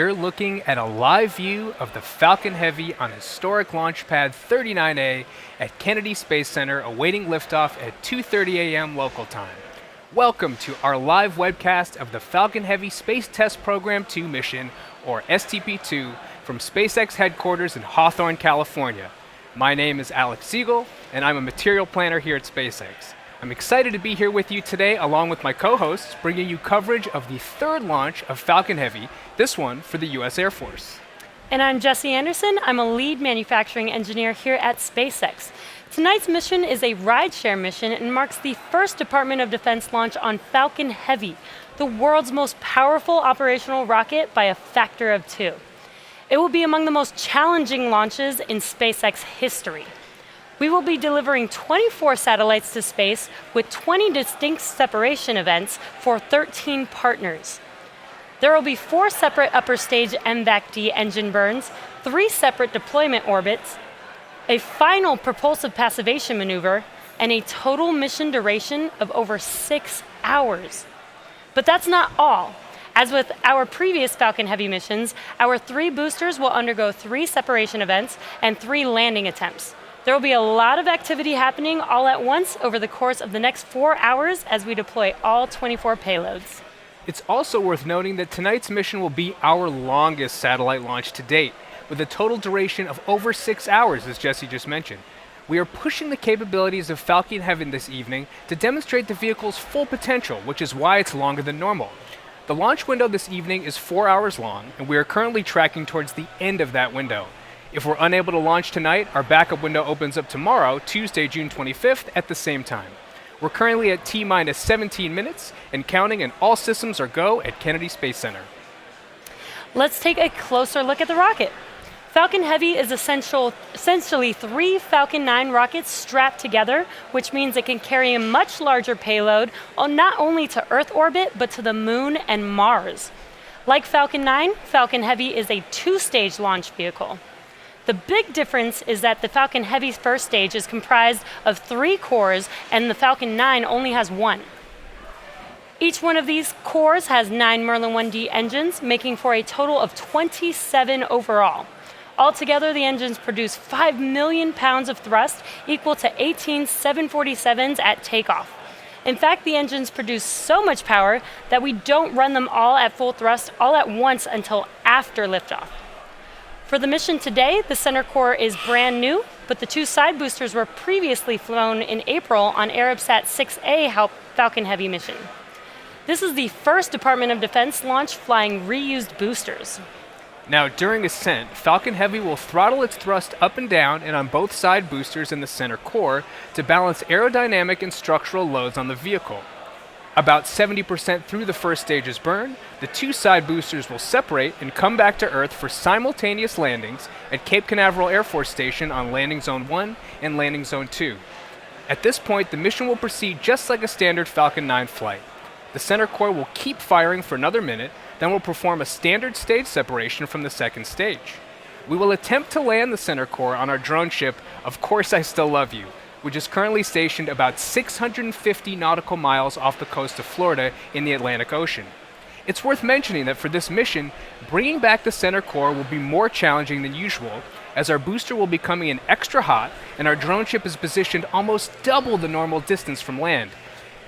you're looking at a live view of the Falcon Heavy on historic launch pad 39A at Kennedy Space Center, awaiting liftoff at 2:30 a.m. local time. Welcome to our live webcast of the Falcon Heavy Space Test Program 2 mission, or STP-2, from SpaceX headquarters in Hawthorne, California. My name is Alex Siegel, and I'm a material planner here at SpaceX. I'm excited to be here with you today, along with my co-hosts, bringing you coverage of the third launch of Falcon Heavy, this one for the U.S. Air Force. And I'm Jessie Anderson. I'm a lead manufacturing engineer here at SpaceX. Tonight's mission is a rideshare mission and marks the first Department of Defense launch on Falcon Heavy, the world's most powerful operational rocket by a factor of 2. It will be among the most challenging launches in SpaceX history. We will be delivering 24 satellites to space with 20 distinct separation events for 13 partners. There will be 4 separate upper stage MVAC-D engine burns, 3 separate deployment orbits, a final propulsive passivation maneuver, and a total mission duration of over 6 hours. But that's not all. As with our previous Falcon Heavy missions, our 3 boosters will undergo 3 separation events and 3 landing attempts. There will be a lot of activity happening all at once over the course of the next 4 hours as we deploy all 24 payloads. It's also worth noting that tonight's mission will be our longest satellite launch to date, with a total duration of over 6 hours, as Jessie just mentioned. We are pushing the capabilities of Falcon Heavy this evening to demonstrate the vehicle's full potential, which is why it's longer than normal. The launch window this evening is 4 hours long, and we are currently tracking towards the end of that window. If we're unable to launch tonight, our backup window opens up tomorrow, Tuesday, June 25th, at the same time. We're currently at T-minus 17 minutes and counting, and all systems are go at Kennedy Space Center. Let's take a closer look at the rocket. Falcon Heavy is essentially 3 Falcon 9 rockets strapped together, which means it can carry a much larger payload, not only to Earth orbit, but to the Moon and Mars. Like Falcon 9, Falcon Heavy is a 2-stage launch vehicle. The big difference is that the Falcon Heavy's first stage is comprised of 3 cores, and the Falcon 9 only has 1. Each one of these cores has 9 Merlin 1D engines, making for a total of 27 overall. Altogether, the engines produce 5 million pounds of thrust, equal to 18 747s at takeoff. In fact, the engines produce so much power that we don't run them all at full thrust all at once until after liftoff. For the mission today, the center core is brand new, but the 2 side boosters were previously flown in April on Arabsat 6A Falcon Heavy mission. This is the first Department of Defense launch flying reused boosters. Now, during ascent, Falcon Heavy will throttle its thrust up and down and on both side boosters in the center core to balance aerodynamic and structural loads on the vehicle. About 70% through the first stage's burn, the 2 side boosters will separate and come back to Earth for simultaneous landings at Cape Canaveral Air Force Station on Landing Zone 1 and Landing Zone 2. At this point, the mission will proceed just like a standard Falcon 9 flight. The center core will keep firing for another minute, then will perform a standard stage separation from the second stage. We will attempt to land the center core on our drone ship, Of Course I Still Love You, which is currently stationed about 650 nautical miles off the coast of Florida in the Atlantic Ocean. It's worth mentioning that for this mission, bringing back the center core will be more challenging than usual, as our booster will be coming in extra hot and our drone ship is positioned almost double the normal distance from land.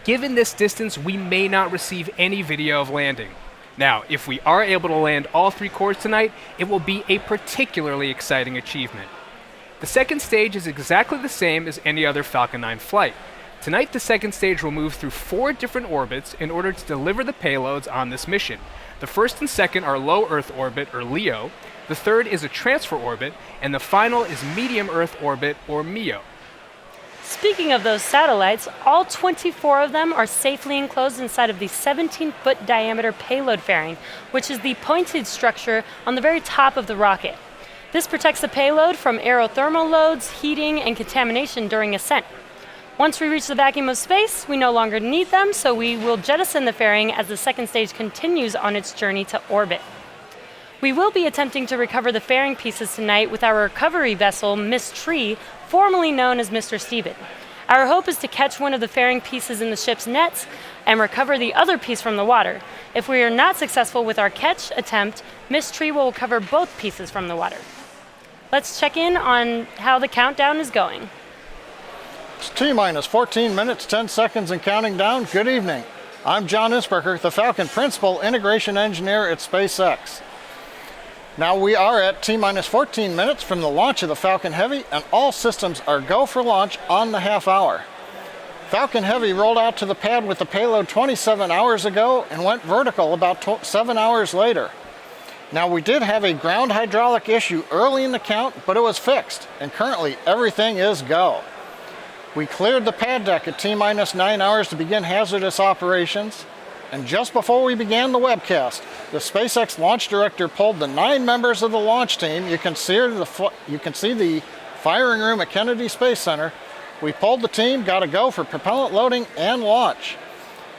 Given this distance, we may not receive any video of landing. Now, if we are able to land all 3 cores tonight, it will be a particularly exciting achievement. The second stage is exactly the same as any other Falcon 9 flight. Tonight, the second stage will move through 4 different orbits in order to deliver the payloads on this mission. The first and second are low Earth orbit, or LEO. The third is a transfer orbit, and the final is medium Earth orbit, or MEO. Speaking of those satellites, all 24 of them are safely enclosed inside of the 17-foot diameter payload fairing, which is the pointed structure on the very top of the rocket. This protects the payload from aerothermal loads, heating, and contamination during ascent. Once we reach the vacuum of space, we no longer need them, so we will jettison the fairing as the second stage continues on its journey to orbit. We will be attempting to recover the fairing pieces tonight with our recovery vessel, Miss Tree, formerly known as Mr. Steven. Our hope is to catch one of the fairing pieces in the ship's nets, and recover the other piece from the water. If we are not successful with our catch attempt, Miss Tree will recover both pieces from the water. Let's check in on how the countdown is going. It's T-minus 14 minutes, 10 seconds and counting down. Good evening. I'm John Isberger, the Falcon Principal Integration Engineer at SpaceX. Now we are at T-minus 14 minutes from the launch of the Falcon Heavy, and all systems are go for launch on the half hour. Falcon Heavy rolled out to the pad with the payload 27 hours ago and went vertical about 7 hours later. Now we did have a ground hydraulic issue early in the count, but it was fixed, and currently everything is go. We cleared the pad deck at T-minus 9 hours to begin hazardous operations, and just before we began the webcast, the SpaceX launch director pulled the 9 members of the launch team. You can see the firing room at Kennedy Space Center. We pulled the team, got to go for propellant loading and launch.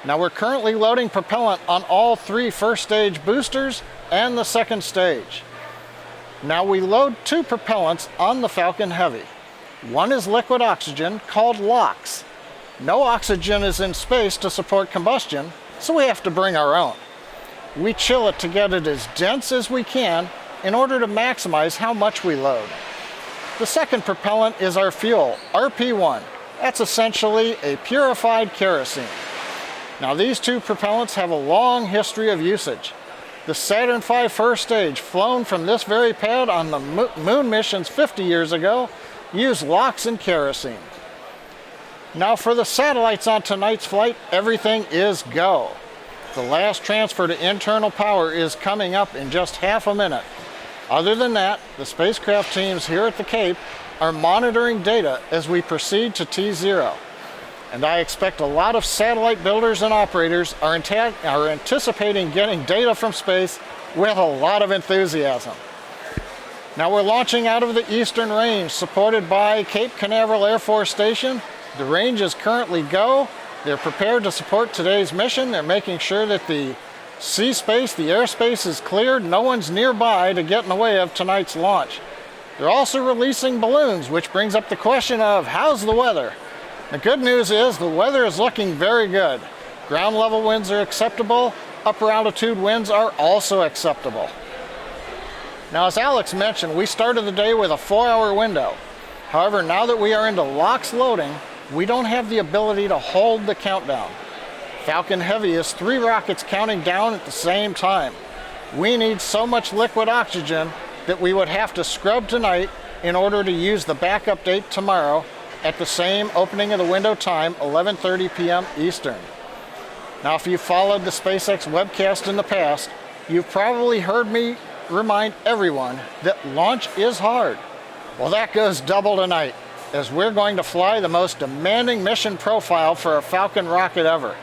Now we're currently loading propellant on all 3 first stage boosters and the second stage. Now we load 2 propellants on the Falcon Heavy. One is liquid oxygen called LOX. No oxygen is in space to support combustion, so we have to bring our own. We chill it to get it as dense as we can in order to maximize how much we load. The second propellant is our fuel, RP1. That's essentially a purified kerosene. Now these 2 propellants have a long history of usage. The Saturn V first stage, flown from this very pad on the moon missions 50 years ago, used LOX and kerosene. Now for the satellites on tonight's flight, everything is go. The last transfer to internal power is coming up in just half a minute. Other than that, the spacecraft teams here at the Cape are monitoring data as we proceed to T0. And I expect a lot of satellite builders and operators are anticipating getting data from space with a lot of enthusiasm. Now we're launching out of the Eastern Range, supported by Cape Canaveral Air Force Station. The range is currently go. They're prepared to support today's mission. They're making sure that the sea space, the airspace is cleared. No one's nearby to get in the way of tonight's launch. They're also releasing balloons, which brings up the question of how's the weather? The good news is the weather is looking very good. Ground level winds are acceptable. Upper altitude winds are also acceptable. Now, as Alex mentioned, we started the day with a 4-hour window. However, now that we are into LOX loading, we don't have the ability to hold the countdown. Falcon Heavy is 3 rockets counting down at the same time. We need so much liquid oxygen that we would have to scrub tonight in order to use the backup date tomorrow at the same opening of the window time, 11:30 p.m. Eastern. Now, if you followed the SpaceX webcast in the past, you've probably heard me remind everyone that launch is hard. Well, that goes double tonight, as we're going to fly the most demanding mission profile for a Falcon rocket ever.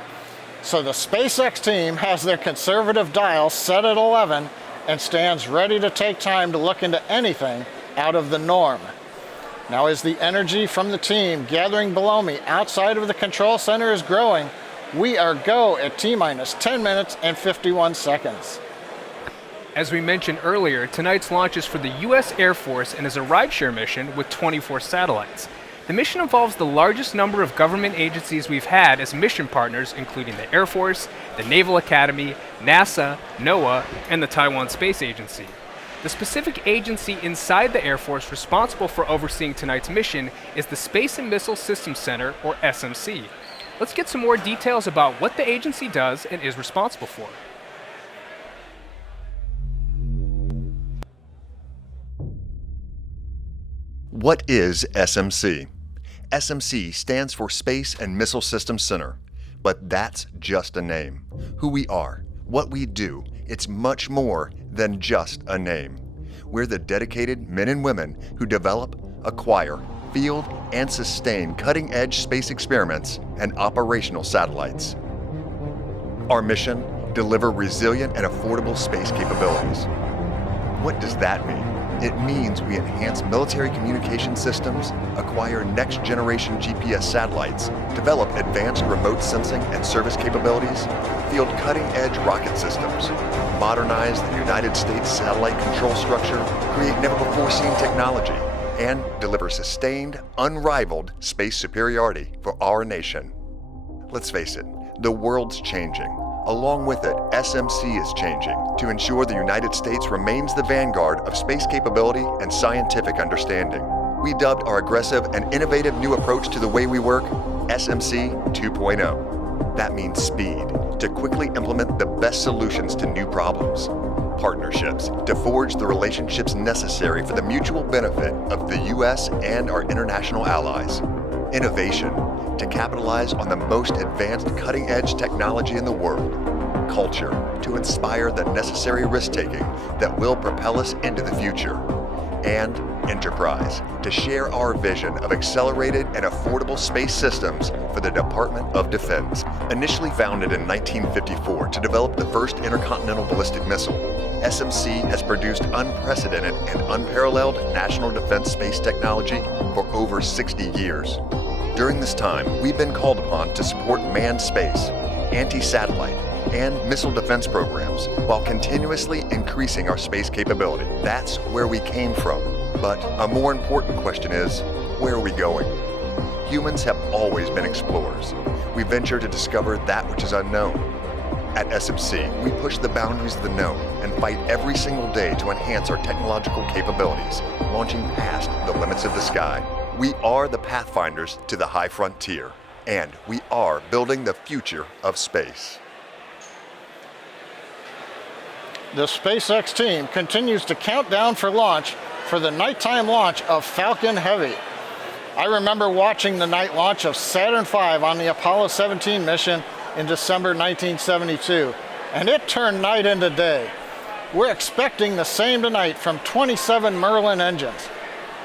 So the SpaceX team has their conservative dial set at 11 and stands ready to take time to look into anything out of the norm. Now, as the energy from the team gathering below me outside of the control center is growing, we are go at T-minus 10 minutes and 51 seconds. As we mentioned earlier, tonight's launch is for the U.S. Air Force and is a rideshare mission with 24 satellites. The mission involves the largest number of government agencies we've had as mission partners, including the Air Force, the Naval Academy, NASA, NOAA, and the Taiwan Space Agency. The specific agency inside the Air Force responsible for overseeing tonight's mission is the Space and Missile Systems Center, or SMC. Let's get some more details about what the agency does and is responsible for. What is SMC? SMC stands for Space and Missile Systems Center, but that's just a name. Who we are, what we do, it's much more than just a name. We're the dedicated men and women who develop, acquire, field, and sustain cutting-edge space experiments and operational satellites. Our mission, deliver resilient and affordable space capabilities. What does that mean? It means we enhance military communication systems, acquire next-generation GPS satellites, develop advanced remote sensing and service capabilities, field cutting-edge rocket systems, modernize the United States satellite control structure, create never-before-seen technology, and deliver sustained, unrivaled space superiority for our nation. Let's face it, The world's changing. Along with it, SMC is changing to ensure the United States remains the vanguard of space capability and scientific understanding. We dubbed our aggressive and innovative new approach to the way we work SMC 2.0. That means speed, to quickly implement the best solutions to new problems. Partnerships, to forge the relationships necessary for the mutual benefit of the U.S. and our international allies. Innovation, to capitalize on the most advanced cutting-edge technology in the world. Culture, to inspire the necessary risk-taking that will propel us into the future. And enterprise, to share our vision of accelerated and affordable space systems for the Department of Defense. Initially founded in 1954 to develop the first intercontinental ballistic missile, SMC has produced unprecedented and unparalleled national defense space technology for over 60 years. During this time, we've been called upon to support manned space, anti-satellite, and missile defense programs while continuously increasing our space capability. That's where we came from. But a more important question is, where are we going? Humans have always been explorers. We venture to discover that which is unknown. At SMC, we push the boundaries of the known and fight every single day to enhance our technological capabilities, launching past the limits of the sky. We are the pathfinders to the high frontier, and we are building the future of space. The SpaceX team continues to count down for launch for the nighttime launch of Falcon Heavy. I remember watching the night launch of Saturn V on the Apollo 17 mission in December 1972, and it turned night into day. We're expecting the same tonight from 27 Merlin engines.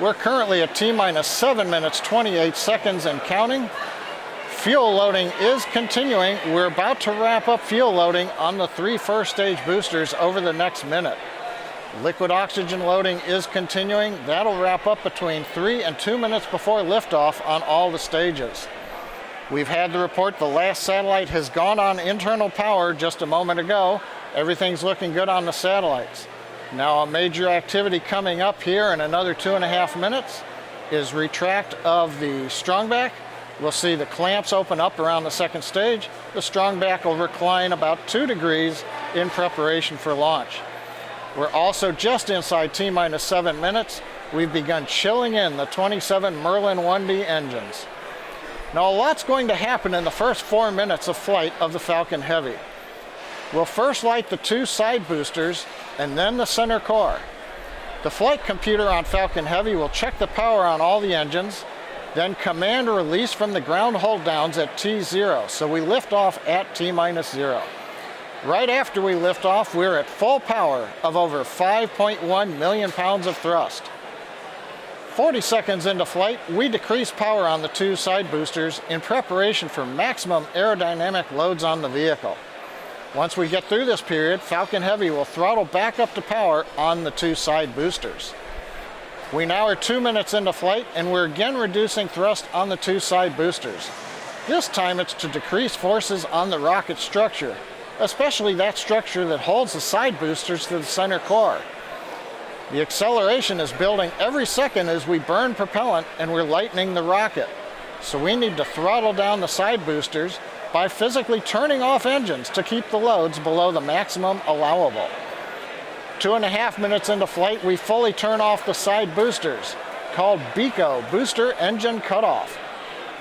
We're currently at T-minus 7 minutes 28 seconds and counting. Fuel loading is continuing. We're about to wrap up fuel loading on the 3 first stage boosters over the next minute. Liquid oxygen loading is continuing. That'll wrap up between 3 and 2 minutes before liftoff on all the stages. We've had the report the last satellite has gone on internal power just a moment ago. Everything's looking good on the satellites. Now a major activity coming up here in another 2.5 minutes is retract of the strongback. We'll see the clamps open up around the second stage. The strongback will recline about 2 degrees in preparation for launch. We're also just inside T-minus 7 minutes. We've begun chilling in the 27 Merlin 1D engines. Now a lot's going to happen in the first 4 minutes of flight of the Falcon Heavy. We'll first light the 2 side boosters and then the center core. The flight computer on Falcon Heavy will check the power on all the engines, then command release from the ground hold downs at T0, so we lift off at T-minus 0. Right after we lift off, we're at full power of over 5.1 million pounds of thrust. 40 seconds into flight, we decrease power on the 2 side boosters in preparation for maximum aerodynamic loads on the vehicle. Once we get through this period, Falcon Heavy will throttle back up to power on the 2 side boosters. We now are 2 minutes into flight, and we're again reducing thrust on the 2 side boosters. This time it's to decrease forces on the rocket structure, especially that structure that holds the side boosters to the center core. The acceleration is building every second as we burn propellant and we're lightening the rocket. So we need to throttle down the side boosters by physically turning off engines to keep the loads below the maximum allowable. 2.5 minutes into flight, we fully turn off the side boosters, called BECO, Booster Engine Cutoff.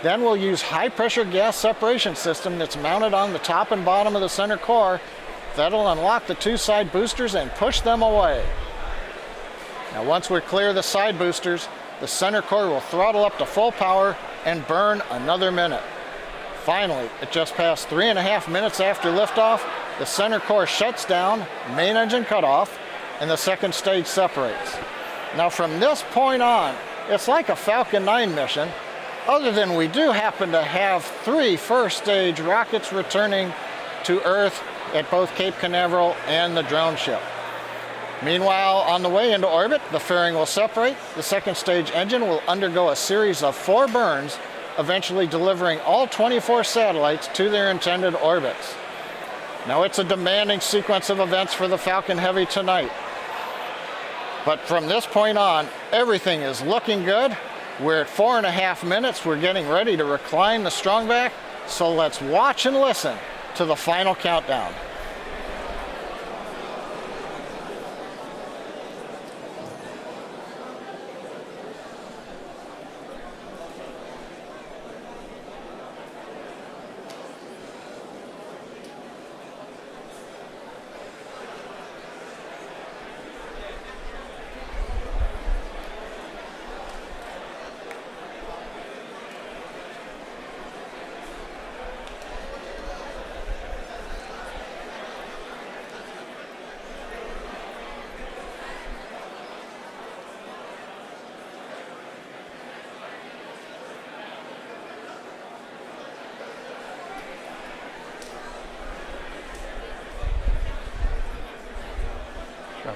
Then we'll use high pressure gas separation system that's mounted on the top and bottom of the center core. That'll unlock the 2 side boosters and push them away. Now once we're clear of the side boosters, the center core will throttle up to full power and burn another minute. Finally, at just past 3.5 minutes after liftoff, the center core shuts down, main engine cutoff, and the second stage separates. Now from this point on, it's like a Falcon 9 mission, other than we do happen to have 3 first stage rockets returning to Earth at both Cape Canaveral and the drone ship. Meanwhile, on the way into orbit, the fairing will separate. The second stage engine will undergo a series of 4 burns, eventually delivering all 24 satellites to their intended orbits. Now it's a demanding sequence of events for the Falcon Heavy tonight. But from this point on, everything is looking good. We're at 4.5 minutes. We're getting ready to recline the strongback, So let's watch and listen to the final countdown.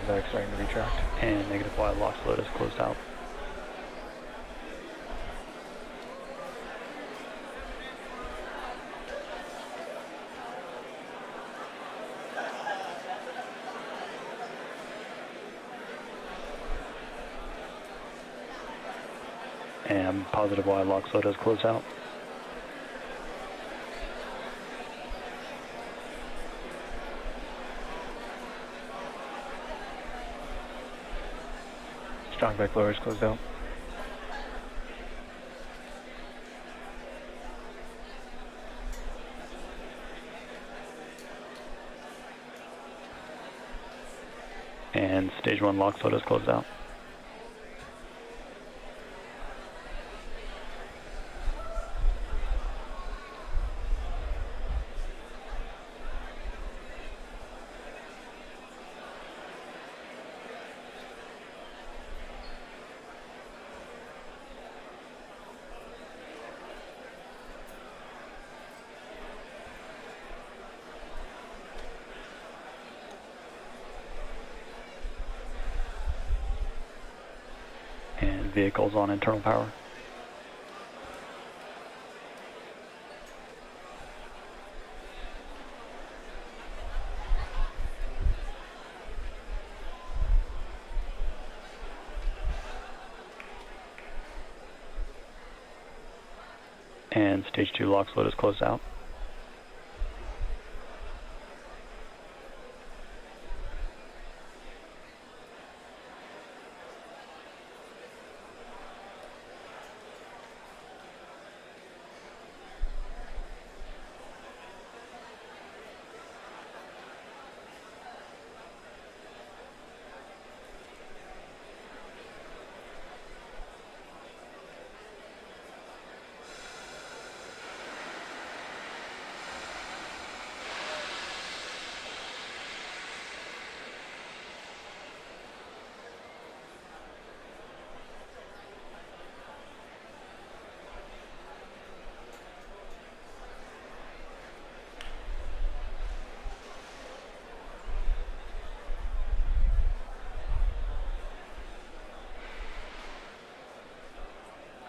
Back starting to retract. And negative Y lock float is closed out. And positive Y lock float is closed out. Strong back lower is closed out. And stage 1 lock float is closed out. Vehicles on internal power. And stage 2 lock float is closed out.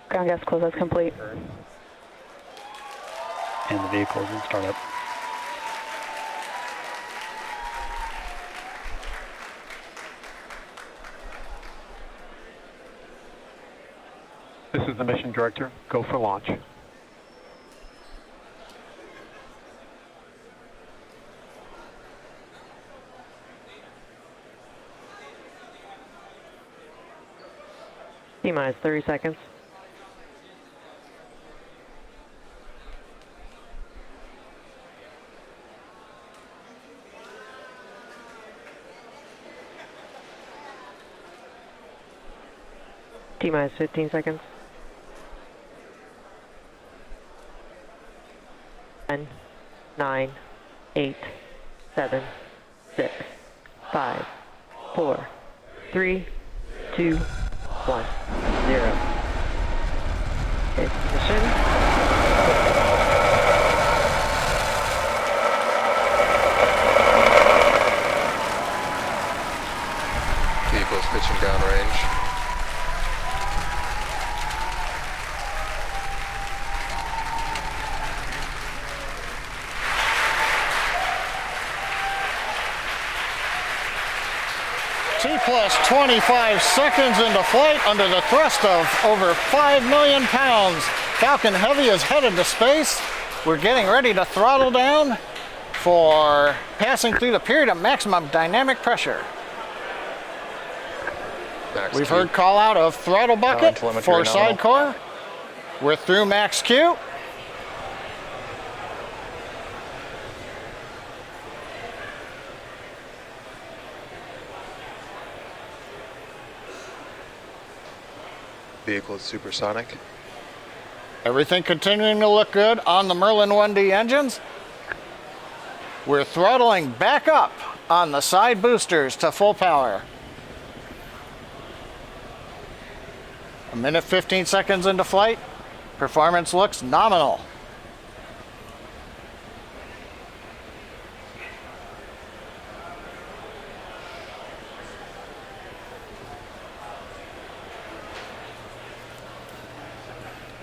Ground gas close is complete. And the vehicle is in startup. This is the mission director. Go for launch. T-minus 30 seconds. T-minus 15 seconds. 10, 9, 8, 7, 6, 5, 4, 3, 2, 1, 0. Ignition. Vehicles pitching downrange. T plus 25 seconds into flight under the thrust of over 5 million pounds. Falcon Heavy is headed to space. We're getting ready to throttle down for passing through the period of maximum dynamic pressure. Max We've Q. heard call out of throttle bucket telemetry for nominal. side core. We're through max Q. Vehicle is supersonic. Everything continuing to look good on the Merlin 1D engines. We're throttling back up on the side boosters to full power. A minute 15 seconds into flight. Performance looks nominal.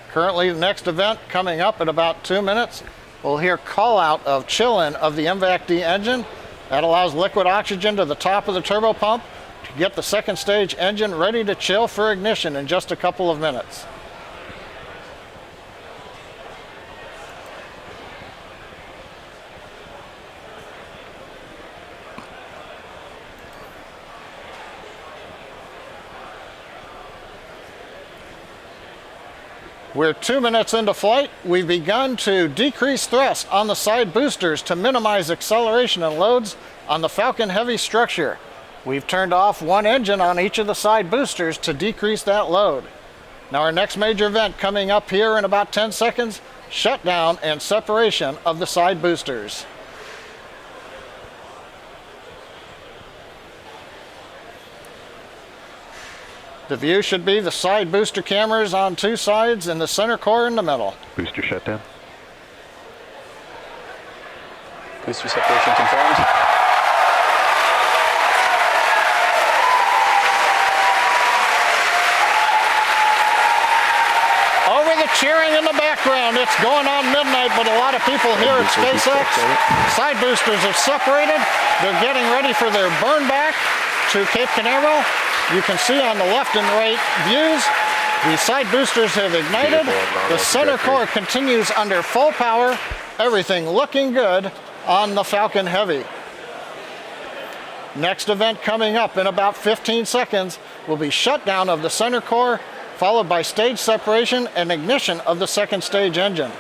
Currently, the next event coming up in about 2 minutes. We'll hear call out of chill-in of the MVAC-D engine. That allows liquid oxygen to the top of the turbo pump to get the second stage engine ready to chill for ignition in just a couple of minutes. We're 2 minutes into flight. We've begun to decrease thrust on the side boosters to minimize acceleration and loads on the Falcon Heavy structure. We've turned off one engine on each of the side boosters to decrease that load. Now our next major event coming up here in about 10 seconds, shutdown and separation of the side boosters. The view should be the side booster cameras on two sides and the center core in the middle. Booster shutdown. Booster separation confirmed. Over the cheering in the background, it's going on midnight, but a lot of people here at SpaceX, side boosters have separated. They're getting ready for their burn back to Cape Canaveral. You can see on the left and right views, the side boosters have ignited. The center core continues under full power. Everything looking good on the Falcon Heavy. Next event coming up in about 15 seconds will be shutdown of the center core, followed by stage separation and ignition of the second stage engine.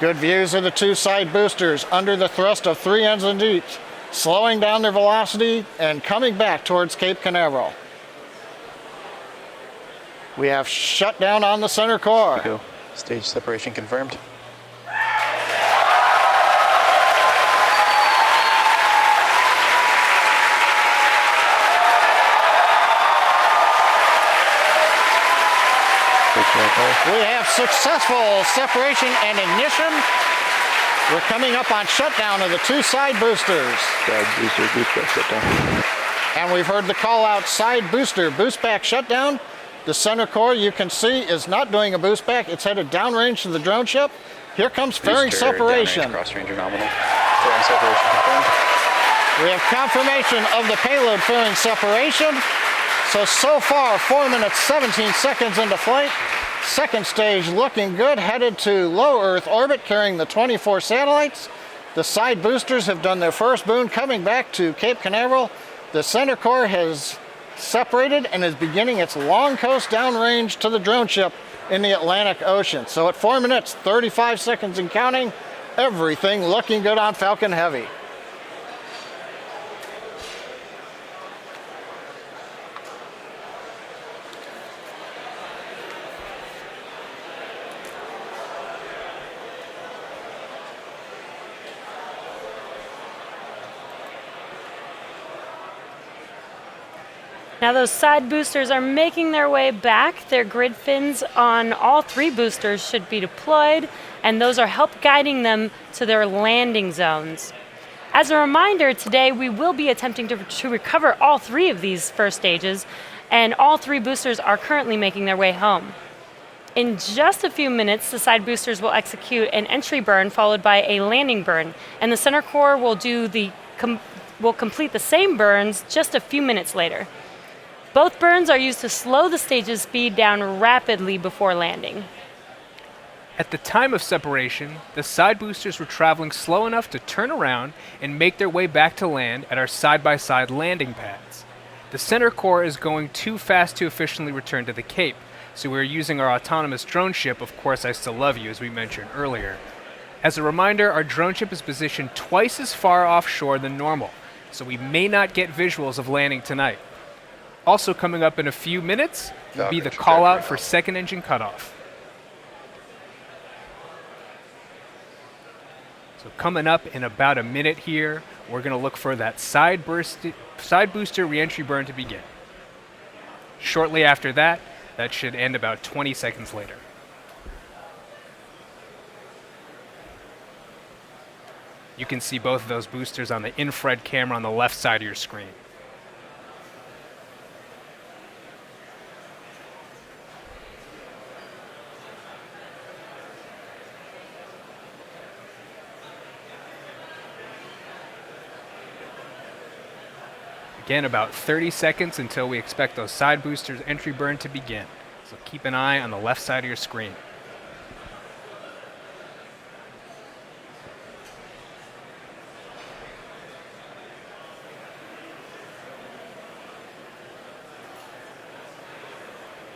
Good views of the two side boosters under the thrust of 3 engines each, slowing down their velocity and coming back towards Cape Canaveral. We have shutdown on the center core. Go. Stage separation confirmed. We have successful separation and ignition. We're coming up on shutdown of the two side boosters. Side booster, boost back shutdown. And we've heard the call out side booster, boost back shutdown. The center core, you can see, is not doing a boost back. It's headed downrange to the drone ship. Here comes fairing separation. Cross-ranger nominal. Fairing separation confirmed. We have confirmation of the payload fairing separation. So far, 4 minutes, 17 seconds into flight. Second stage looking good, headed to low Earth orbit, carrying the 24 satellites. The side boosters have done their first boon, coming back to Cape Canaveral. The center core has separated and is beginning its long coast downrange to the drone ship in the Atlantic Ocean. So at 4 minutes, 35 seconds and counting, everything looking good on Falcon Heavy. Now those side boosters are making their way back. Their grid fins on all 3 boosters should be deployed, and those are help guiding them to their landing zones. As a reminder, today we will be attempting to recover all 3 of these first stages, and all 3 boosters are currently making their way home. In just a few minutes, the side boosters will execute an entry burn followed by a landing burn, and the center core will complete the same burns just a few minutes later. Both burns are used to slow the stage's speed down rapidly before landing. At the time of separation, the side boosters were traveling slow enough to turn around and make their way back to land at our side-by-side landing pads. The center core is going too fast to efficiently return to the Cape, so we're using our autonomous drone ship, Of Course I Still Love You, as we mentioned earlier. As a reminder, our drone ship is positioned twice as far offshore than normal, so we may not get visuals of landing tonight. Also coming up in a few minutes will be the call-out for second engine cutoff. So coming up in about a minute here, we're going to look for that side booster reentry burn to begin. Shortly after that, that should end about 20 seconds later. You can see both of those boosters on the infrared camera on the left side of your screen. Again, about 30 seconds until we expect those side boosters entry burn to begin. So keep an eye on the left side of your screen.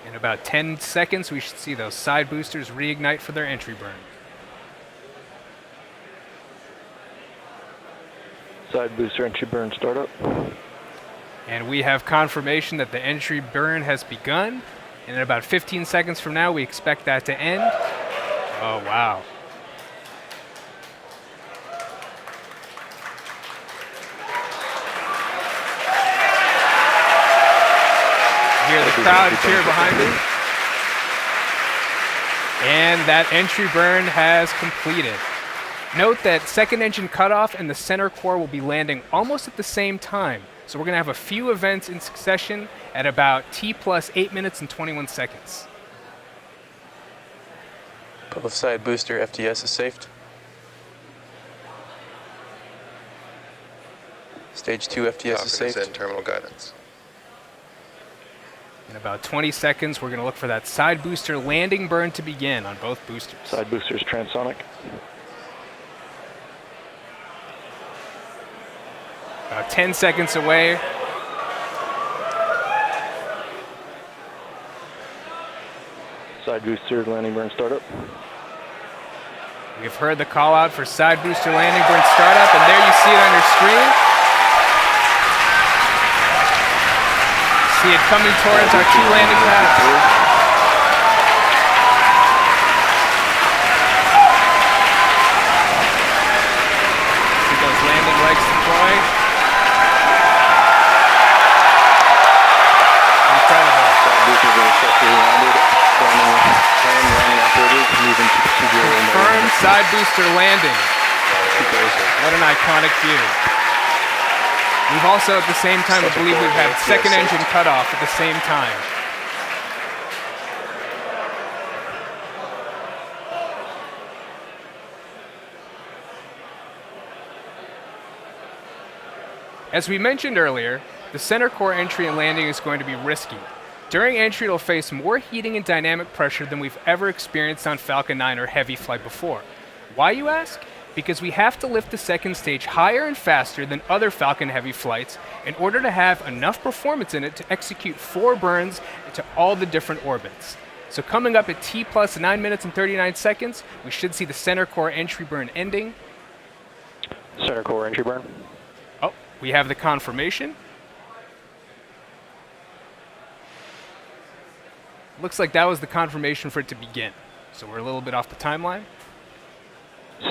In about 10 seconds, we should see those side boosters reignite for their entry burn. Side booster entry burn startup. And we have confirmation that the entry burn has begun. And in about 15 seconds from now, we expect that to end. Oh, wow. Hear the crowd cheer behind me. And that entry burn has completed. Note that second engine cutoff and the center core will be landing almost at the same time. So we're going to have a few events in succession at about T plus 8 minutes and 21 seconds. Both side booster FTS is safed. Stage 2 FTS is Falcon safe. is in terminal guidance. In about 20 seconds, we're going to look for that side booster landing burn to begin on both boosters. Side boosters transonic. About 10 seconds away. Side booster landing burn startup. We've heard the call out for side booster landing burn startup, and there you see it on your screen. See it coming towards our two landing pads. See those landing legs deploy. Incredible. Side boosters are successfully landed. Landing operators moving to Confirmed side booster landing. What an iconic view. We've also, at the same time, I believe we've had second engine cutoff at the same time. As we mentioned earlier, the center core entry and landing is going to be risky. During entry, it'll face more heating and dynamic pressure than we've ever experienced on Falcon 9 or Heavy flight before. Why, you ask? Because we have to lift the second stage higher and faster than other Falcon Heavy flights in order to have enough performance in it to execute 4 burns into all the different orbits. So coming up at T plus 9 minutes and 39 seconds, we should see the center core entry burn ending. Center core entry burn. Oh, we have the confirmation. Looks like that was the confirmation for it to begin. So we're a little bit off the timeline.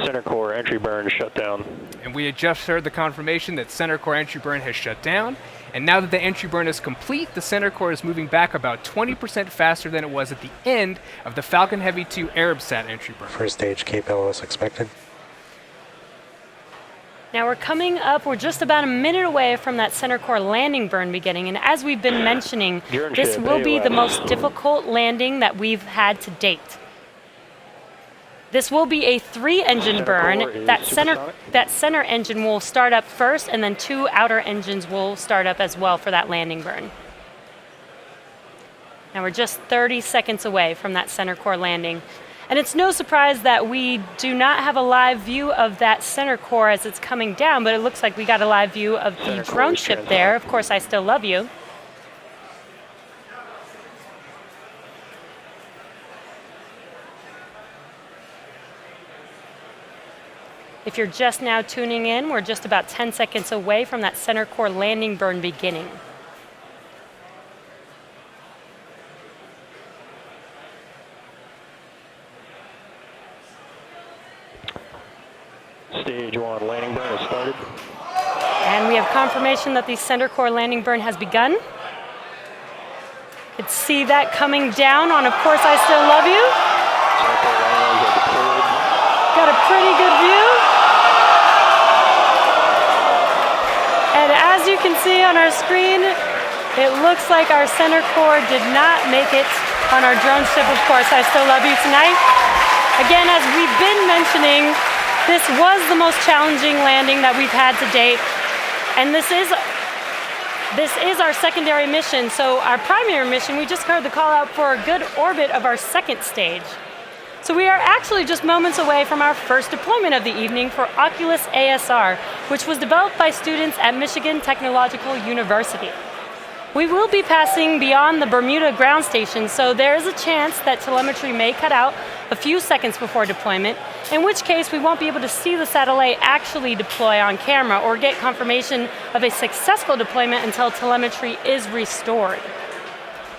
Center core entry burn shut down. And we had just heard the confirmation that center core entry burn has shut down. And now that the entry burn is complete, the center core is moving back about 20% faster than it was at the end of the Falcon Heavy 2 Arabsat entry burn. First stage Cape LOS expected. Now we're just about a minute away from that center core landing burn beginning, and as we've been mentioning, this will be the most difficult landing that we've had to date. This will be a 3-engine burn. That center engine will start up first, and then 2 outer engines will start up as well for that landing burn. Now we're just 30 seconds away from that center core landing. And it's no surprise that we do not have a live view of that center core as it's coming down, but it looks like we got a live view of the drone ship there. Of course, I Still Love You. If you're just now tuning in, we're just about 10 seconds away from that center core landing burn beginning. Stage 1 landing burn has started. And we have confirmation that the center core landing burn has begun. You can see that coming down on Of Course I Still Love You. Center core landing are deployed. Got a pretty good view. And as you can see on our screen, it looks like our center core did not make it on our drone ship, Of Course I Still Love You tonight. Again, as we've been mentioning, this was the most challenging landing that we've had to date. And this is our secondary mission. So our primary mission, we just heard the call out for a good orbit of our second stage. So we are actually just moments away from our first deployment of the evening for Oculus ASR, which was developed by students at Michigan Technological University. We will be passing beyond the Bermuda ground station, so there is a chance that telemetry may cut out a few seconds before deployment, in which case we won't be able to see the satellite actually deploy on camera or get confirmation of a successful deployment until telemetry is restored.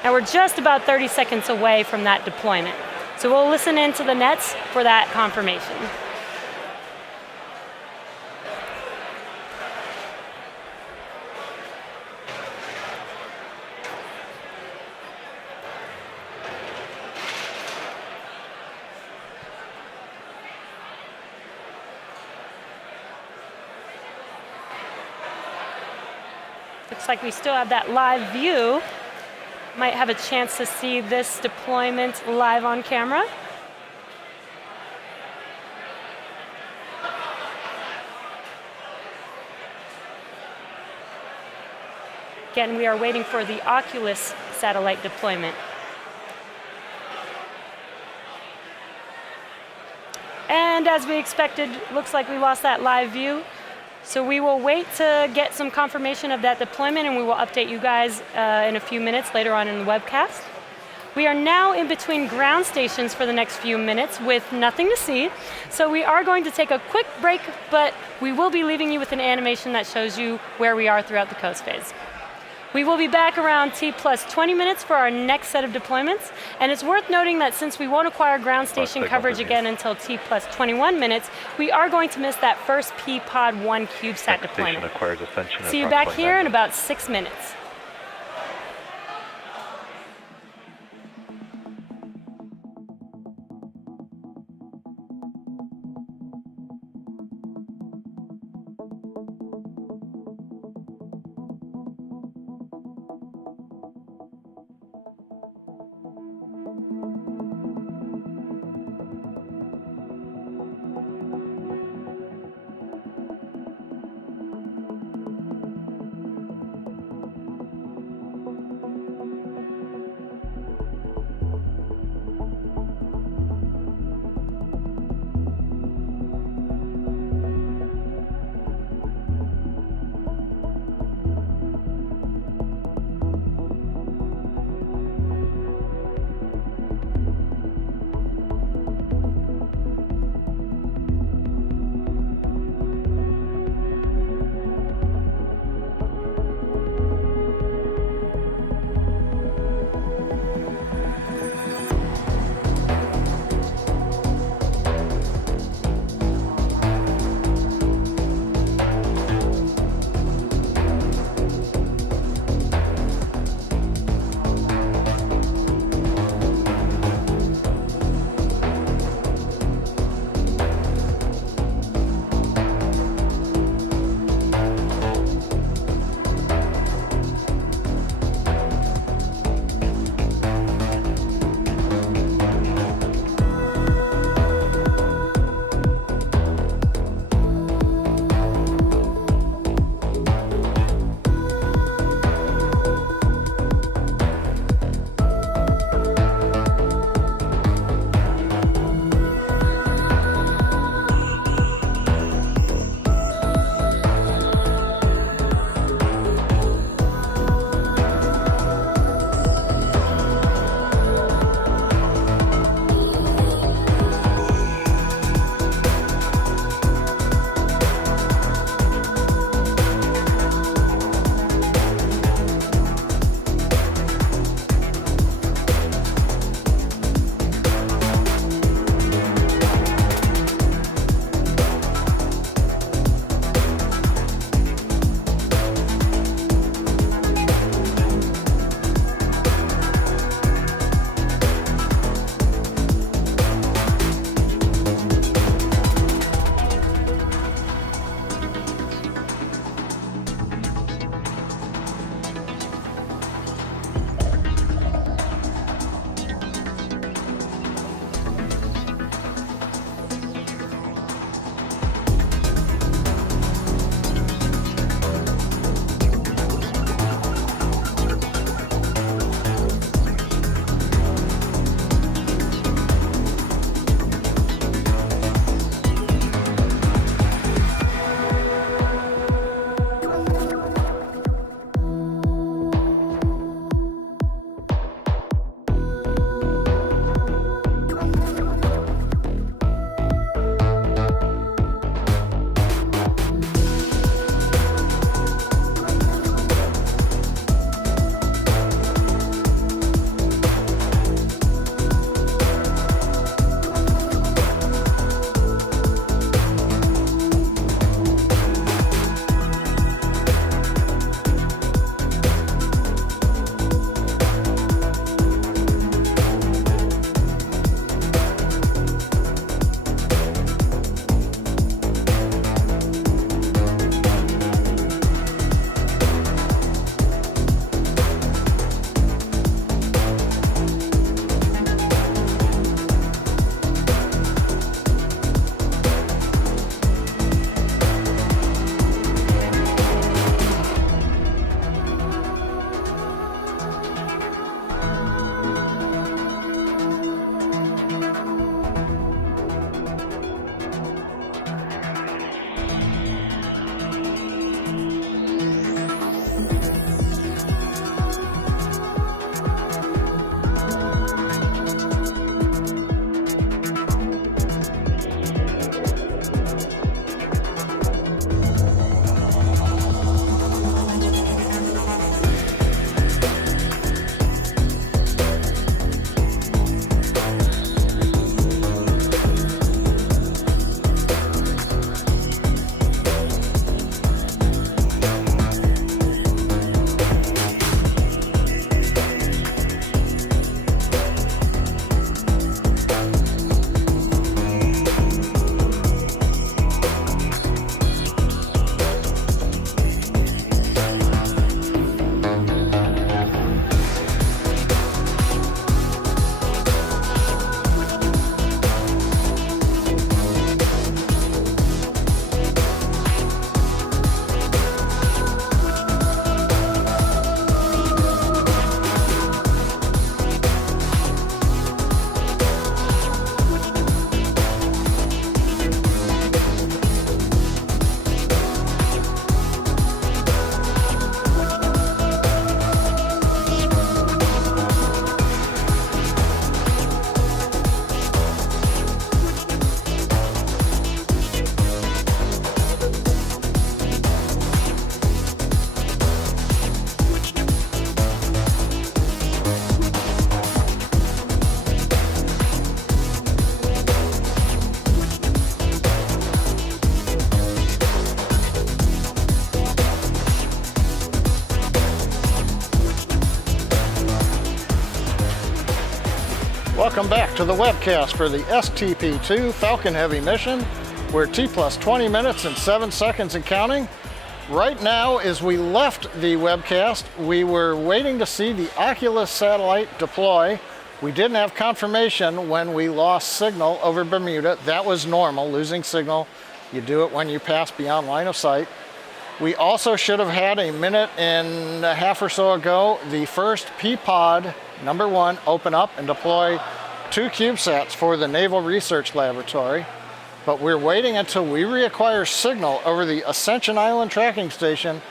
Now we're just about 30 seconds away from that deployment, so we'll listen into the nets for that confirmation. Looks like we still have that live view. Might have a chance to see this deployment live on camera. Again, we are waiting for the Oculus satellite deployment. And as we expected, looks like we lost that live view. So we will wait to get some confirmation of that deployment, and we will update you guys in a few minutes later on in the webcast. We are now in between ground stations for the next few minutes with nothing to see. So we are going to take a quick break, but we will be leaving you with an animation that shows you where we are throughout the coast phase. We will be back around T+20 minutes for our next set of deployments, and it's worth noting that since we won't acquire ground station coverage again until T+21 minutes, we are going to miss that first P-Pod 1 CubeSat deployment. See you back here in about 6 minutes. Welcome back to the webcast for the STP-2 Falcon Heavy mission. We're T plus 20 minutes and 7 seconds and counting. Right now, as we left the webcast, we were waiting to see the Oculus satellite deploy. We didn't have confirmation when we lost signal over Bermuda. That was normal, losing signal. You do it when you pass beyond line of sight. We also should have had a minute and a half or so ago the first P-Pod #1 open up and deploy 2 CubeSats for the Naval Research Laboratory. But we're waiting until we reacquire signal over the Ascension Island tracking station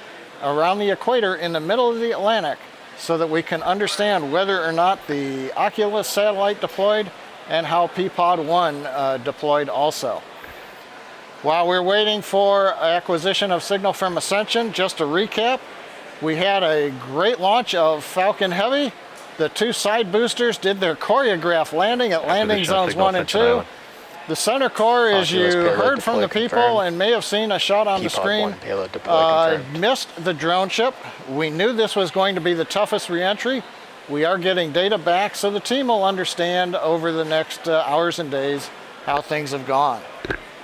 around the equator in the middle of the Atlantic so that we can understand whether or not the Oculus satellite deployed and how P-Pod 1 deployed also. While we're waiting for acquisition of signal from Ascension, just to recap, we had a great launch of Falcon Heavy. The 2 side boosters did their choreographed landing at landing zones 1 and 2. The center core, as you heard from the people and may have seen a shot on the screen, missed the drone ship. We knew this was going to be the toughest reentry. We are getting data back, so the team will understand over the next hours and days how things have gone.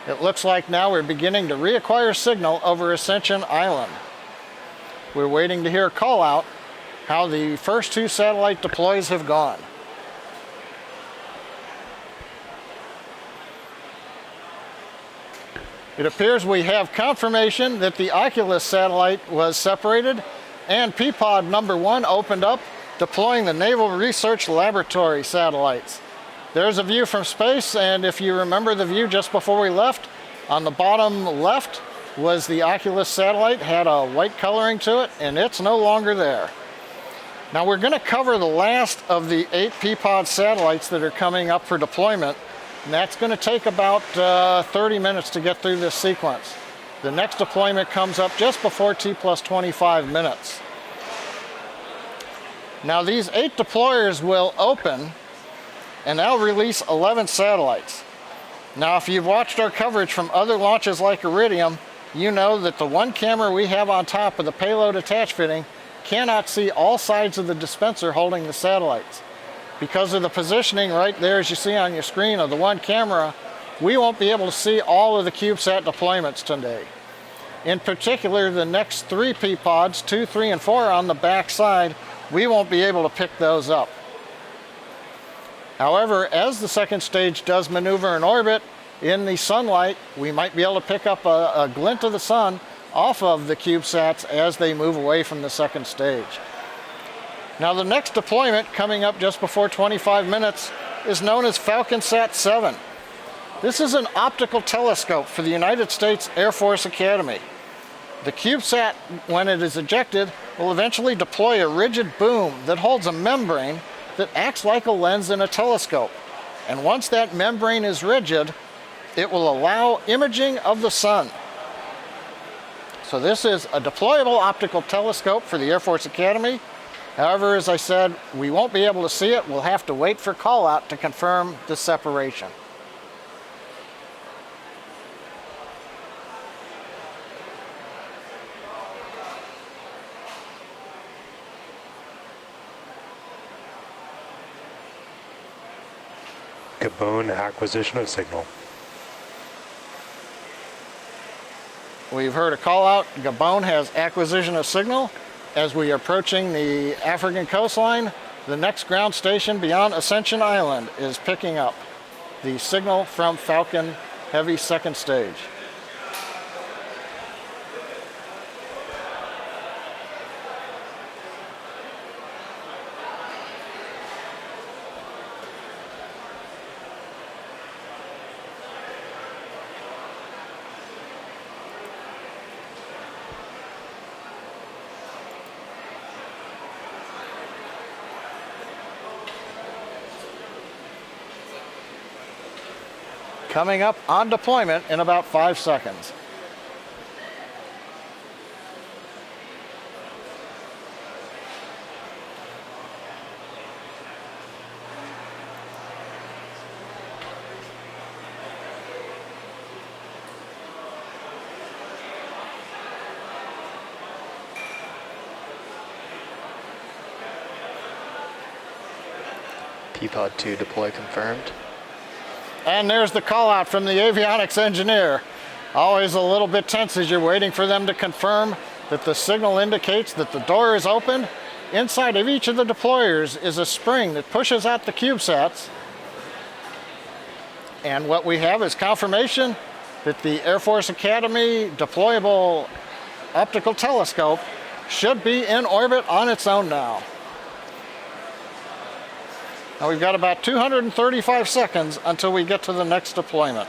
It looks like now we're beginning to reacquire signal over Ascension Island. We're waiting to hear a call out how the first 2 satellite deploys have gone. It appears we have confirmation that the Oculus satellite was separated and P-Pod #1 opened up, deploying the Naval Research Laboratory satellites. There's a view from space, and if you remember the view just before we left, on the bottom left was the Oculus satellite, had a white coloring to it, and it's no longer there. Now we're going to cover the last of the 8 P-Pod satellites that are coming up for deployment, and that's going to take about 30 minutes to get through this sequence. The next deployment comes up just before T plus 25 minutes. Now these 8 deployers will open, and they'll release 11 satellites. Now if you've watched our coverage from other launches like Iridium, you know that the 1 camera we have on top of the payload attach fitting cannot see all sides of the dispenser holding the satellites. Because of the positioning right there, as you see on your screen, of the 1 camera, we won't be able to see all of the CubeSat deployments today. In particular, the next 3 P-Pods, 2, 3, and 4 on the back side, we won't be able to pick those up. However, as the second stage does maneuver in orbit, in the sunlight, we might be able to pick up a glint of the sun off of the CubeSats as they move away from the second stage. Now the next deployment, coming up just before 25 minutes, is known as Falcon Sat 7. This is an optical telescope for the United States Air Force Academy. The CubeSat, when it is ejected, will eventually deploy a rigid boom that holds a membrane that acts like a lens in a telescope. And once that membrane is rigid, it will allow imaging of the sun. So this is a deployable optical telescope for the Air Force Academy. However, as I said, we won't be able to see it. We'll have to wait for call out to confirm the separation. Gabon acquisition of signal. We've heard a call out. Gabon has acquisition of signal. As we are approaching the African coastline, the next ground station beyond Ascension Island is picking up the signal from Falcon Heavy second stage. Coming up on deployment in about 5 seconds. P-Pod 2 deploy confirmed. And there's the call out from the avionics engineer. Always a little bit tense as you're waiting for them to confirm that the signal indicates that the door is open. Inside of each of the deployers is a spring that pushes out the CubeSats. And what we have is confirmation that the Air Force Academy deployable optical telescope should be in orbit on its own now. Now we've got about 235 seconds until we get to the next deployment.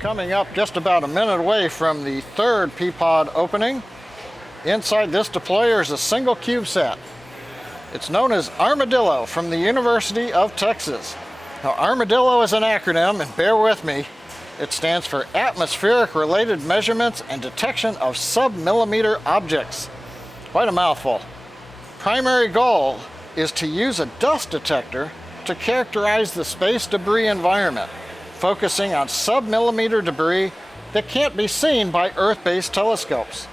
Coming up just about a minute away from the third P-Pod opening. Inside this deployer is a single CubeSat. It's known as Armadillo from the University of Texas. Now, Armadillo is an acronym, and bear with me. It stands for Atmospheric Related Measurements and Detection of Sub-Millimeter Objects. Quite a mouthful. Primary goal is to use a dust detector to characterize the space debris environment, focusing on sub-millimeter debris that can't be seen by Earth-based telescopes.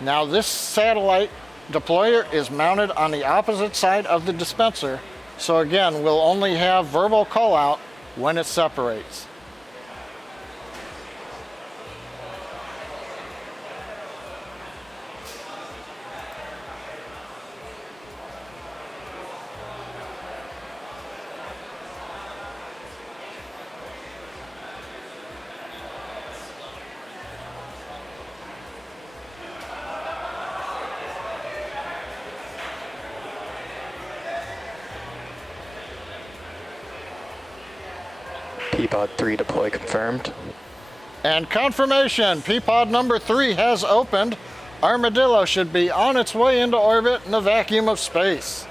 Now, this satellite deployer is mounted on the opposite side of the dispenser, so again, we'll only have verbal call out when it separates. P-Pod 3 deploy confirmed. And confirmation, P-Pod number 3 has opened. Armadillo should be on its way into orbit in the vacuum of space.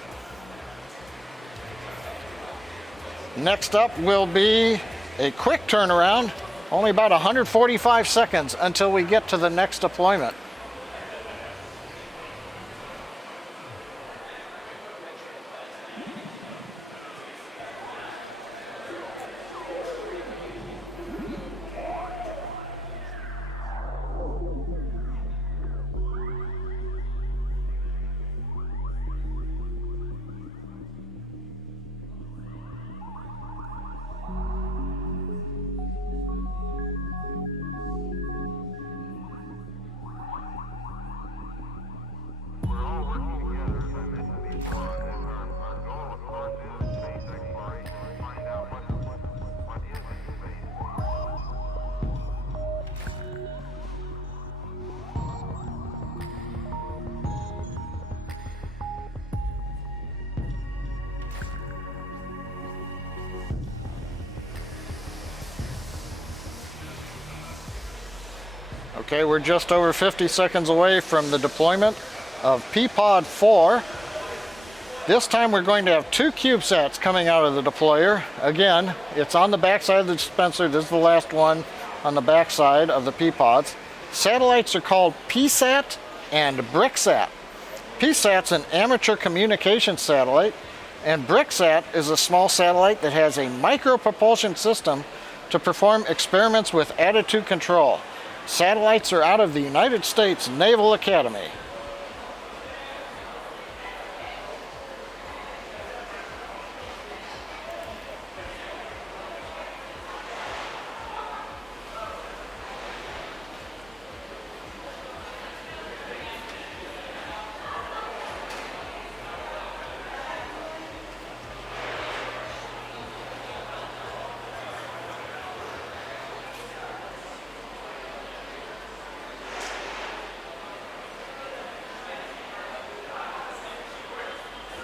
Next up will be a quick turnaround, only about 145 seconds until we get to the next deployment. Okay, we're just over 50 seconds away from the deployment of P-Pod 4. This time we're going to have 2 CubeSats coming out of the deployer. Again, it's on the backside of the dispenser. This is the last one on the backside of the P-Pods. Satellites are called PSAT and BRICSAT. PSAT's an amateur communication satellite, and BRICSAT is a small satellite that has a micropropulsion system to perform experiments with attitude control. Satellites are out of the United States Naval Academy.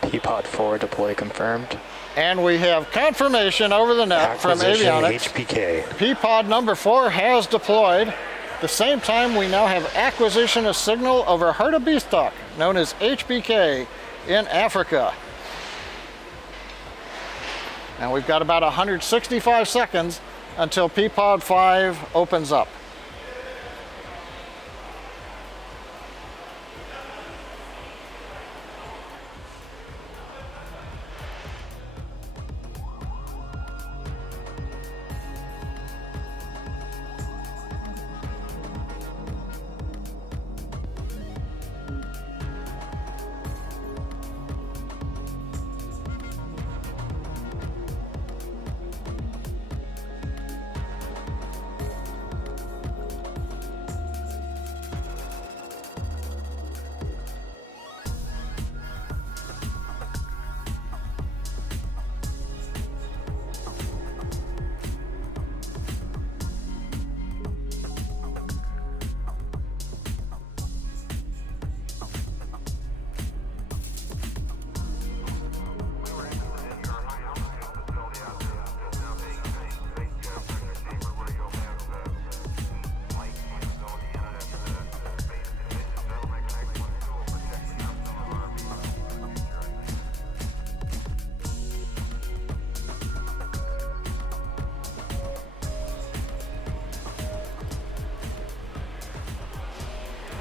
P-Pod 4 deploy confirmed. And we have confirmation over the net from avionics. HPK. P-Pod number 4 has deployed. At the same time, we now have acquisition of signal over Hartebeestok, known as HBK, in Africa. And we've got about 165 seconds until P-Pod 5 opens up.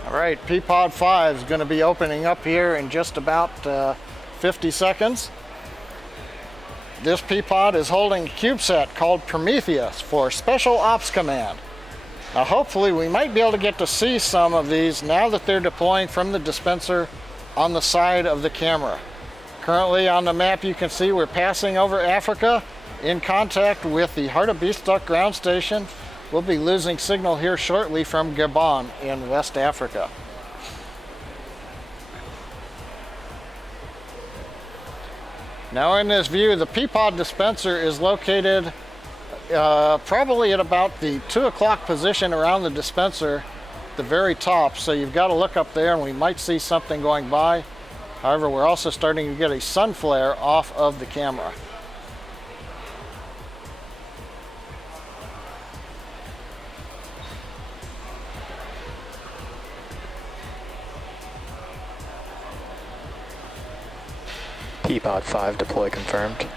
All right, P-Pod 5 is going to be opening up here in just about 50 seconds. This P-Pod is holding a CubeSat called Prometheus for Special Ops Command. Now hopefully we might be able to get to see some of these now that they're deploying from the dispenser on the side of the camera. Currently on the map you can see we're passing over Africa in contact with the Hartebeestok ground station. We'll be losing signal here shortly from Gabon in West Africa. Now in this view, the P-Pod dispenser is located probably at about the 2 o'clock position around the dispenser, the very top. So you've got to look up there and we might see something going by. However, we're also starting to get a sun flare off of the camera. P-Pod 5 deploy confirmed.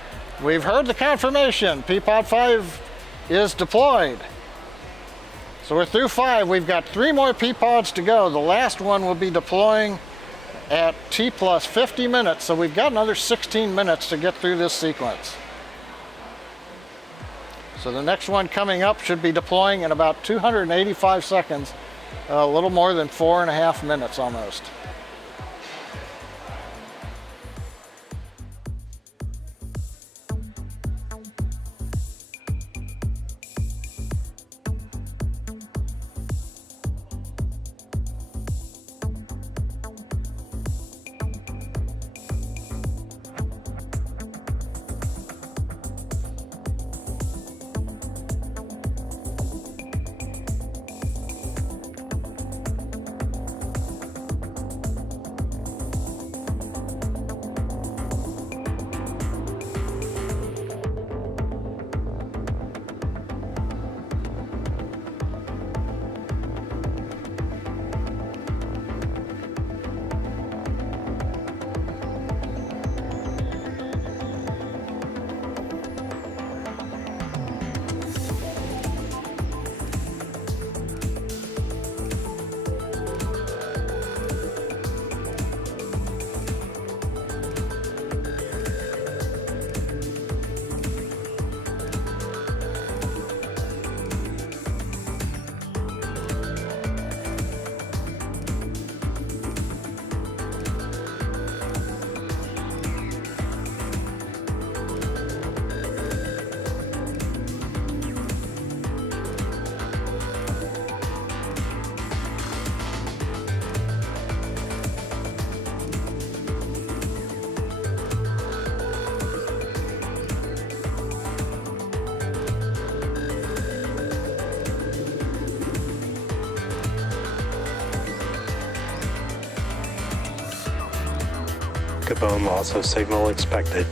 We've heard the confirmation. P-Pod 5 is deployed. So we're through 5. We've got 3 more P-Pods to go. The last one will be deploying at T plus 50 minutes. So we've got another 16 minutes to get through this sequence. So the next one coming up should be deploying in about 285 seconds, a little more than 4.5 minutes almost. picobone loss of signal expected.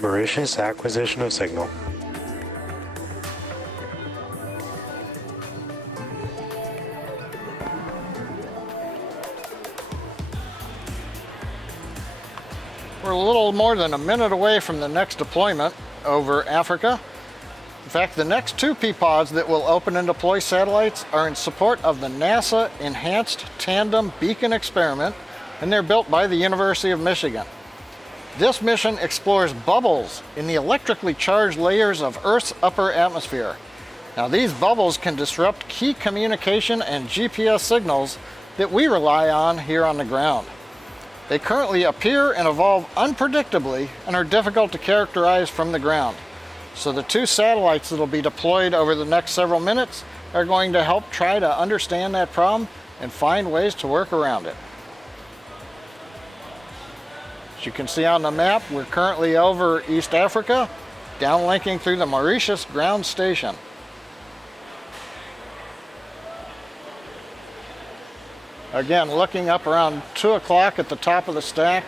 Mauritius acquisition of signal. We're a little more than a minute away from the next deployment over Africa. In fact, the next two P-pods that will open and deploy satellites are in support of the NASA Enhanced Tandem Beacon Experiment, and they're built by the University of Michigan. This mission explores bubbles in the electrically charged layers of Earth's upper atmosphere. Now, these bubbles can disrupt key communication and GPS signals that we rely on here on the ground. They currently appear and evolve unpredictably and are difficult to characterize from the ground. So the two satellites that will be deployed over the next several minutes are going to help try to understand that problem and find ways to work around it. As you can see on the map, we're currently over East Africa, downlinking through the Mauritius ground station. Again, looking up around 2 o'clock at the top of the stack,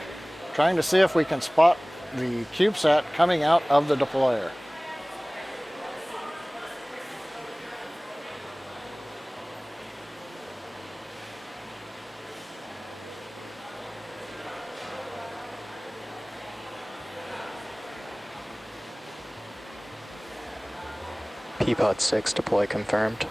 trying to see if we can spot the CubeSat coming out of the deployer. P-pod 6 deploy confirmed.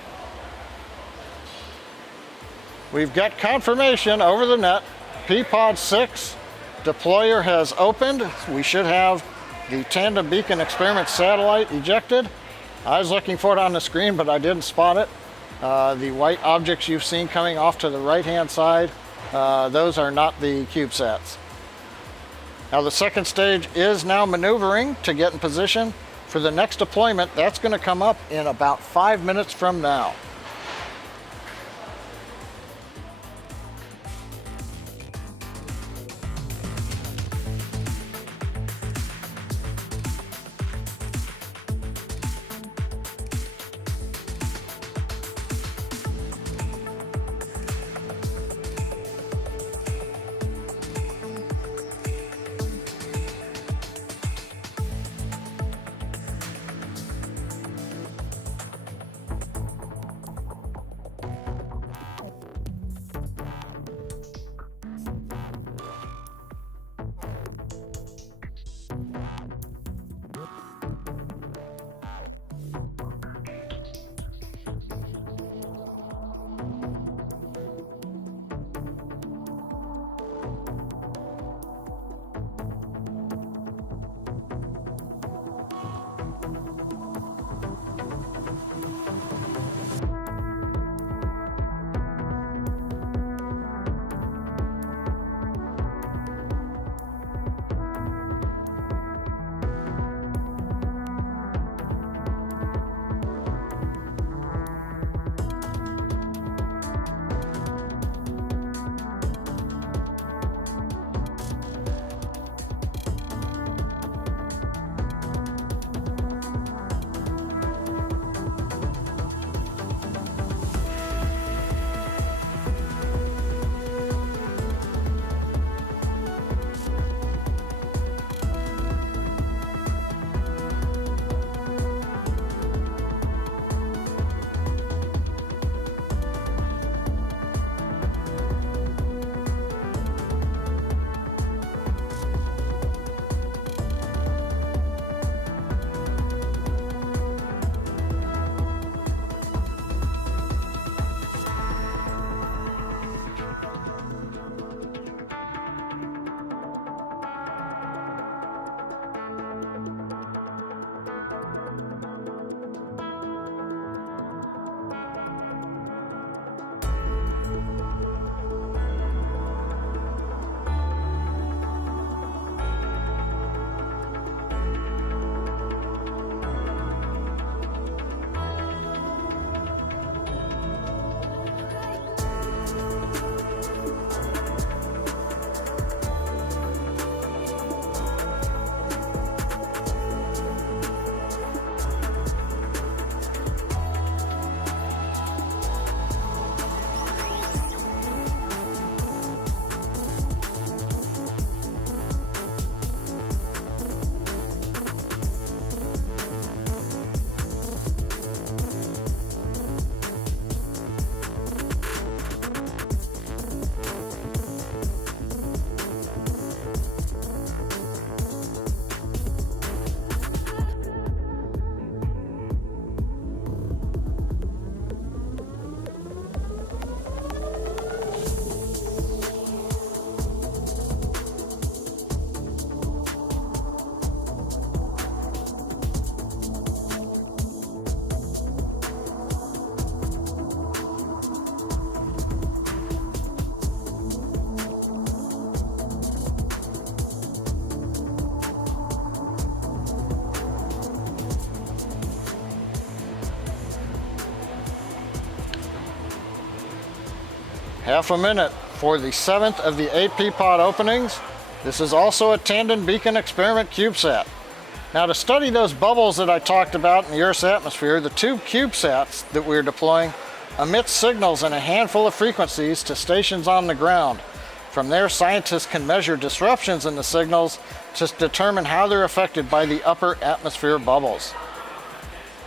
We've got confirmation over the net. P-pod 6 deployer has opened. We should have the Tandem Beacon Experiment satellite ejected. I was looking for it on the screen, but I didn't spot it. The white objects you've seen coming off to the right-hand side, those are not the CubeSats. Now the second stage is now maneuvering to get in position for the next deployment. That's going to come up in about 5 minutes from now. half a minute for the 7th of the 8 P-pod openings. This is also a tandem beacon experiment CubeSat. Now, to study those bubbles that I talked about in the Earth's atmosphere, the 2 CubeSats that we're deploying emit signals in a handful of frequencies to stations on the ground. From there, scientists can measure disruptions in the signals to determine how they're affected by the upper atmosphere bubbles.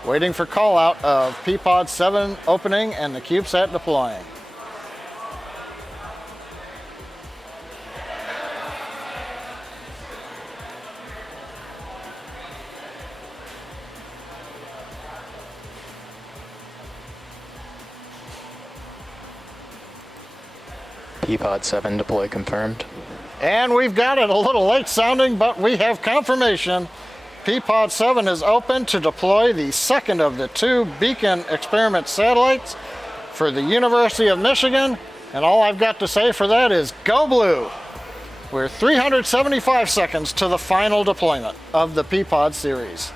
Waiting for call out of P-pod 7 opening and the CubeSat deploying. P-pod 7 deploy confirmed. And we've got it, a little late sounding, but we have confirmation. P-pod 7 is open to deploy the 2nd of the 2 beacon experiment satellites for the University of Michigan. And all I've got to say for that is go blue. We're 375 seconds to the final deployment of the P-pod series.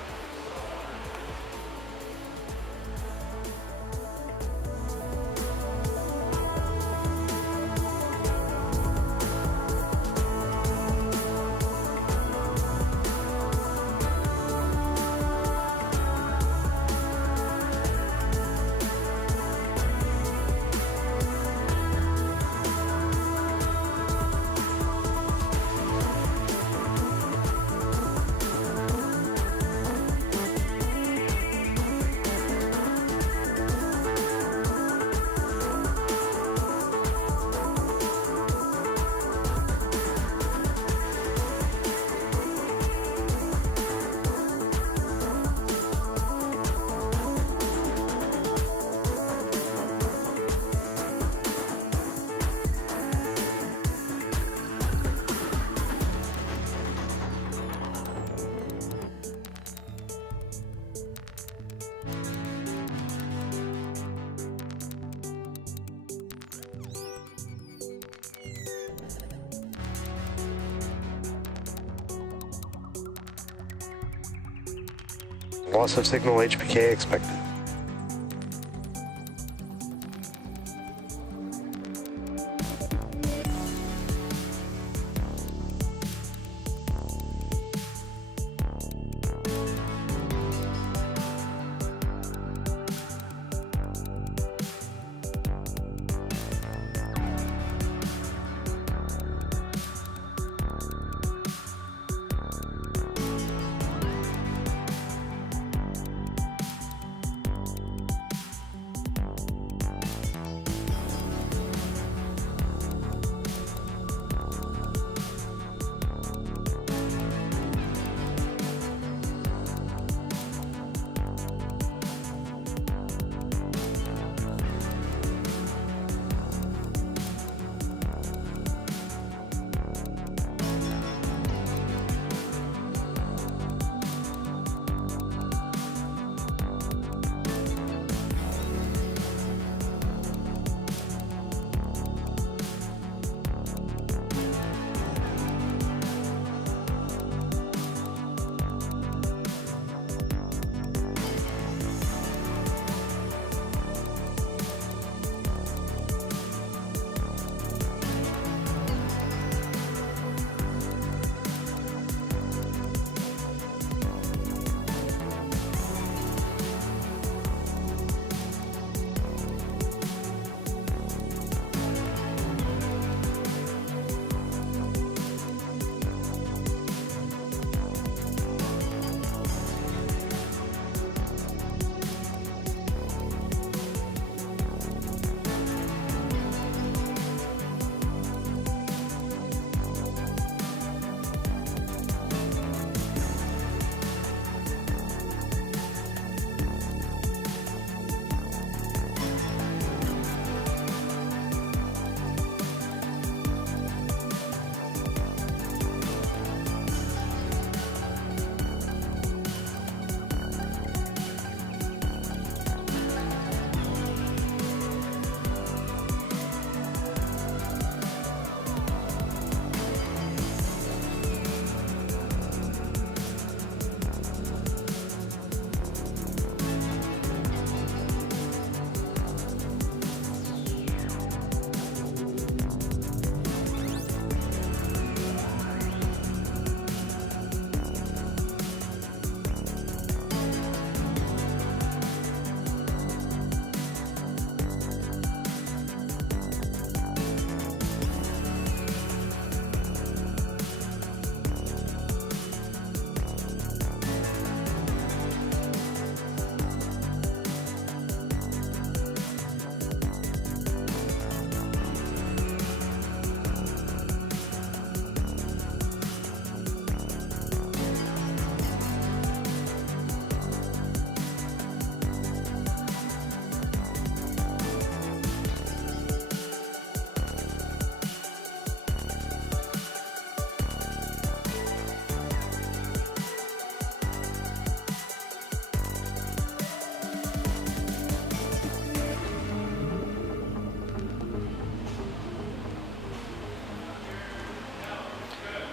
Loss of signal HPK expected.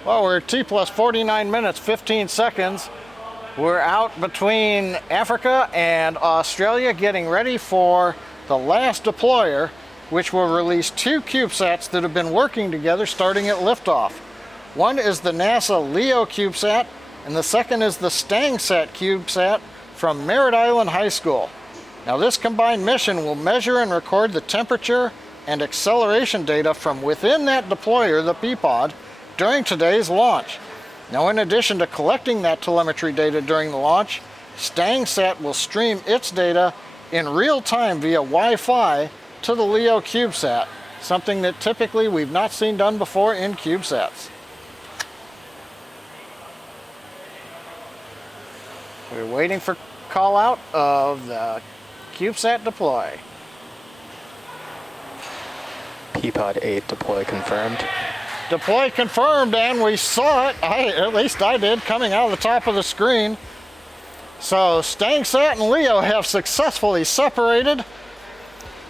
Well, we're T plus 49 minutes, 15 seconds. We're out between Africa and Australia getting ready for the last deployer, which will release 2 CubeSats that have been working together starting at liftoff. One is the NASA LEO CubeSat, and the second is the STANGSat CubeSat from Merritt Island High School. Now this combined mission will measure and record the temperature and acceleration data from within that deployer, the P-Pod, during today's launch. Now in addition to collecting that telemetry data during the launch, STANGSat will stream its data in real time via Wi-Fi to the LEO CubeSat, something that typically we've not seen done before in CubeSats. We're waiting for call out of the CubeSat deploy. P-Pod 8 deploy confirmed. Deploy confirmed, and we saw it, at least I did, coming out of the top of the screen. So STANGSat and LEO have successfully separated.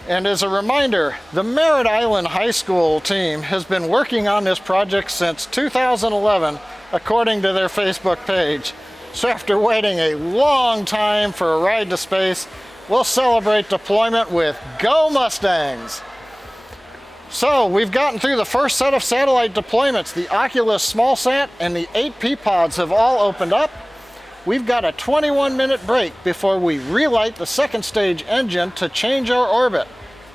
And as a reminder, the Merritt Island High School team has been working on this project since 2011, according to their Facebook page. So after waiting a long time for a ride to space, we'll celebrate deployment with Go Mustangs! So we've gotten through the first set of satellite deployments. The Oculus SmallSat and the 8 P-Pods have all opened up. We've got a 21-minute break before we relight the second stage engine to change our orbit.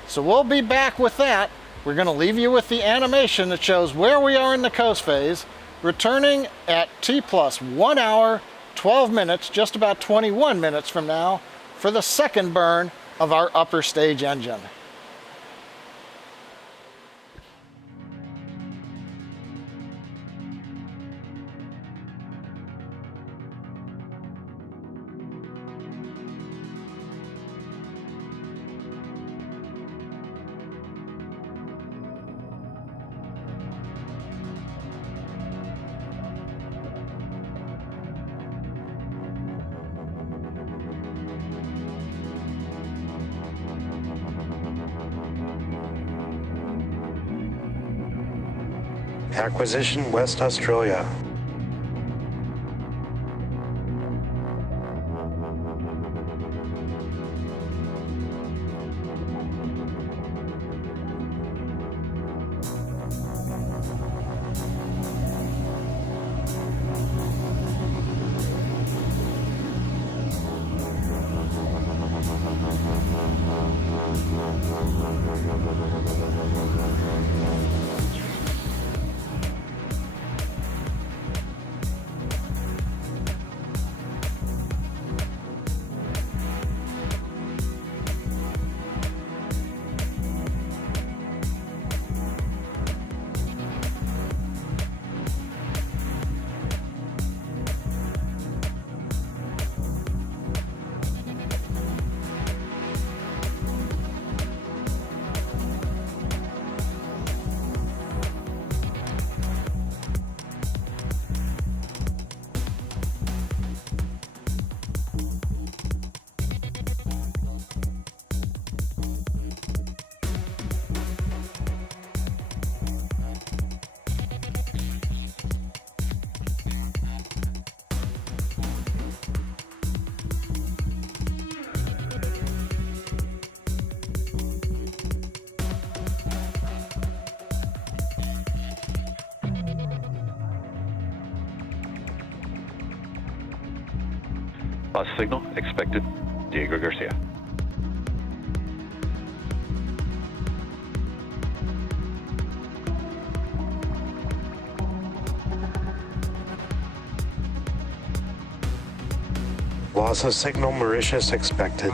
So we'll be back with that. We're going to leave you with the animation that shows where we are in the coast phase, returning at T plus 1 hour, 12 minutes, just about 21 minutes from now, for the second burn of our upper stage engine. Acquisition West Australia. Lost signal expected. Diego Garcia. Loss of signal Mauritius expected.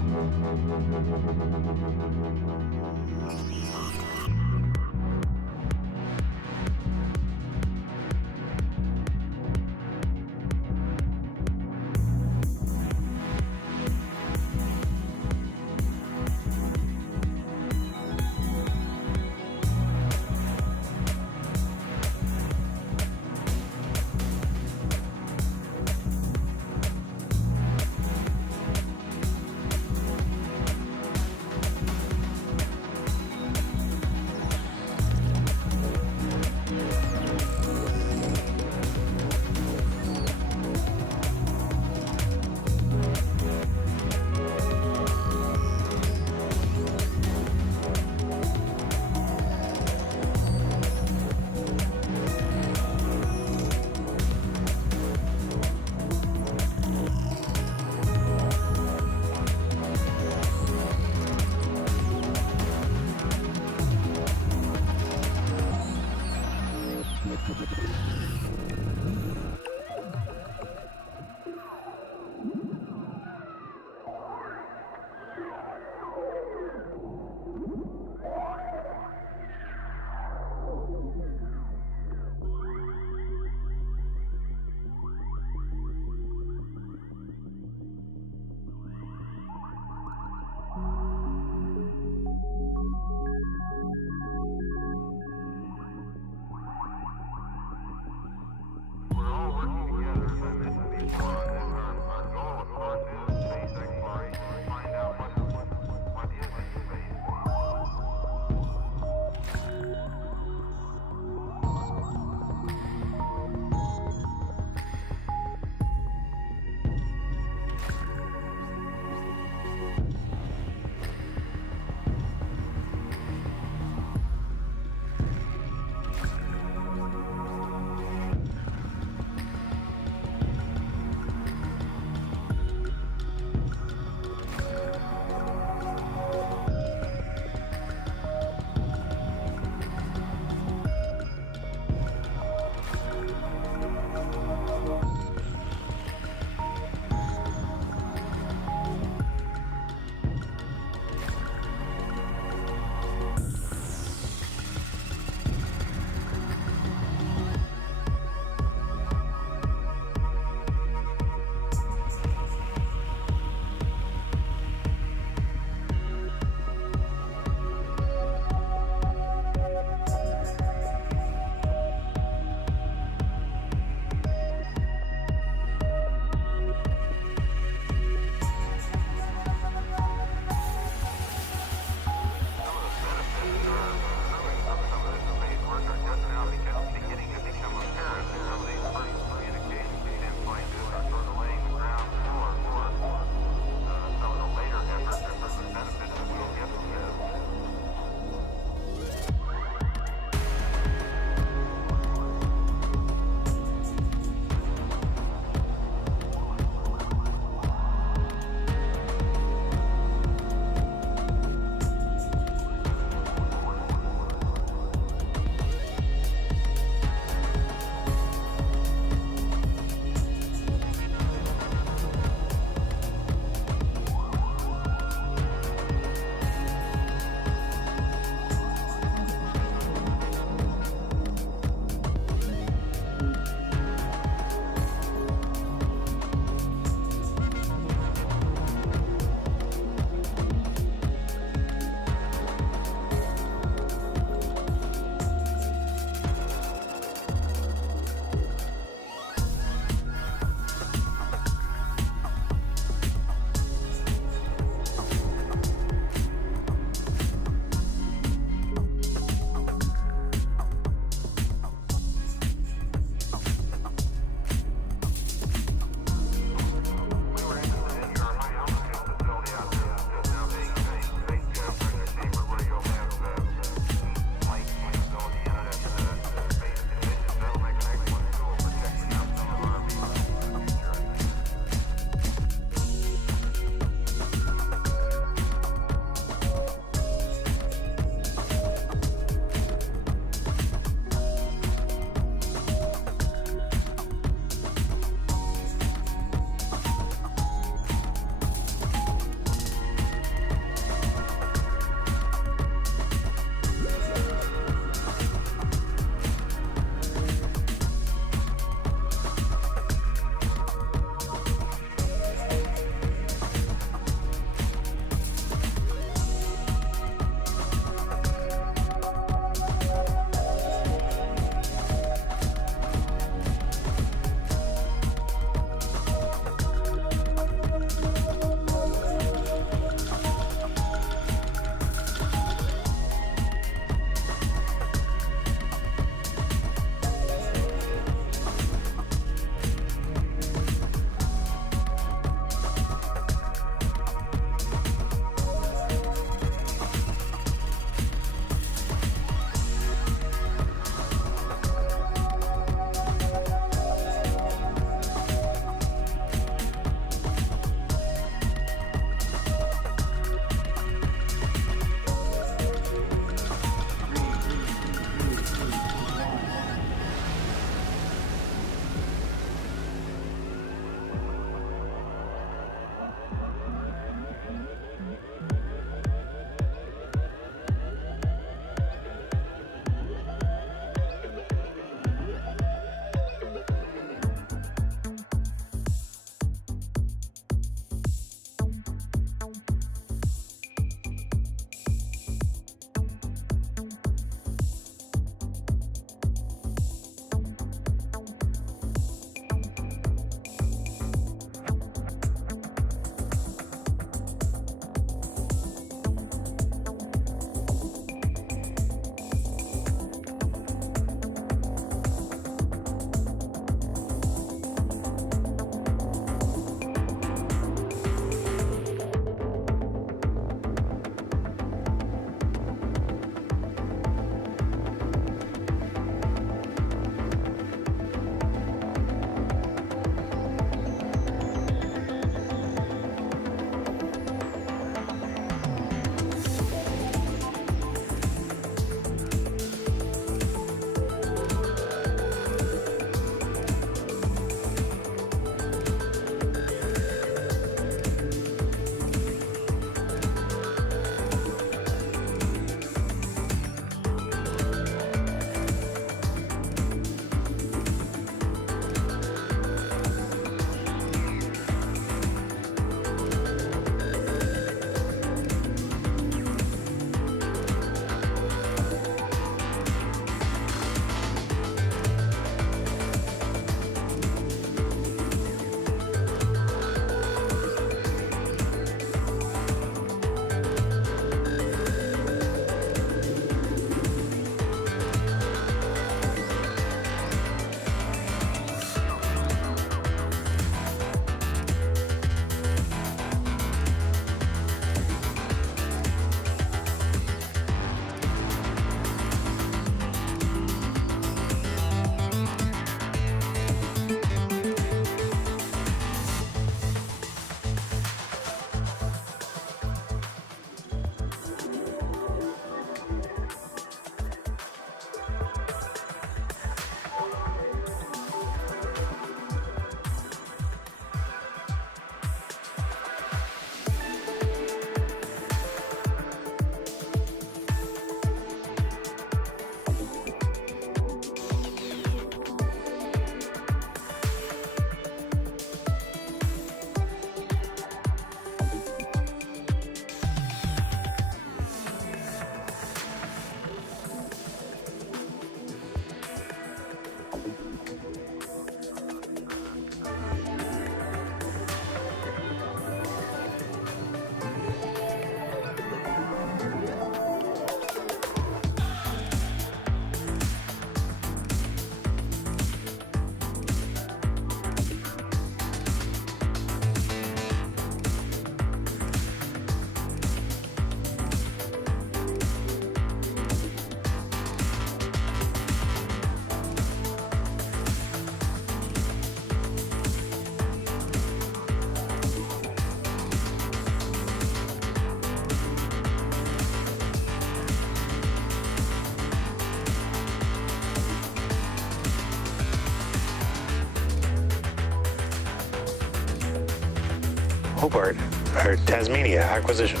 Hobart, or Tasmania acquisition.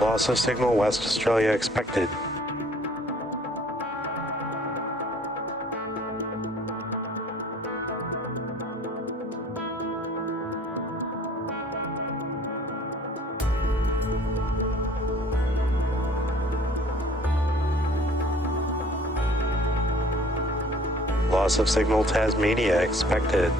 Loss of signal West Australia expected. Loss of signal Tasmania expected.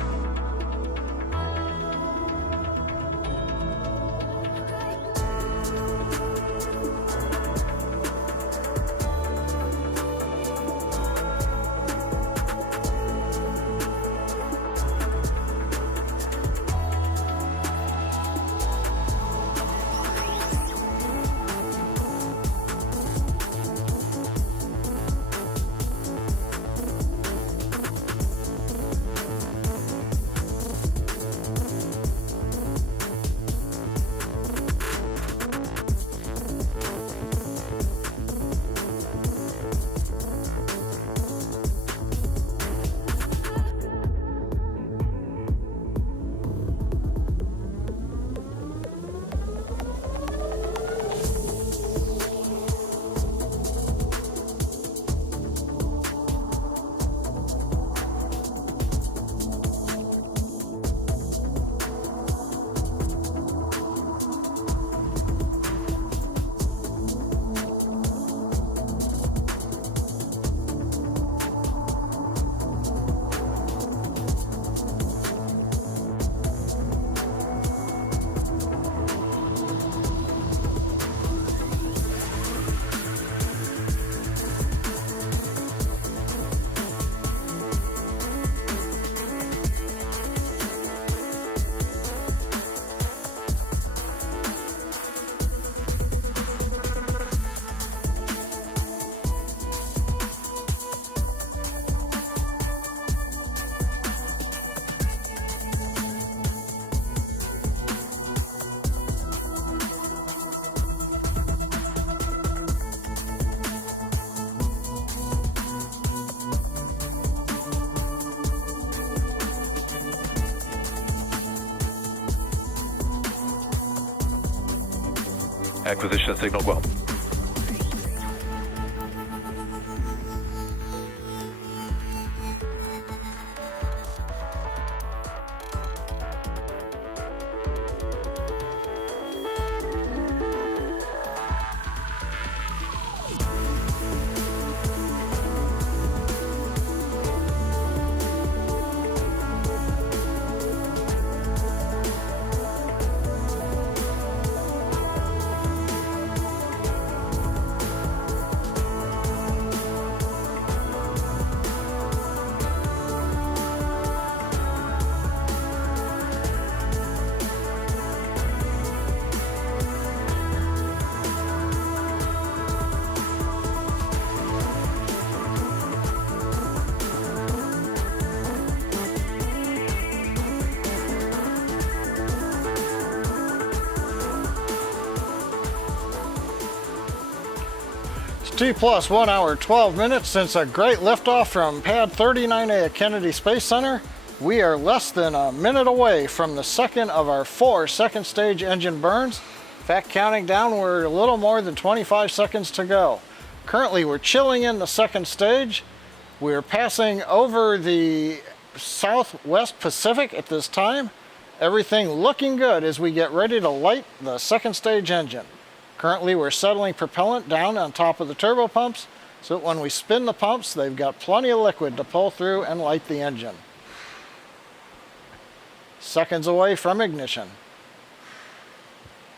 Acquisition signal well. T plus 1 hour 12 minutes since a great liftoff from pad 39A at Kennedy Space Center. We are less than a minute away from the second of our 4 second stage engine burns. In fact, counting down, we're a little more than 25 seconds to go. Currently, we're chilling in the second stage. We're passing over the Southwest Pacific at this time. Everything looking good as we get ready to light the second stage engine. Currently, we're settling propellant down on top of the turbo pumps so that when we spin the pumps, they've got plenty of liquid to pull through and light the engine. Seconds away from ignition.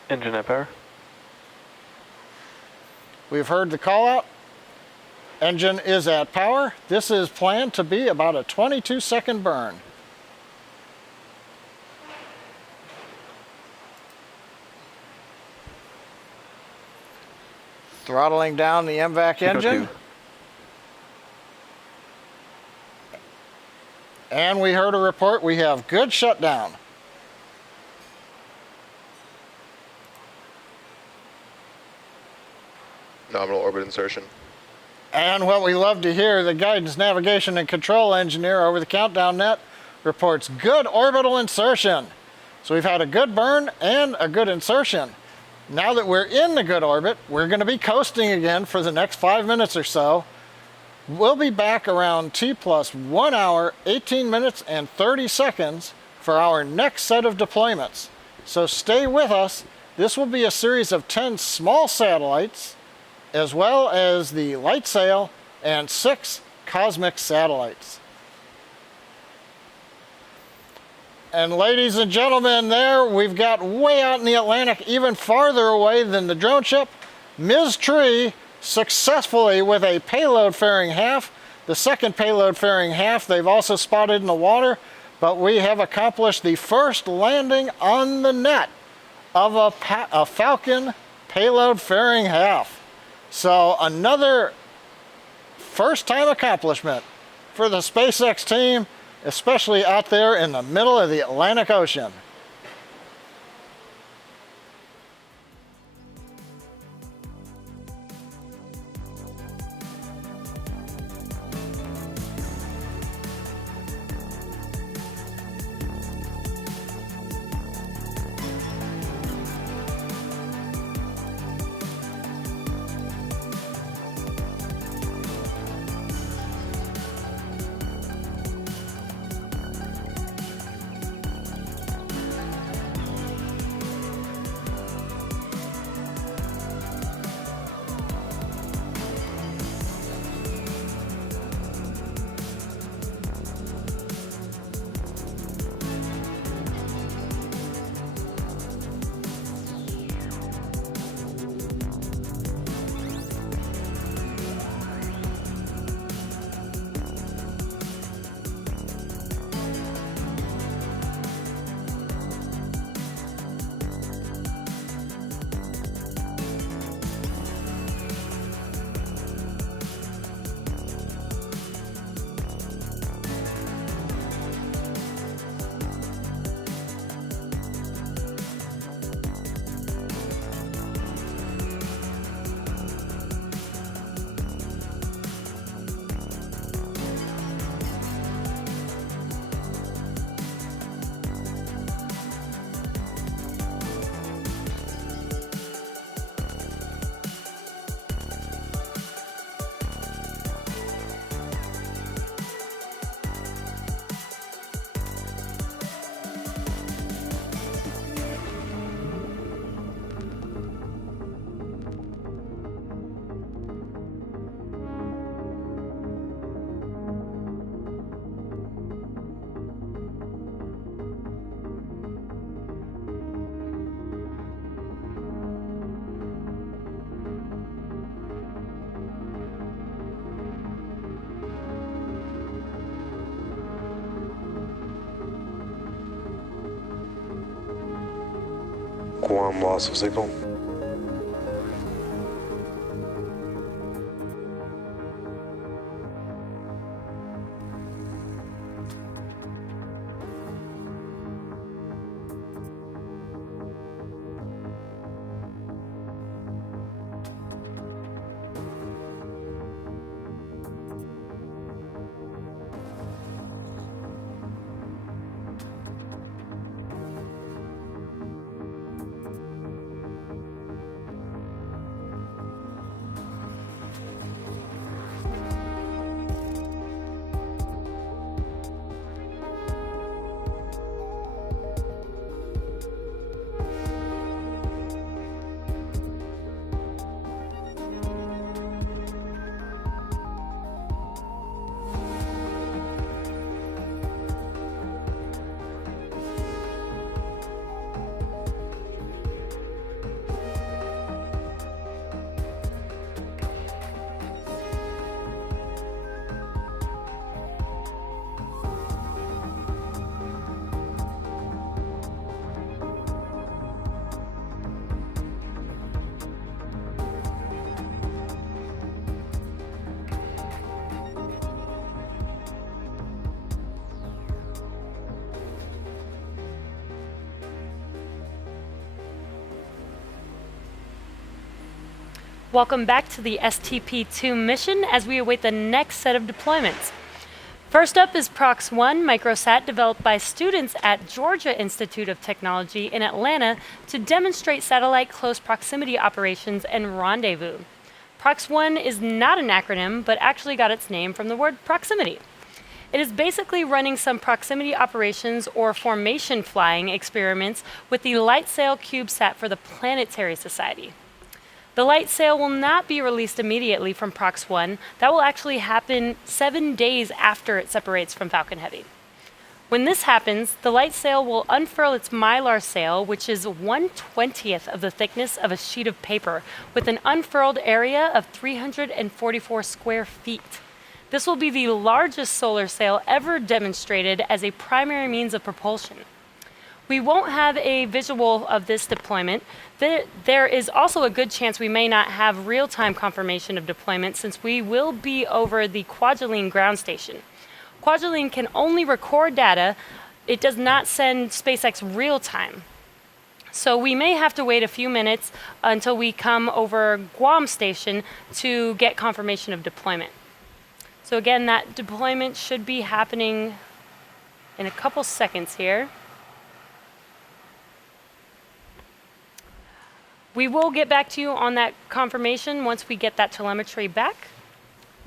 Engine at power. We've heard the call out. Engine is at power. This is planned to be about a 22-second burn. Throttling down the MVAC engine. And we heard a report we have good shutdown. Nominal orbit insertion. And what we love to hear, the guidance, navigation, and control engineer over the countdown net reports good orbital insertion. So we've had a good burn and a good insertion. Now that we're in the good orbit, we're going to be coasting again for the next 5 minutes or so. We'll be back around T plus 1 hour, 18 minutes, and 30 seconds for our next set of deployments. So stay with us. This will be a series of 10 small satellites, as well as the light sail and 6 cosmic satellites. And ladies and gentlemen, there we've got way out in the Atlantic, even farther away than the drone ship, Ms. Tree successfully with a payload fairing half. The second payload fairing half they've also spotted in the water, but we have accomplished the first landing on the net of a Falcon payload fairing half. So another first time accomplishment for the SpaceX team, especially out there in the middle of the Atlantic Ocean. Guam, loss of signal. Welcome back to the STP-2 mission as we await the next set of deployments. First up is PROX-1 microsat developed by students at Georgia Institute of Technology in Atlanta to demonstrate satellite close proximity operations and rendezvous. PROX-1 is not an acronym, but actually got its name from the word proximity. It is basically running some proximity operations or formation flying experiments with the LightSail CubeSat for the Planetary Society. The LightSail will not be released immediately from PROX-1. That will actually happen 7 days after it separates from Falcon Heavy. When this happens, the LightSail will unfurl its mylar sail, which is 1/20th of the thickness of a sheet of paper, with an unfurled area of 344 square feet. This will be the largest solar sail ever demonstrated as a primary means of propulsion. We won't have a visual of this deployment. There is also a good chance we may not have real-time confirmation of deployment since we will be over the Kwajalein ground station. Kwajalein can only record data. It does not send SpaceX real-time. So we may have to wait a few minutes until we come over Guam station to get confirmation of deployment. So again, that deployment should be happening in a couple seconds here. We will get back to you on that confirmation once we get that telemetry back.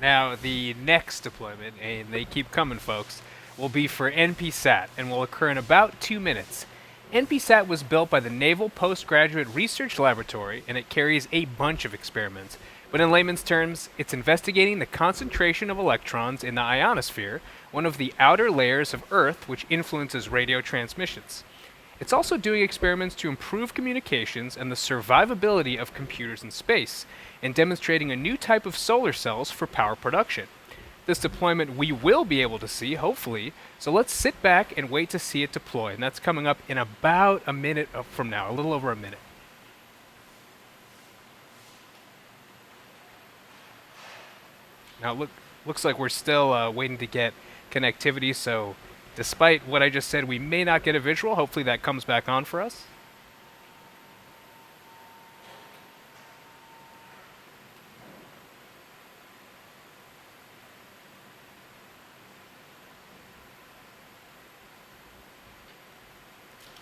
Now, the next deployment, and they keep coming, folks, will be for NPSat and will occur in about 2 minutes. NPSat was built by the Naval Postgraduate Research Laboratory, and it carries a bunch of experiments. But in layman's terms, it's investigating the concentration of electrons in the ionosphere, one of the outer layers of Earth which influences radio transmissions. It's also doing experiments to improve communications and the survivability of computers in space, and demonstrating a new type of solar cells for power production. This deployment we will be able to see, hopefully, so let's sit back and wait to see it deploy, and that's coming up in about a minute from now, a little over a minute. Now, looks like we're still waiting to get connectivity, so despite what I just said, we may not get a visual. Hopefully that comes back on for us.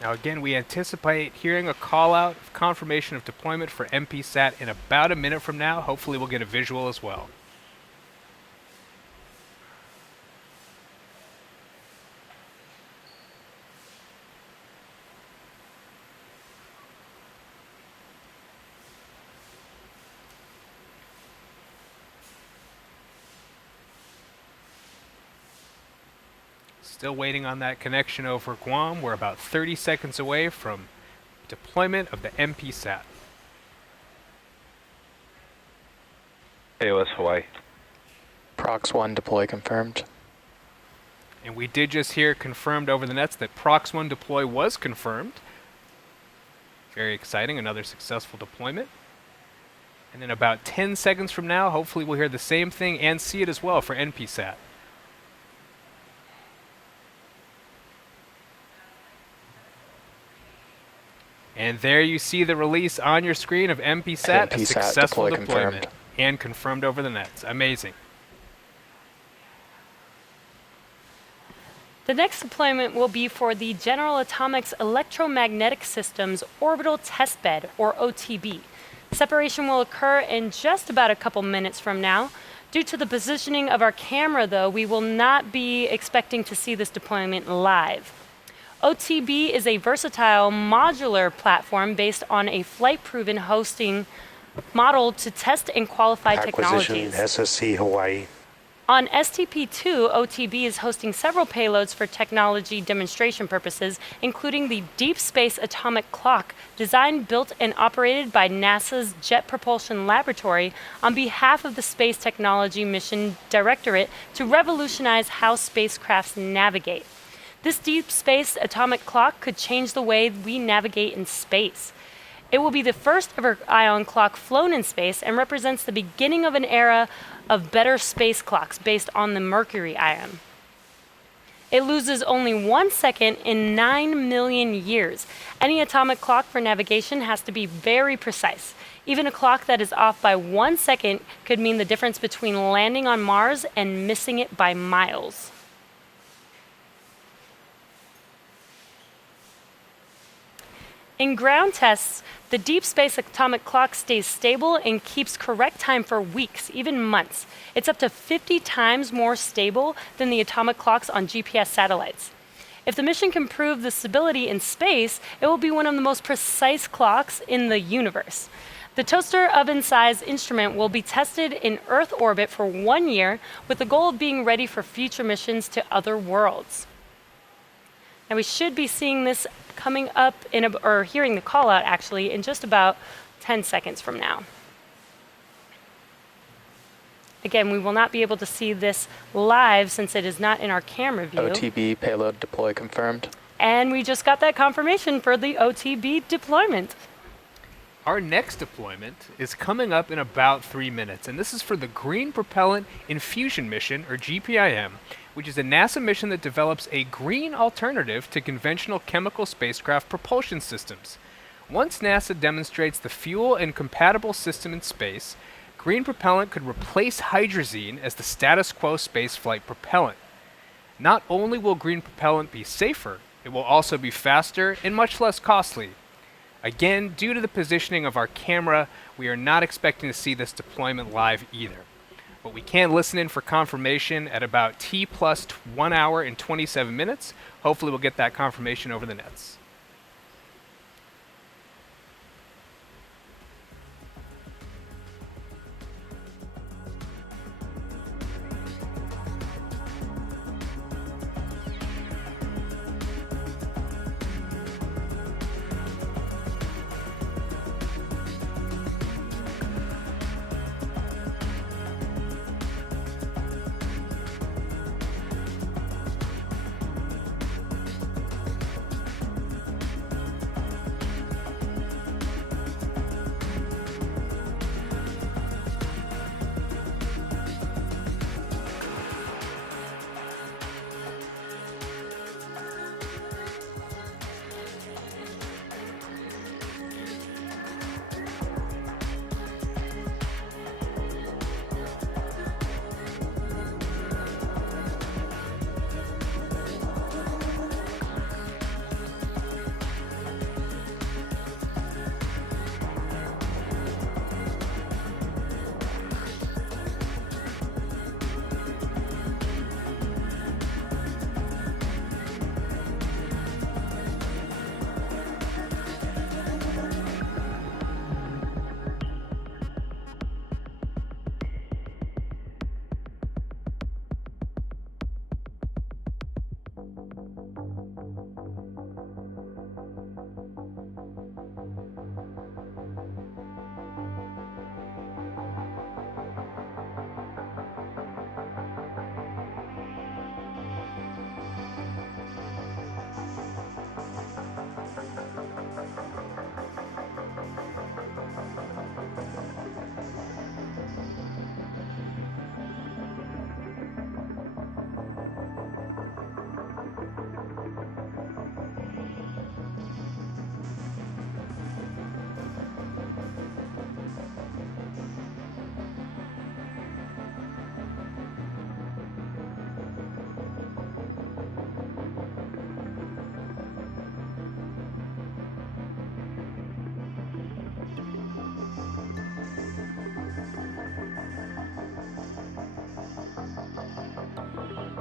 Now again, we anticipate hearing a call out of confirmation of deployment for NPSat in about a minute from now. Hopefully we'll get a visual as well. Still waiting on that connection over Guam. We're about 30 seconds away from deployment of the NPSat. AOS Hawaii. PROX-1 deploy confirmed. And we did just hear confirmed over the nets that PROX-1 deploy was confirmed. Very exciting, another successful deployment. And in about 10 seconds from now, hopefully we'll hear the same thing and see it as well for NPSat. And there you see the release on your screen of NPSat, a successful deployment and confirmed over the nets. Amazing. The next deployment will be for the General Atomics Electromagnetic Systems Orbital Testbed, or OTB. Separation will occur in just about a couple minutes from now. Due to the positioning of our camera, though, we will not be expecting to see this deployment live. OTB is a versatile modular platform based on a flight-proven hosting model to test and qualify Acquisition technologies. SSC Hawaii. On STP-2, OTB is hosting several payloads for technology demonstration purposes, including the Deep Space Atomic Clock, designed, built, and operated by NASA's Jet Propulsion Laboratory on behalf of the Space Technology Mission Directorate to revolutionize how spacecrafts navigate. This Deep Space Atomic Clock could change the way we navigate in space. It will be the first ever ion clock flown in space and represents the beginning of an era of better space clocks based on the Mercury ion. It loses only 1 second in 9 million years. Any atomic clock for navigation has to be very precise. Even a clock that is off by 1 second could mean the difference between landing on Mars and missing it by miles. In ground tests, the Deep Space Atomic Clock stays stable and keeps correct time for weeks, even months. It's up to 50 times more stable than the atomic clocks on GPS satellites. If the mission can prove the stability in space, it will be one of the most precise clocks in the universe. The toaster oven-sized instrument will be tested in Earth orbit for 1 year, with the goal of being ready for future missions to other worlds. Now we should be seeing this coming up or hearing the call out actually in just about 10 seconds from now. Again, we will not be able to see this live since it is not in our camera view. OTB payload deploy confirmed. And we just got that confirmation for the OTB deployment. Our next deployment is coming up in about 3 minutes, and this is for the Green Propellant Infusion Mission, or GPIM, which is a NASA mission that develops a green alternative to conventional chemical spacecraft propulsion systems. Once NASA demonstrates the fuel and compatible system in space, green propellant could replace hydrazine as the status quo spaceflight propellant. Not only will green propellant be safer, it will also be faster and much less costly. Again, due to the positioning of our camera, we are not expecting to see this deployment live either. But we can listen in for confirmation at about T plus 1 hour and 27 minutes. Hopefully we'll get that confirmation over the nets.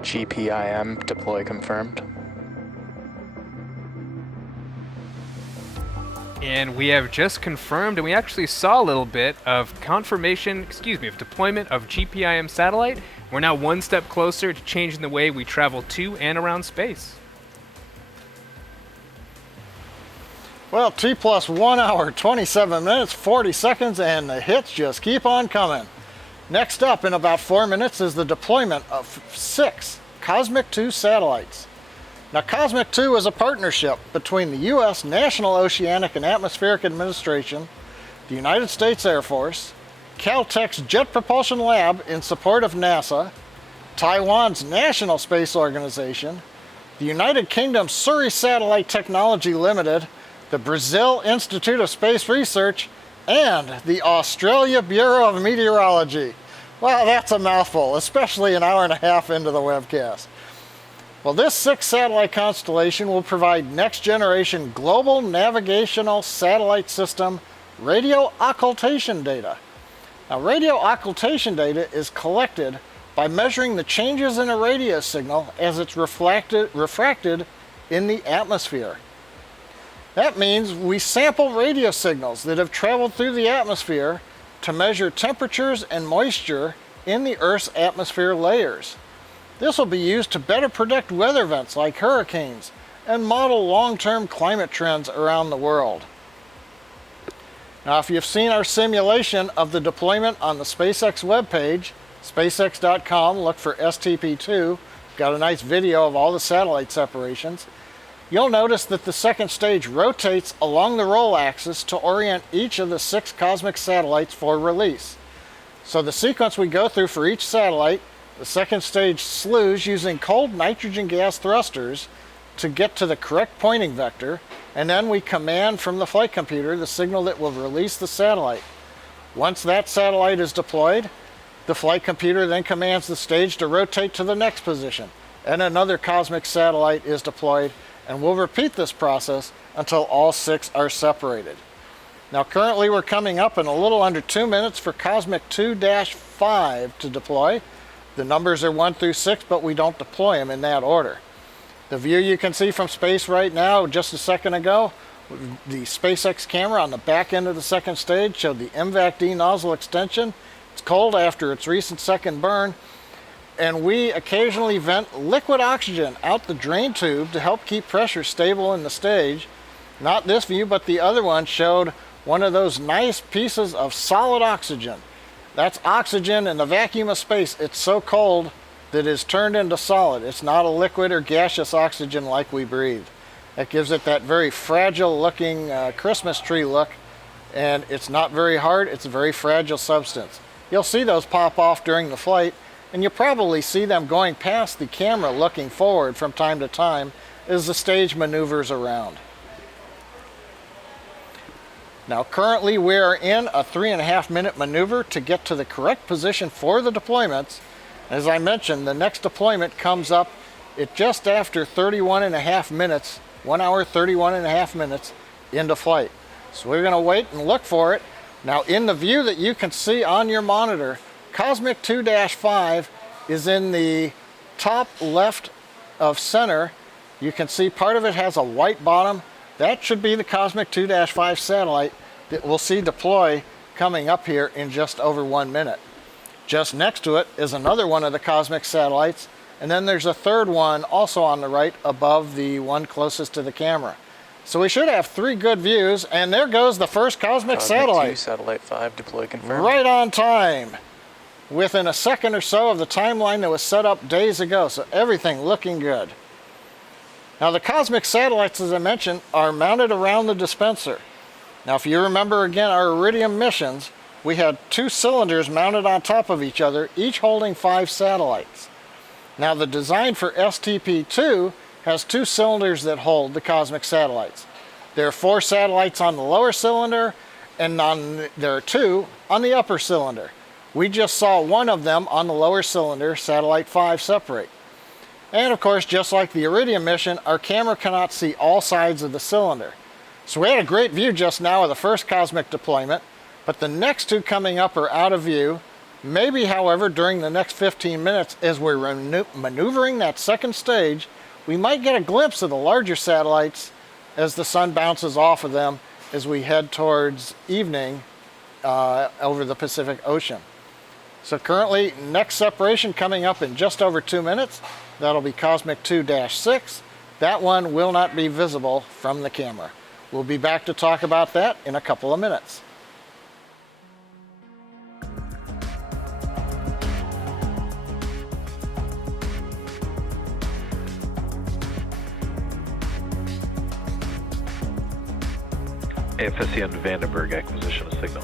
GPIM deploy confirmed. And we have just confirmed, and we actually saw a little bit of confirmation, of deployment of GPIM satellite. We're now one step closer to changing the way we travel to and around space. Well, T plus 1 hour, 27 minutes, 40 seconds, and the hits just keep on coming. Next up, in about 4 minutes, is the deployment of 6 Cosmic 2 satellites. Now, Cosmic 2 is a partnership between the U.S. National Oceanic and Atmospheric Administration, the United States Air Force, Caltech's Jet Propulsion Lab in support of NASA, Taiwan's National Space Organization, the United Kingdom's Surrey Satellite Technology Limited, the Brazil Institute of Space Research, and the Australia Bureau of Meteorology. Wow, that's a mouthful, especially an hour and a half into the webcast. Well, this 6 satellite constellation will provide next-generation global navigational satellite system radio occultation data. Now, radio occultation data is collected by measuring the changes in a radio signal as it's refracted in the atmosphere. That means we sample radio signals that have traveled through the atmosphere to measure temperatures and moisture in the Earth's atmosphere layers. This will be used to better predict weather events like hurricanes and model long-term climate trends around the world. Now, if you've seen our simulation of the deployment on the SpaceX webpage, spacex.com, look for STP-2, got a nice video of all the satellite separations, you'll notice that the second stage rotates along the roll axis to orient each of the 6 cosmic satellites for release. So the sequence we go through for each satellite, the second stage slews using cold nitrogen gas thrusters to get to the correct pointing vector, and then we command from the flight computer the signal that will release the satellite. Once that satellite is deployed, the flight computer then commands the stage to rotate to the next position, and another cosmic satellite is deployed, and we'll repeat this process until all 6 are separated. Now, currently we're coming up in a little under 2 minutes for Cosmic 2-5 to deploy. The numbers are 1 through 6, but we don't deploy them in that order. The view you can see from space right now, just a second ago, the SpaceX camera on the back end of the second stage showed the MVAC-D nozzle extension. It's cold after its recent second burn, and we occasionally vent liquid oxygen out the drain tube to help keep pressure stable in the stage. Not this view, but the other one showed one of those nice pieces of solid oxygen. That's oxygen in the vacuum of space. It's so cold that it's turned into solid. It's not a liquid or gaseous oxygen like we breathe. That gives it that very fragile looking Christmas tree look, and it's not very hard. It's a very fragile substance. You'll see those pop off during the flight, and you'll probably see them going past the camera looking forward from time to time as the stage maneuvers around. Now, currently we are in a 3.5 minute maneuver to get to the correct position for the deployments. As I mentioned, the next deployment comes up at just after 31.5 minutes, 1 hour, 31.5 minutes into flight. So we're going to wait and look for it. Now, in the view that you can see on your monitor, Cosmic 2-5 is in the top left of center. You can see part of it has a white bottom. That should be the Cosmic 2-5 satellite that we'll see deploy coming up here in just over 1 minute. Just next to it is another one of the cosmic satellites, and then there's a third one also on the right above the one closest to the camera. So we should have 3 good views, and there goes the first cosmic satellite. 2, satellite 5, deploy confirmed. Right on time, within a second or so of the timeline that was set up days ago, so everything looking good. Now, the cosmic satellites, as I mentioned, are mounted around the dispenser. Now, if you remember again our Iridium missions, we had 2 cylinders mounted on top of each other, each holding 5 satellites. Now, the design for STP-2 has 2 cylinders that hold the cosmic satellites. There are 4 satellites on the lower cylinder, and there are 2 on the upper cylinder. We just saw one of them on the lower cylinder, satellite 5, separate. And of course, just like the Iridium mission, our camera cannot see all sides of the cylinder. So we had a great view just now of the first cosmic deployment, but the next 2 coming up are out of view. Maybe, however, during the next 15 minutes, as we're maneuvering that second stage, we might get a glimpse of the larger satellites as the sun bounces off of them as we head towards evening over the Pacific Ocean. So currently, next separation coming up in just over 2 minutes. That'll be Cosmic 2-6. That one will not be visible from the camera. We'll be back to talk about that in a couple of minutes. AFSC on Vandenberg acquisition of signal.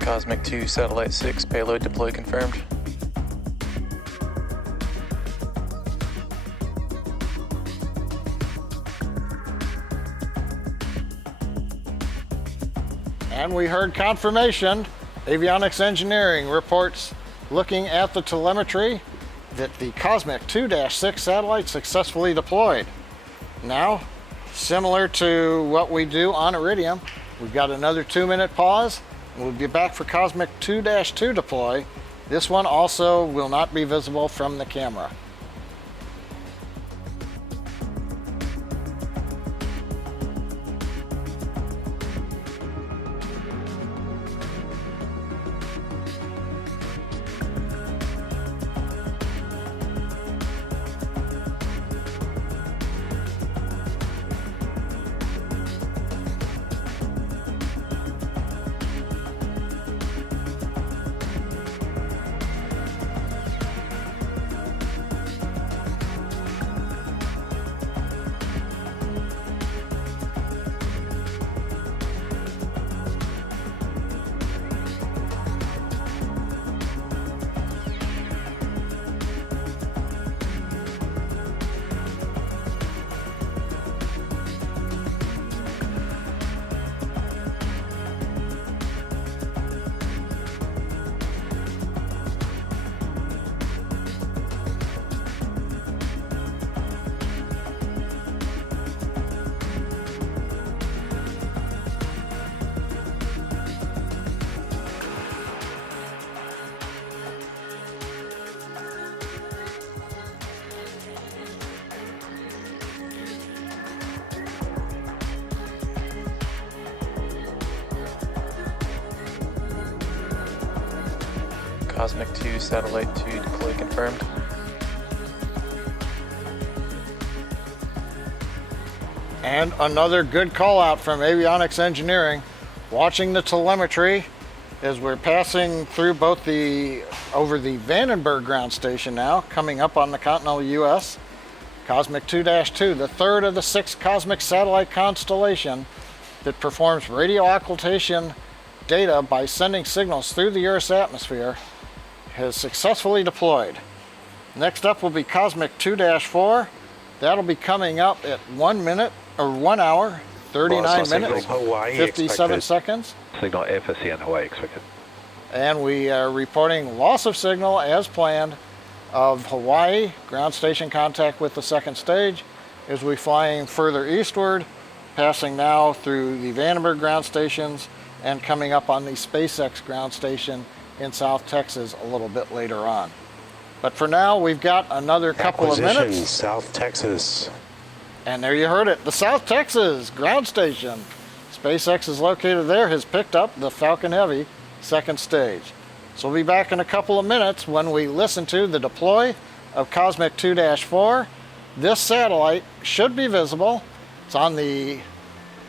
Cosmic 2, Satellite 6, payload deploy confirmed. And we heard confirmation. Avionics Engineering reports, looking at the telemetry, that the Cosmic 2-6 satellite successfully deployed. Now, similar to what we do on Iridium, we've got another 2-minute pause. We'll be back for Cosmic 2-2 deploy. This one also will not be visible from the camera. Cosmic 2, Satellite 2, deploy confirmed. And another good call out from Avionics Engineering, watching the telemetry as we're passing through both over the Vandenberg ground station now, coming up on the continental US. Cosmic 2-2, the third of the 6 cosmic satellite constellation that performs radio occultation data by sending signals through the Earth's atmosphere, has successfully deployed. Next up will be Cosmic 2-4. That'll be coming up at 1 minute or 1 hour, 39 Signal minutes, Hawaii 57 expected. seconds. Signal FSC and Hawaii expected. And we are reporting loss of signal as planned of Hawaii, ground station contact with the second stage as we flying further eastward, passing now through the Vandenberg ground stations and coming up on the SpaceX ground station in South Texas a little bit later on. But for now, we've got another couple of minutes. South Texas. And there you heard it, the South Texas ground station. SpaceX is located there, has picked up the Falcon Heavy second stage. So we'll be back in a couple of minutes when we listen to the deploy of Cosmic 2-4. This satellite should be visible. It's on the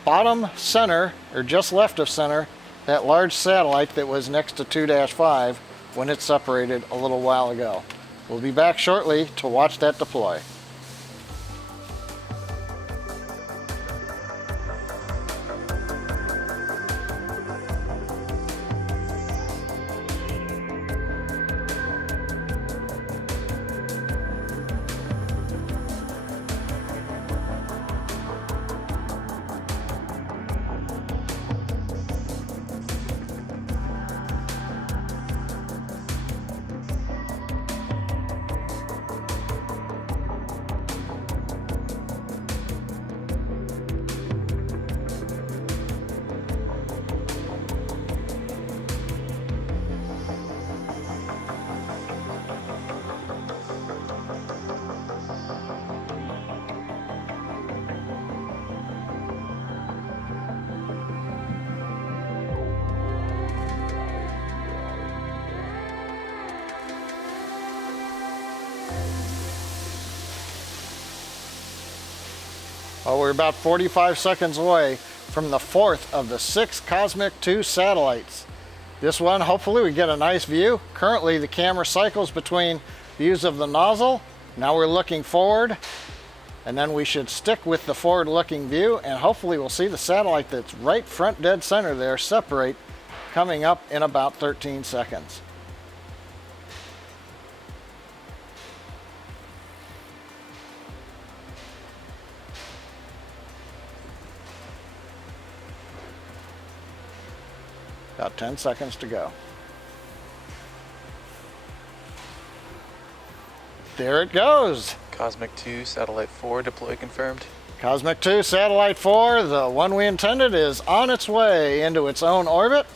bottom center, or just left of center, that large satellite that was next to 2-5 when it separated a little while ago. We'll be back shortly to watch that deploy. Well, we're about 45 seconds away from the fourth of the 6 Cosmic 2 satellites. This one, hopefully we get a nice view. Currently the camera cycles between views of the nozzle. Now we're looking forward, and then we should stick with the forward-looking view, and hopefully we'll see the satellite that's right front dead center there separate, coming up in about 13 seconds. About 10 seconds to go. There it goes. Cosmic 2, Satellite 4, deploy confirmed. Cosmic 2, Satellite 4, the one we intended, is on its way into its own orbit.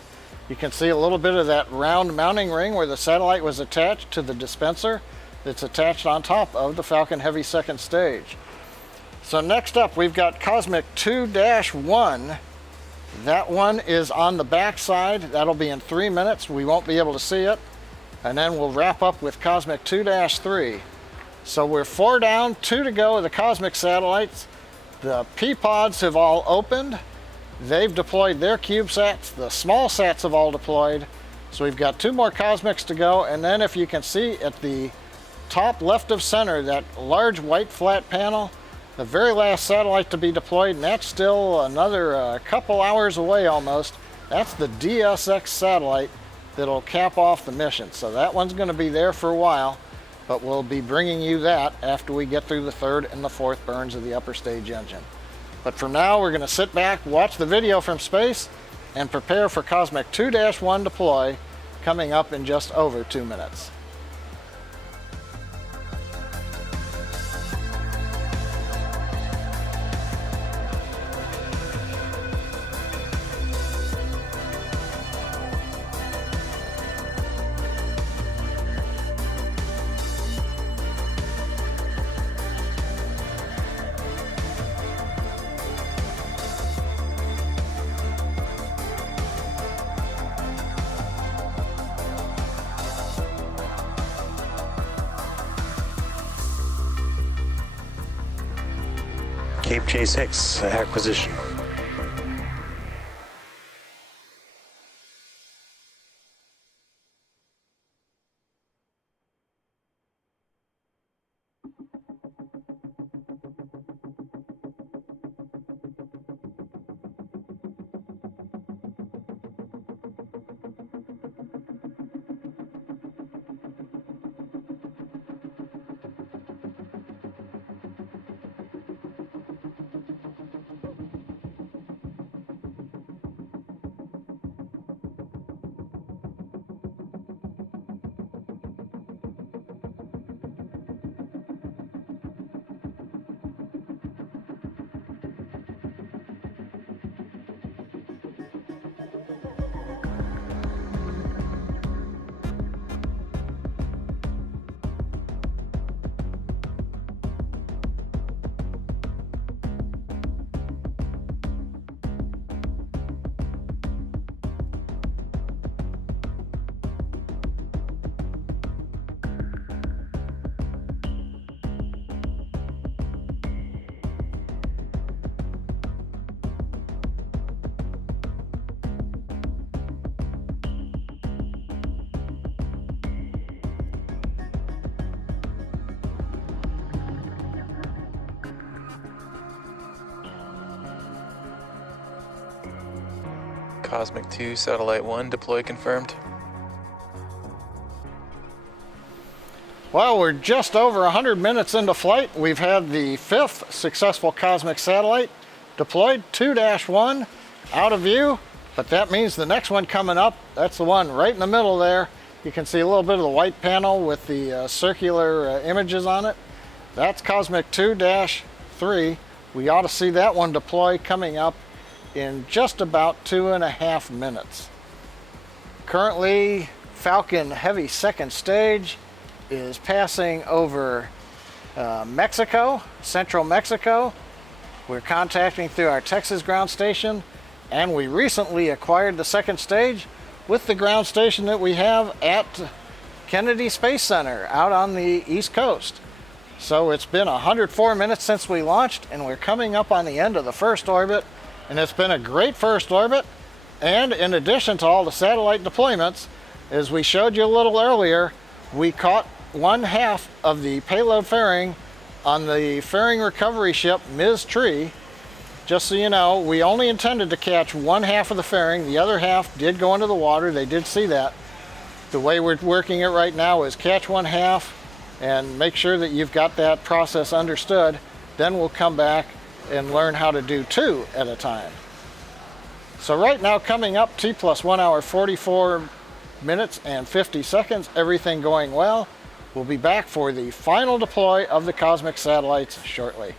You can see a little bit of that round mounting ring where the satellite was attached to the dispenser that's attached on top of the Falcon Heavy second stage. So next up, we've got Cosmic 2-1. That one is on the back side. That'll be in 3 minutes. We won't be able to see it. And then we'll wrap up with Cosmic 2-3. So we're 4 down, 2 to go of the Cosmic satellites. The P-pods have all opened. They've deployed their CubeSats. The small sats have all deployed. So we've got 2 more Cosmics to go. And then if you can see at the top left of center, that large white flat panel, the very last satellite to be deployed, and that's still another couple hours away almost. That's the DSX satellite that'll cap off the mission. So that one's going to be there for a while, but we'll be bringing you that after we get through the 3rd and the 4th burns of the upper stage engine. But for now, we're going to sit back, watch the video from space, and prepare for Cosmic 2-1 deploy coming up in just over 2 minutes. Cape J6 acquisition. Cosmic 2, Satellite 1, deploy confirmed. Well, we're just over 100 minutes into flight. We've had the 5th successful cosmic satellite deployed, 2-1, out of view, but that means the next one coming up, that's the one right in the middle there. You can see a little bit of the white panel with the circular images on it. That's Cosmic 2-3. We ought to see that one deploy coming up in just about 2.5 minutes. Currently, Falcon Heavy second stage is passing over Mexico, central Mexico. We're contacting through our Texas ground station, and we recently acquired the second stage with the ground station that we have at Kennedy Space Center out on the East Coast. So it's been 104 minutes since we launched, and we're coming up on the end of the first orbit, and it's been a great first orbit. And in addition to all the satellite deployments, as we showed you a little earlier, we caught 1/2 of the payload fairing on the fairing recovery ship Ms. Tree. Just so you know, we only intended to catch 1/2 of the fairing. The other half did go into the water. They did see that. The way we're working it right now is catch 1/2 and make sure that you've got that process understood. Then we'll come back and learn how to do 2 at a time. So right now, coming up, T plus 1 hour 44 minutes and 50 seconds, everything going well. We'll be back for the final deploy of the cosmic satellites shortly.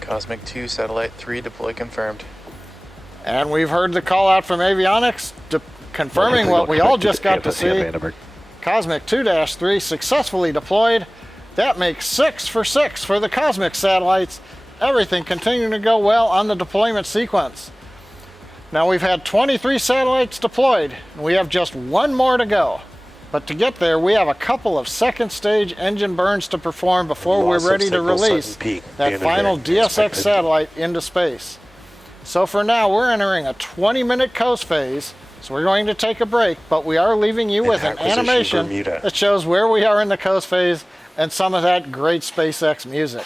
Cosmic 2, Satellite 3, deploy confirmed. And we've heard the call out from avionics confirming what we all just got to see. Cosmic 2-3 successfully deployed. That makes 6 for 6 for the cosmic satellites. Everything continuing to go well on the deployment sequence. Now we've had 23 satellites deployed, and we have just 1 more to go. But to get there, we have a couple of second stage engine burns to perform before we're ready to release that final DSX satellite into space. So for now, we're entering a 20-minute coast phase, so we're going to take a break, but we are leaving you with an animation that shows where we are in the coast phase and some of that great SpaceX music.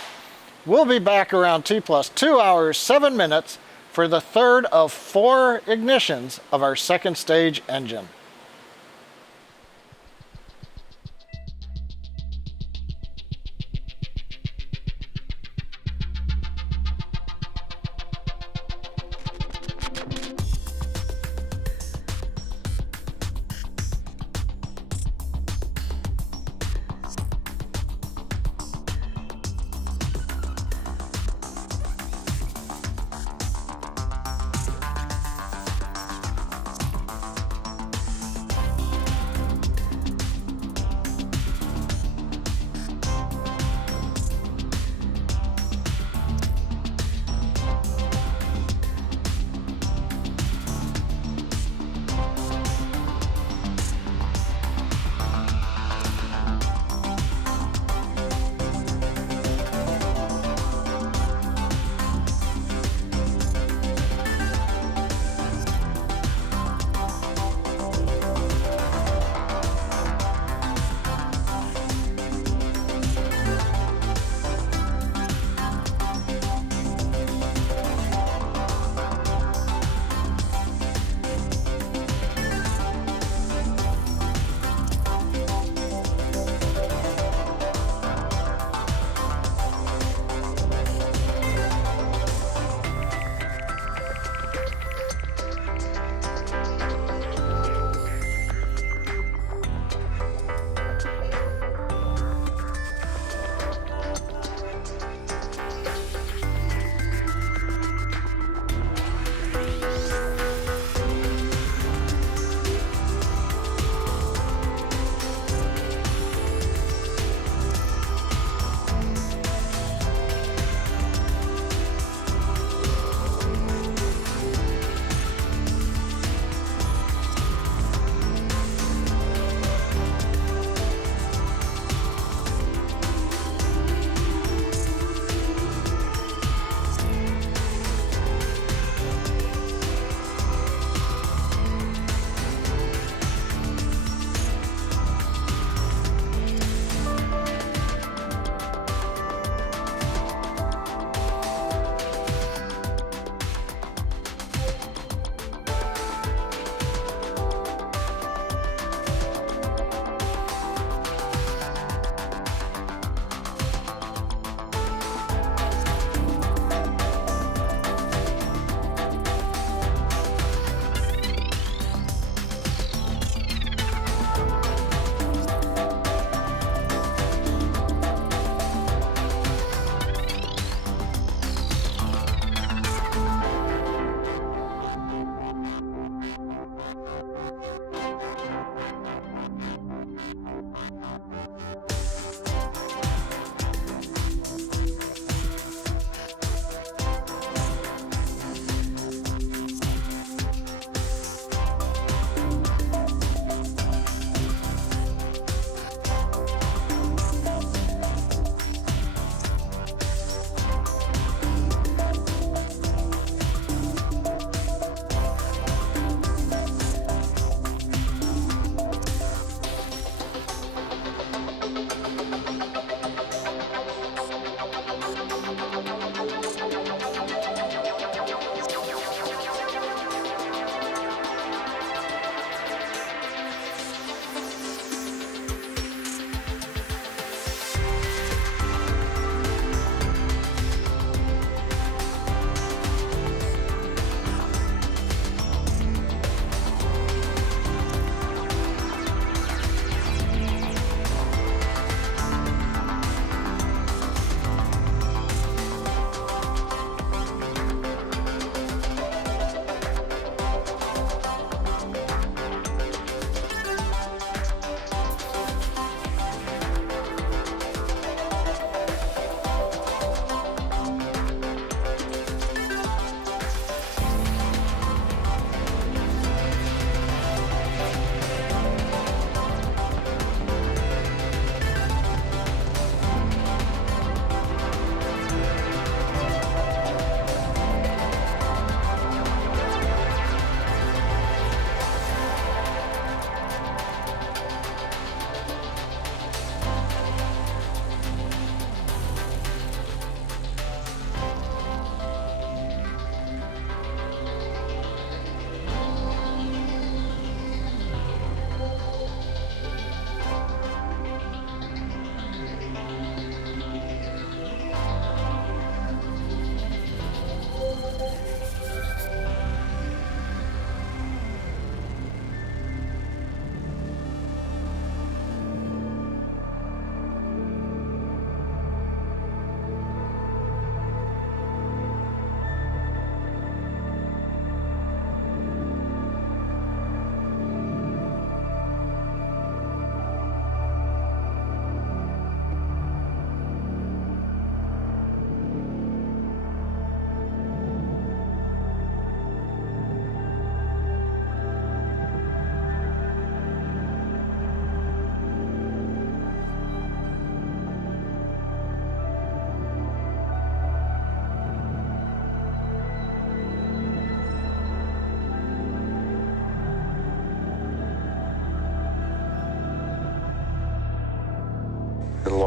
We'll be back around T plus 2 hours, 7 minutes for the third of 4 ignitions of our second stage engine.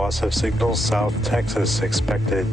Loss of signal South Texas expected.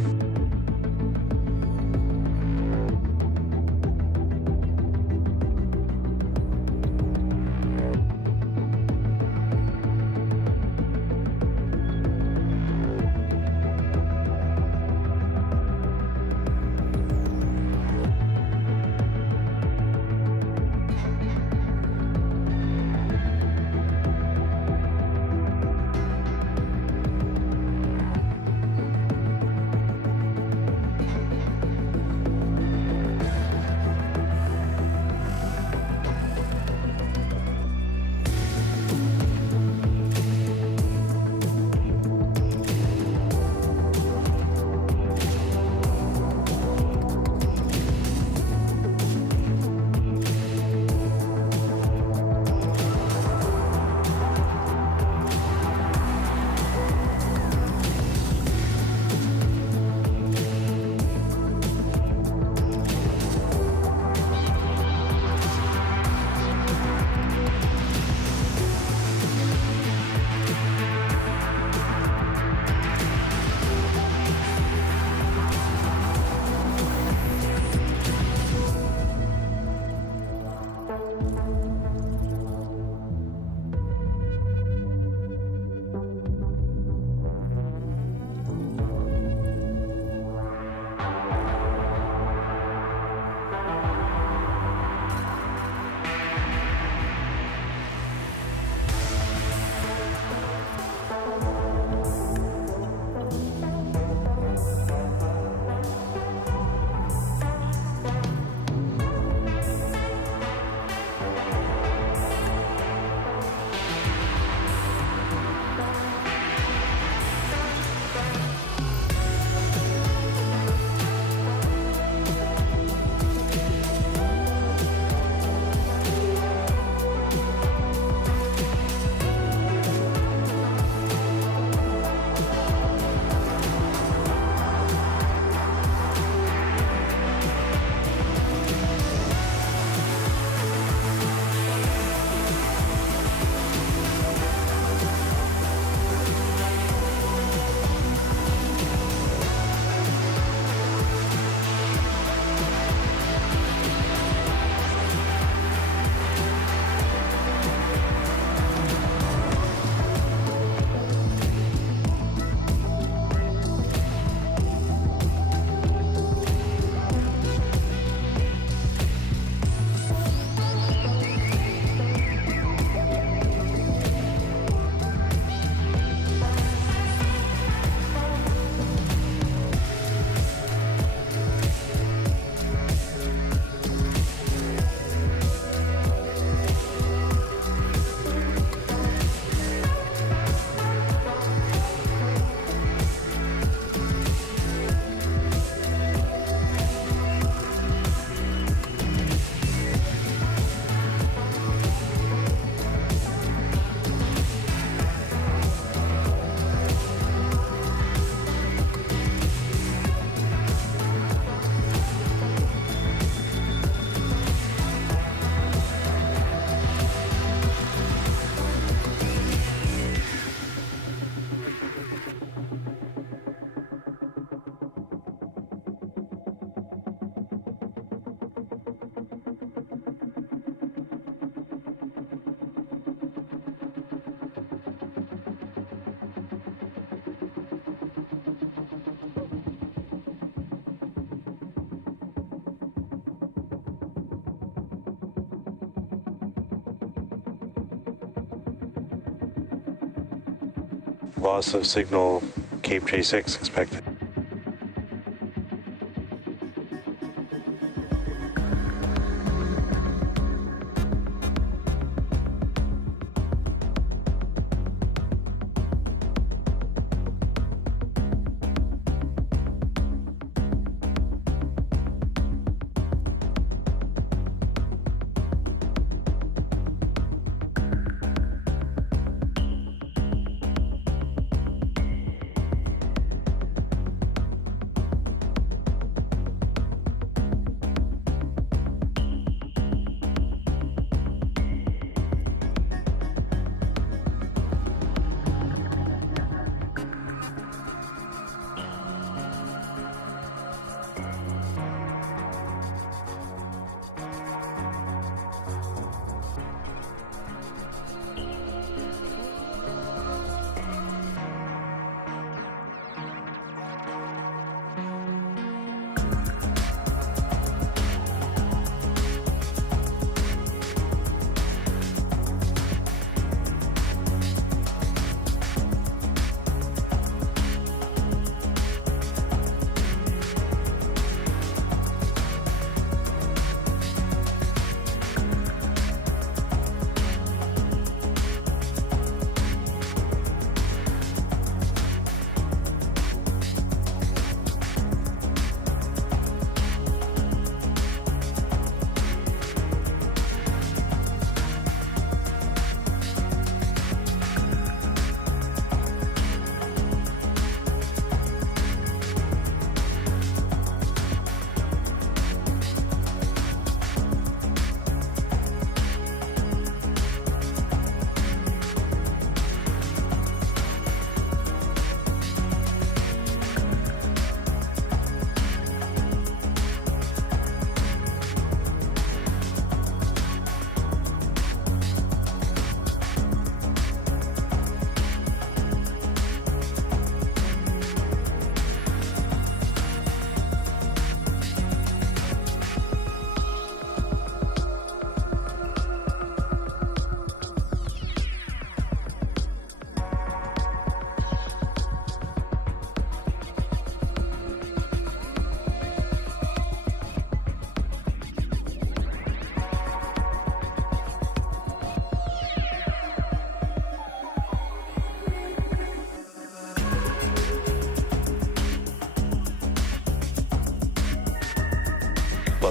Loss of signal Cape J6 expected.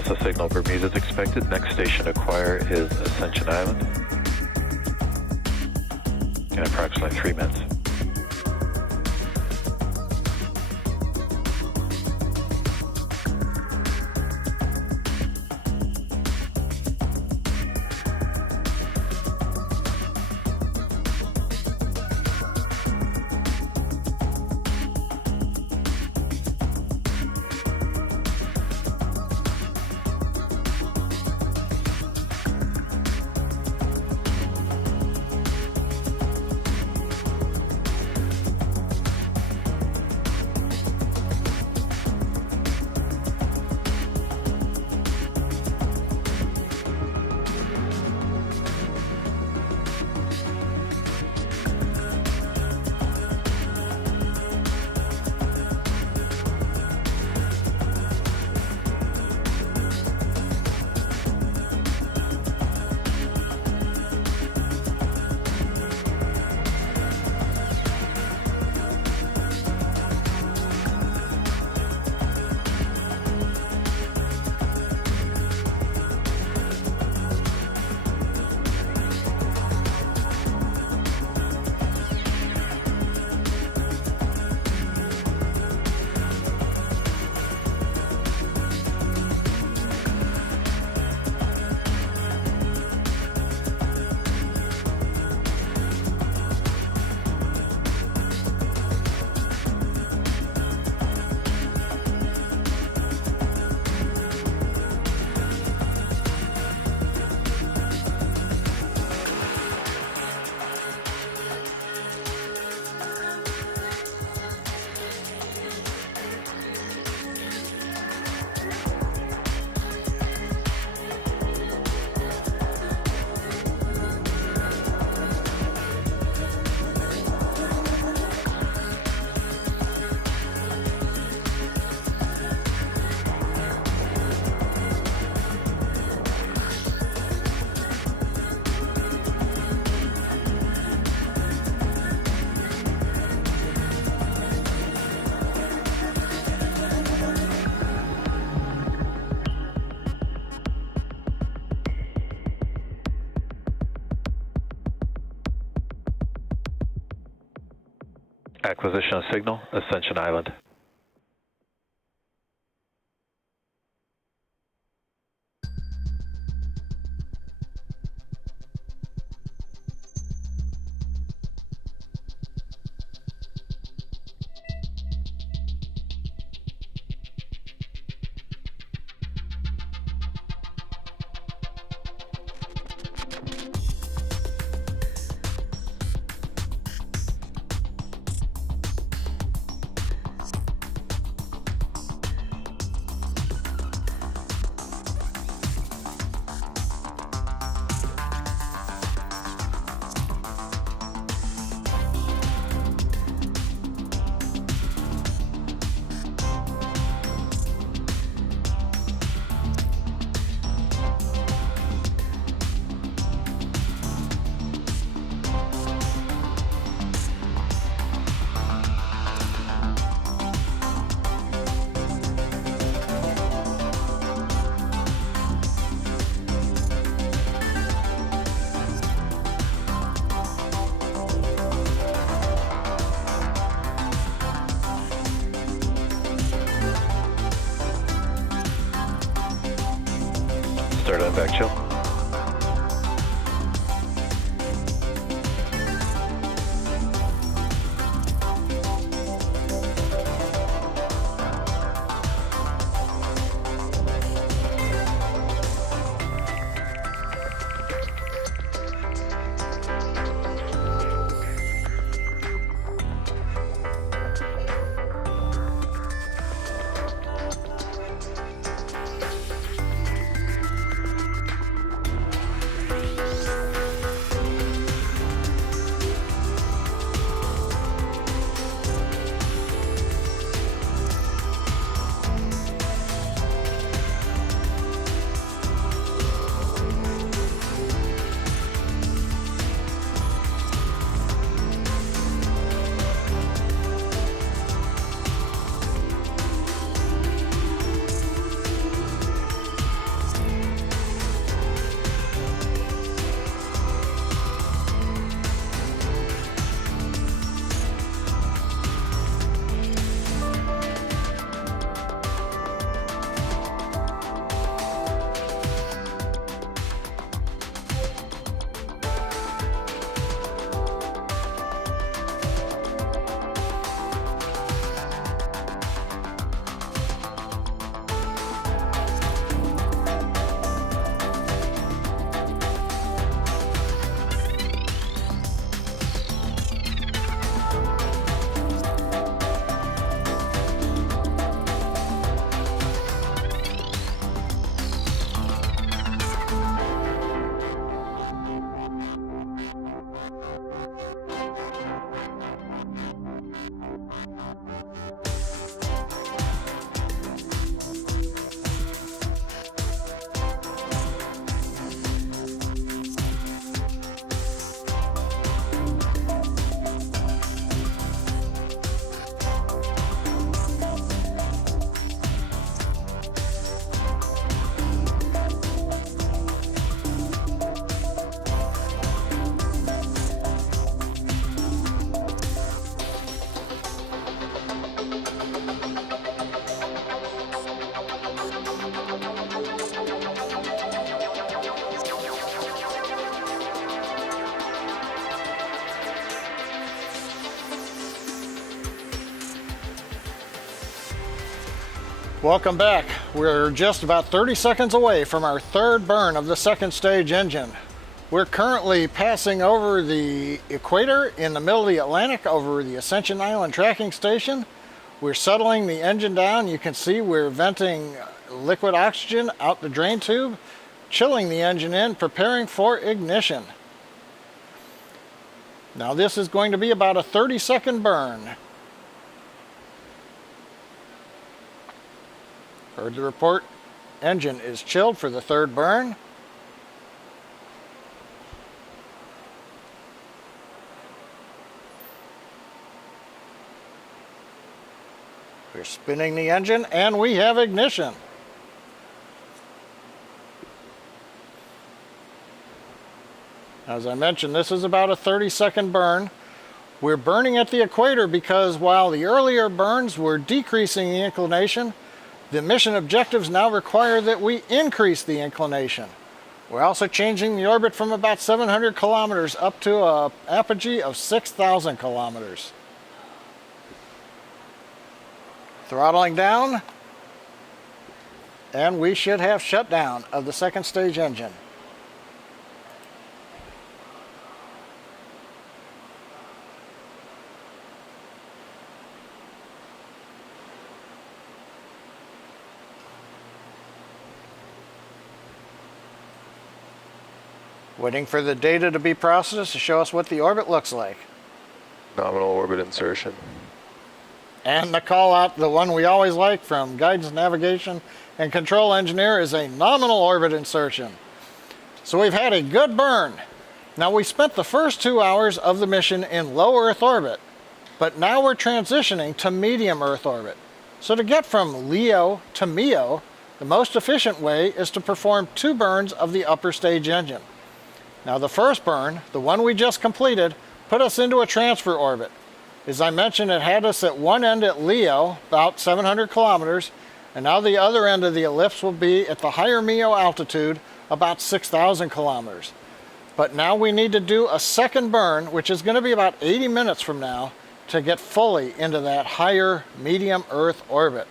Loss of signal Bermuda is expected. Next station to acquire is Ascension Island. In approximately 3 minutes. Acquisition of signal, Ascension Island. Start on back chill. Welcome back. We're just about 30 seconds away from our third burn of the second stage engine. We're currently passing over the equator in the middle of the Atlantic over the Ascension Island tracking station. We're settling the engine down. You can see we're venting liquid oxygen out the drain tube, chilling the engine in, preparing for ignition. Now this is going to be about a 30-second burn. Heard the report, engine is chilled for the third burn. We're spinning the engine and we have ignition. As I mentioned, this is about a 30-second burn. We're burning at the equator because while the earlier burns were decreasing the inclination, the mission objectives now require that we increase the inclination. We're also changing the orbit from about 700 kilometers up to an apogee of 6,000 kilometers. Throttling down, and we should have shutdown of the second stage engine. Waiting for the data to be processed to show us what the orbit looks like. Nominal orbit insertion. And the call out, the one we always like from guidance, navigation, and control engineer, is a nominal orbit insertion. So we've had a good burn. Now we spent the first 2 hours of the mission in low Earth orbit, but now we're transitioning to medium Earth orbit. So to get from LEO to MEO, the most efficient way is to perform 2 burns of the upper stage engine. Now the first burn, the one we just completed, put us into a transfer orbit. As I mentioned, it had us at one end at LEO, about 700 kilometers, and now the other end of the ellipse will be at the higher MEO altitude, about 6,000 kilometers. But now we need to do a second burn, which is going to be about 80 minutes from now, to get fully into that higher medium Earth orbit.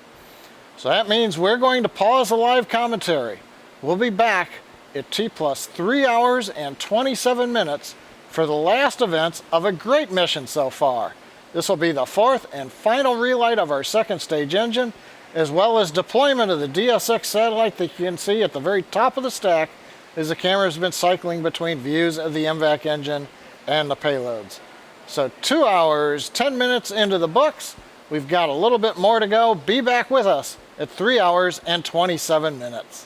So that means we're going to pause the live commentary. We'll be back at T+ 3 hours and 27 minutes for the last events of a great mission so far. This will be the fourth and final relight of our second stage engine, as well as deployment of the DSX satellite that you can see at the very top of the stack as the camera has been cycling between views of the MVAC engine and the payloads. So 2 hours, 10 minutes into the books. We've got a little bit more to go. Be back with us at 3 hours and 27 minutes.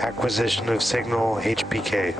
Acquisition of signal HPK.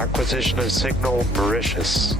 Acquisition of signal Mauritius.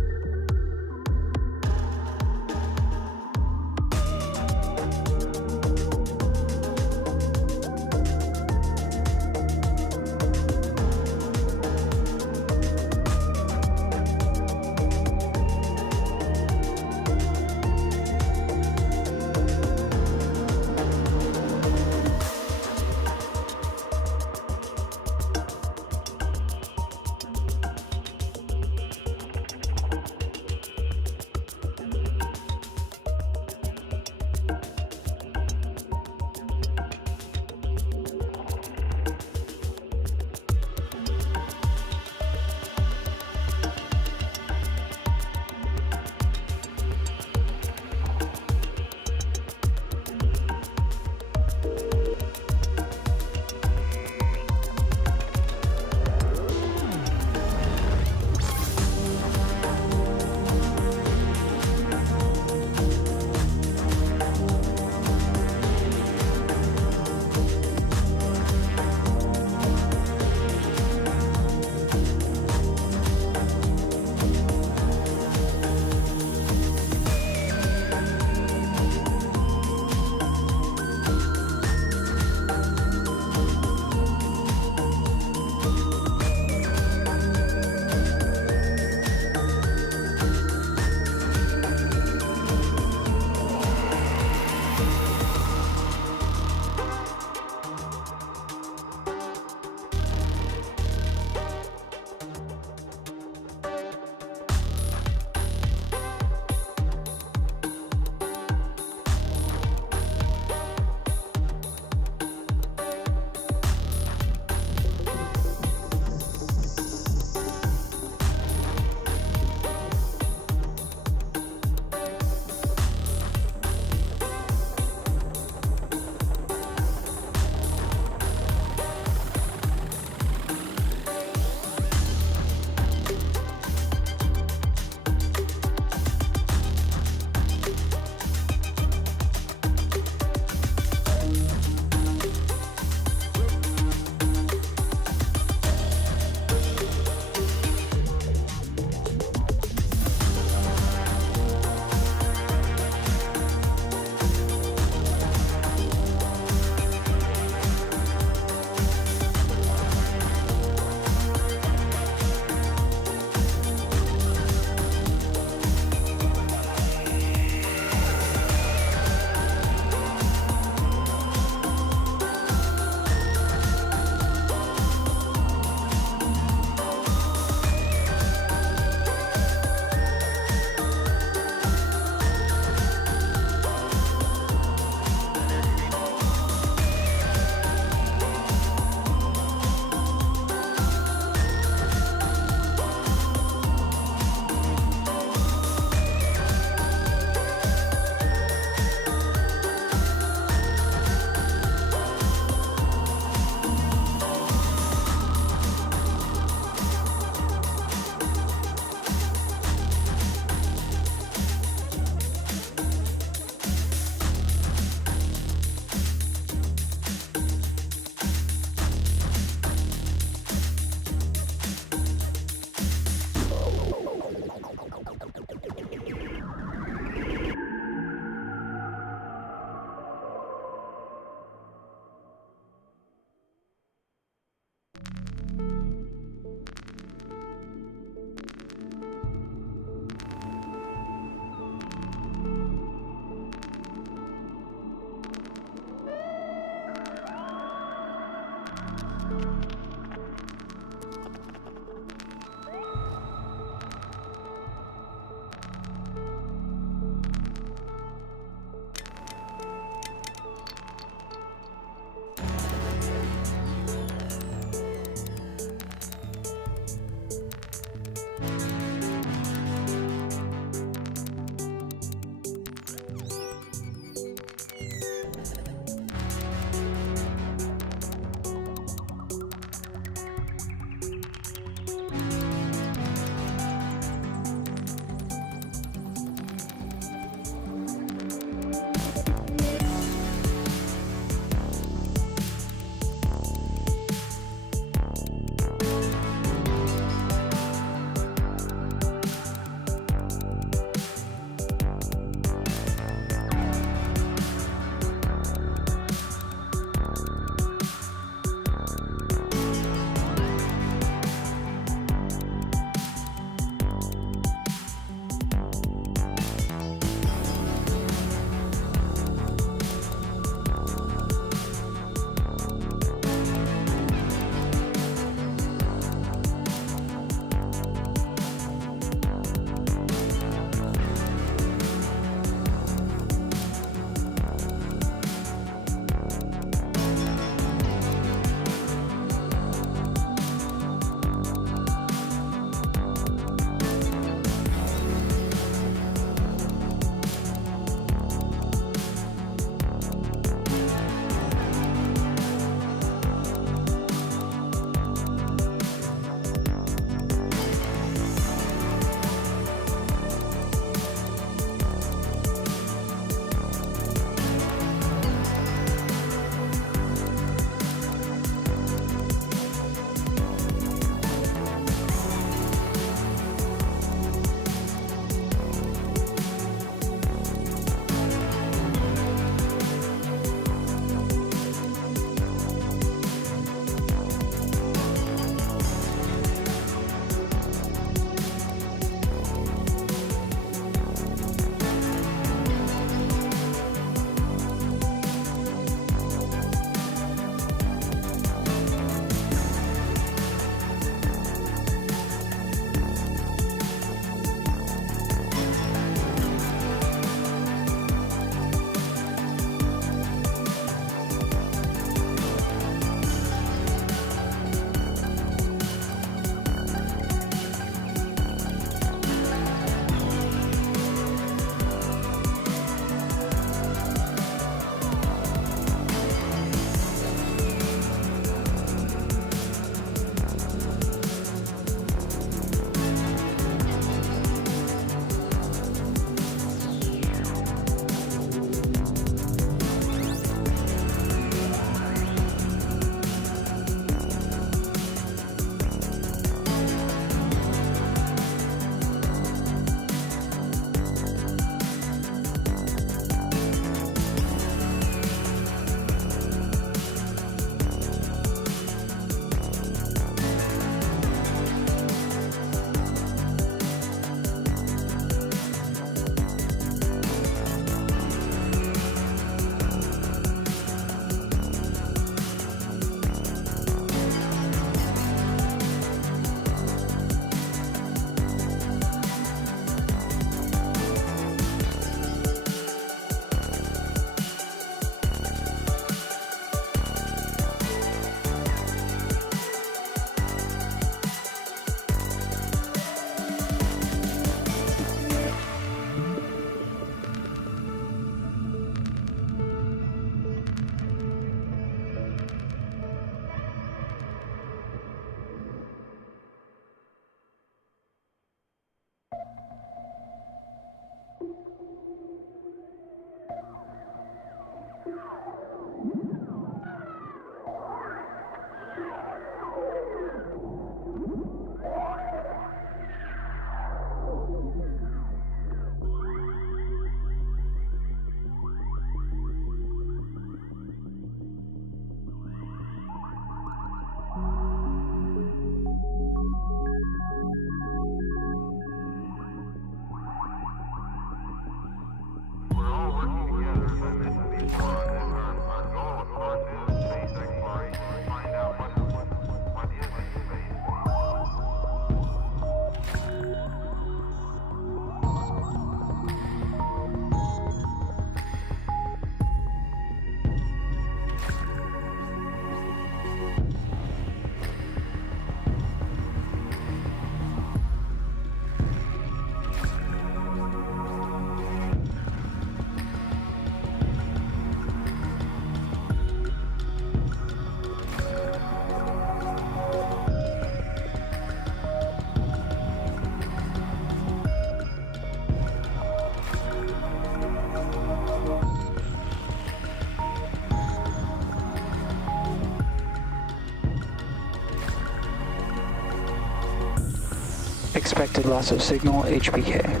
Expected loss of signal HPK.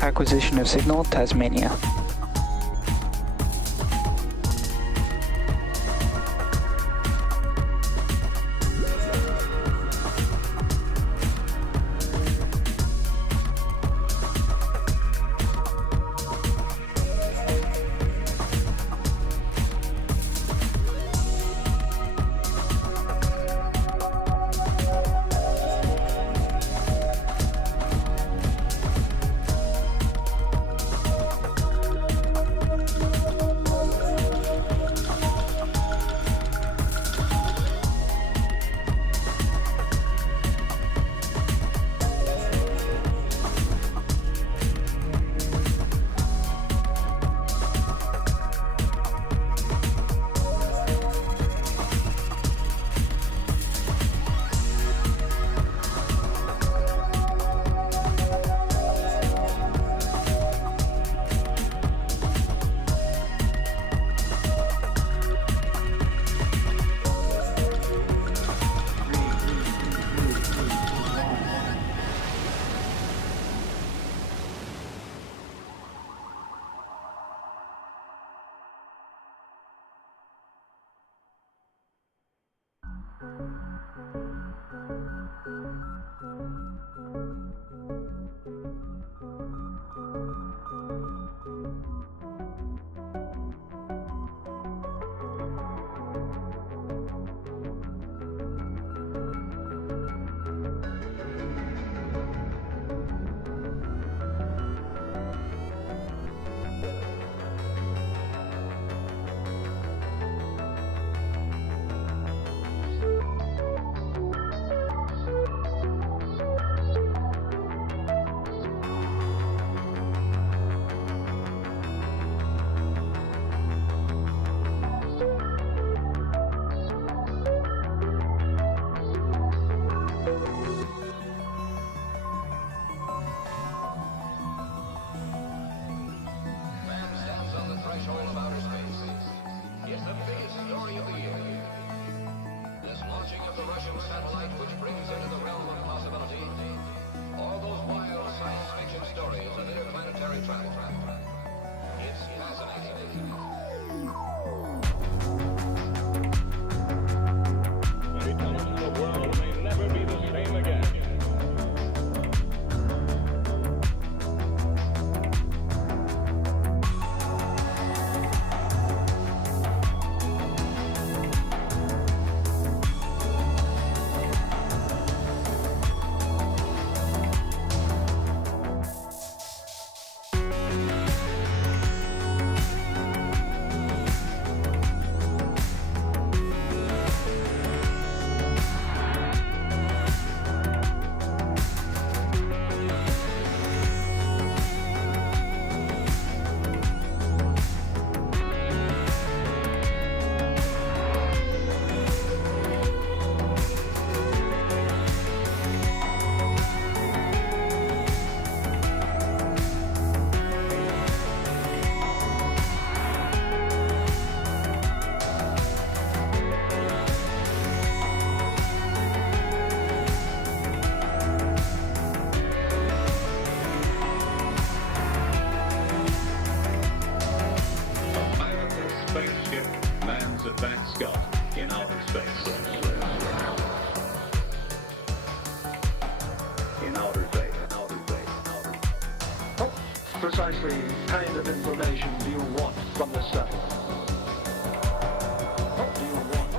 Acquisition of signal, Tasmania. precisely kind of information do you want from the study? What do you want?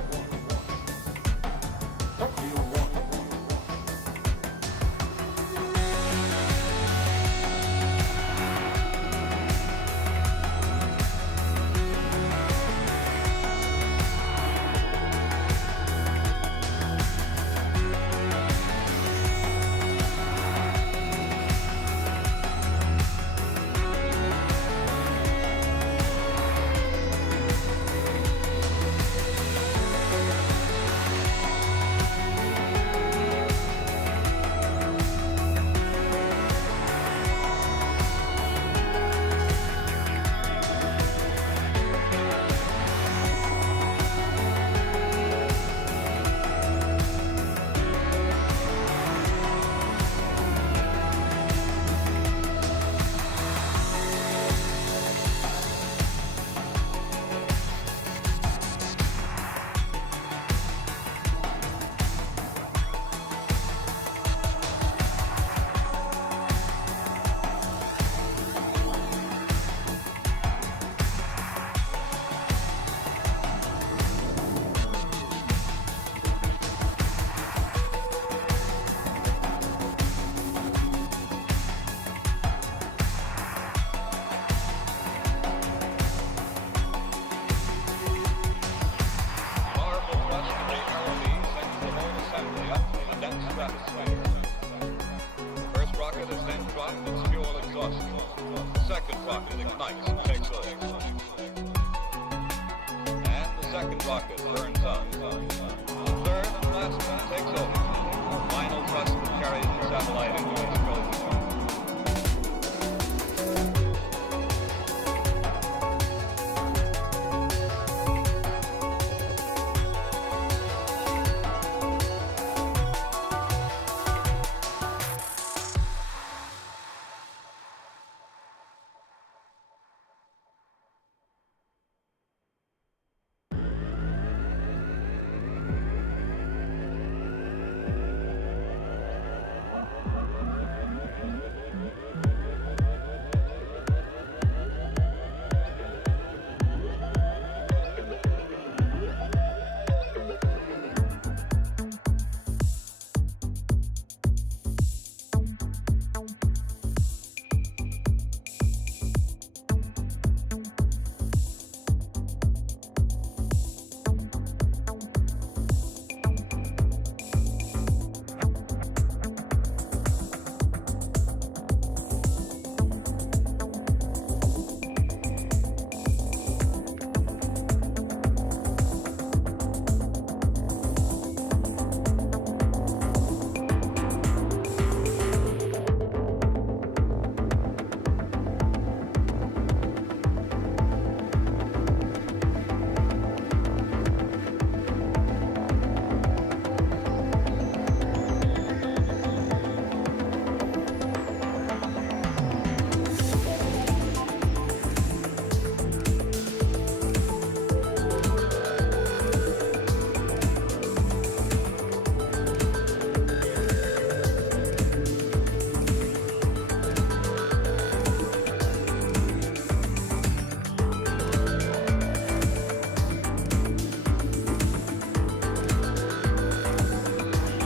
What do you want?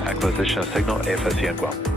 Acquisition of signal, AFSC and Guam.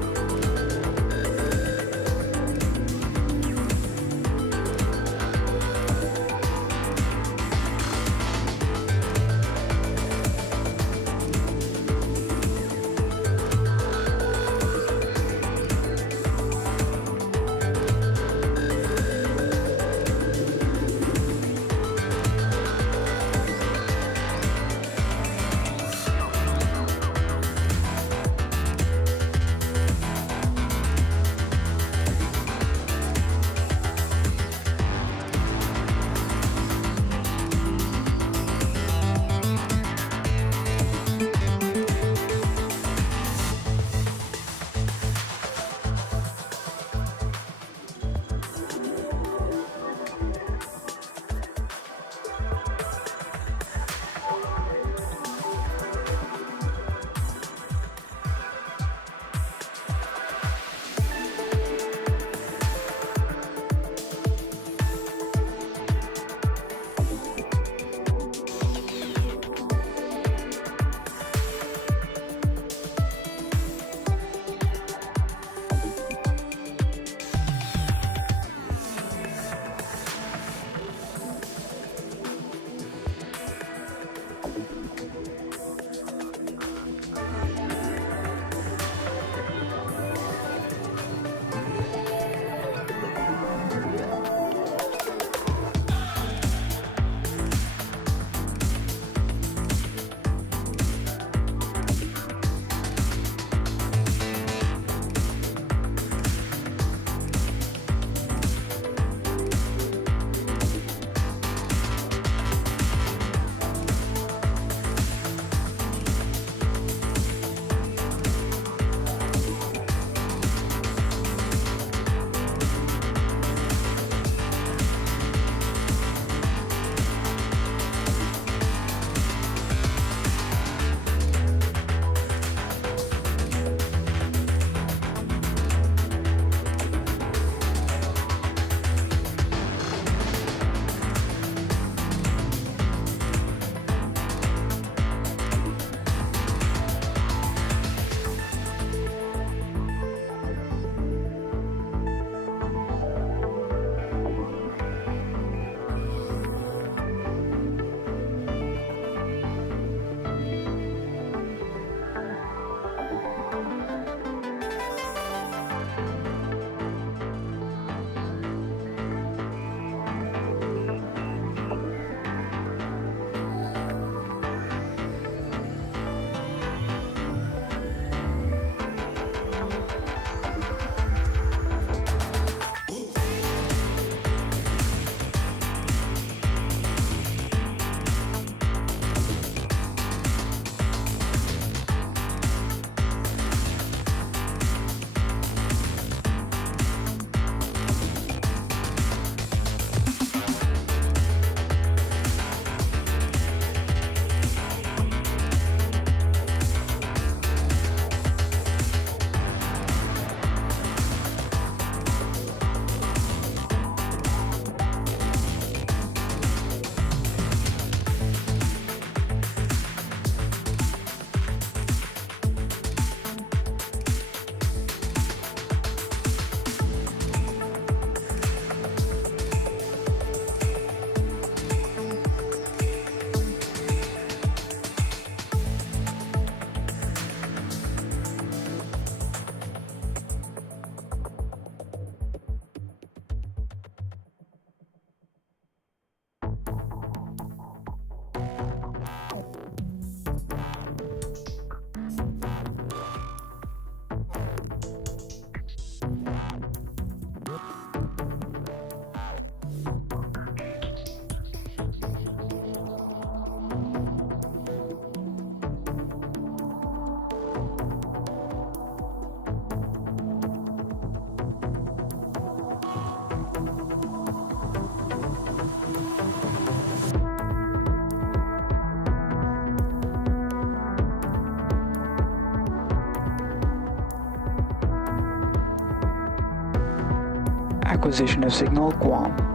Acquisition of signal, Guam.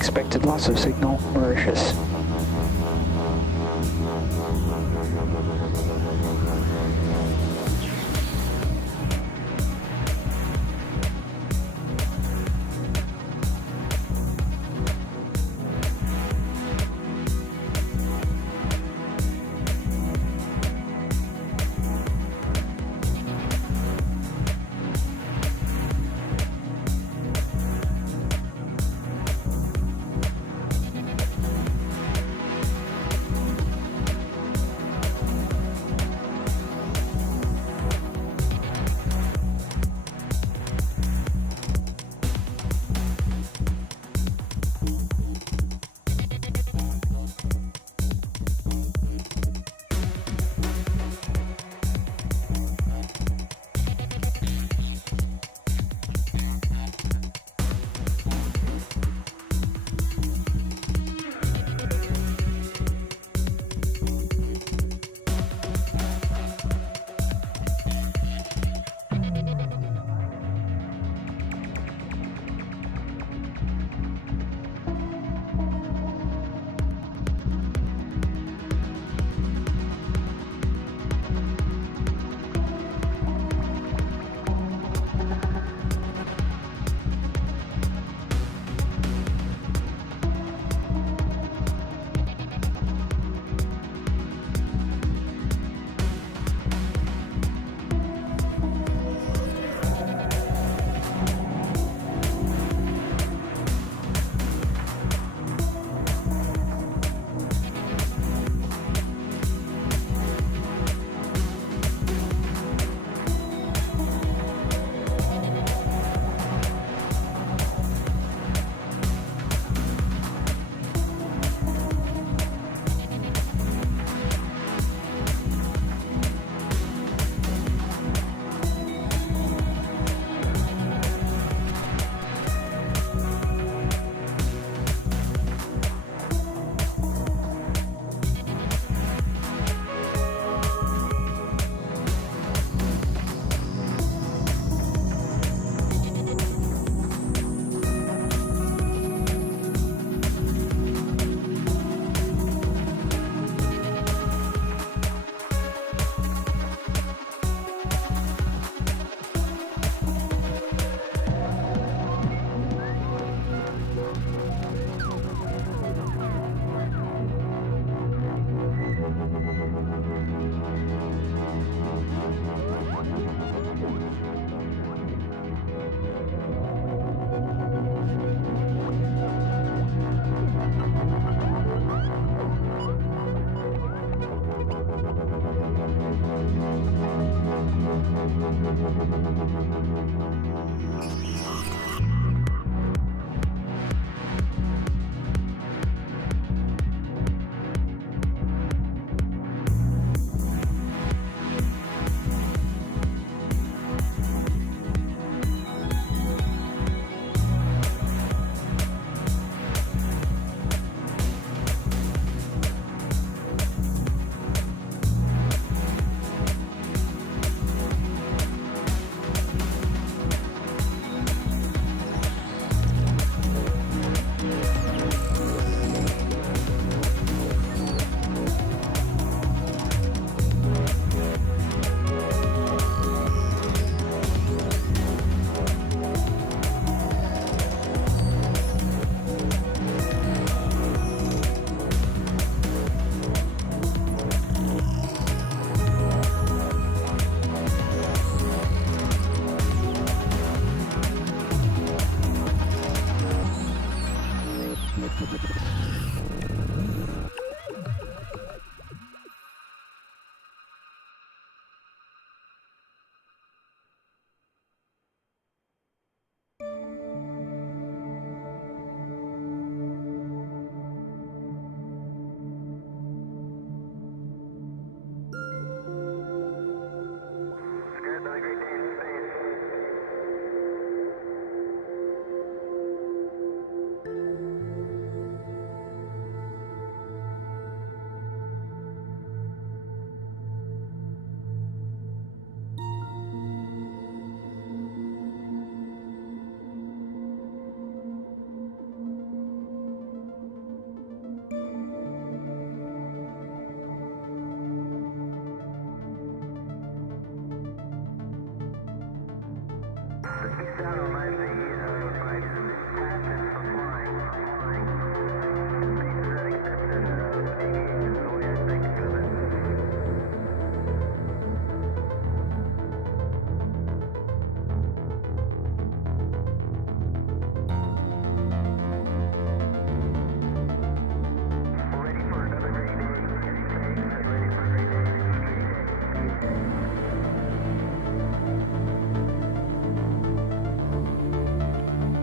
Expected loss of signal, Mauritius.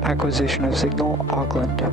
Acquisition of signal, Auckland.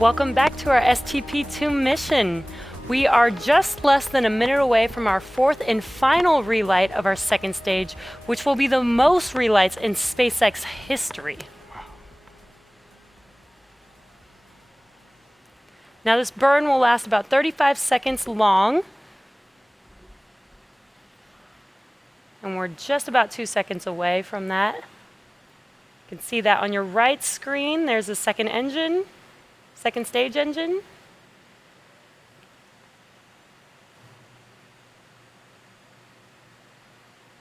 Welcome back to our STP-2 mission. We are just less than a minute away from our fourth and final relight of our second stage, which will be the most relights in SpaceX history. Now this burn will last about 35 seconds long. And we're just about 2 seconds away from that. You can see that on your right screen, there's the second engine, second stage engine.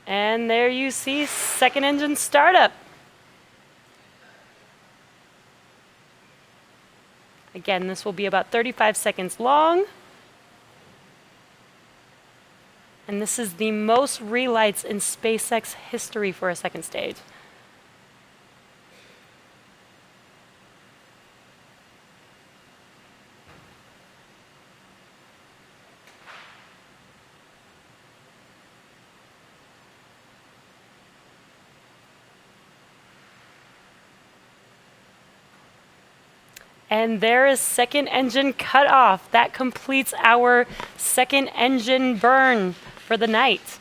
And there you see second engine startup. Again, this will be about 35 seconds long. And this is the most relights in SpaceX history for a second stage. And there is second engine cut off. That completes our second engine burn for the night.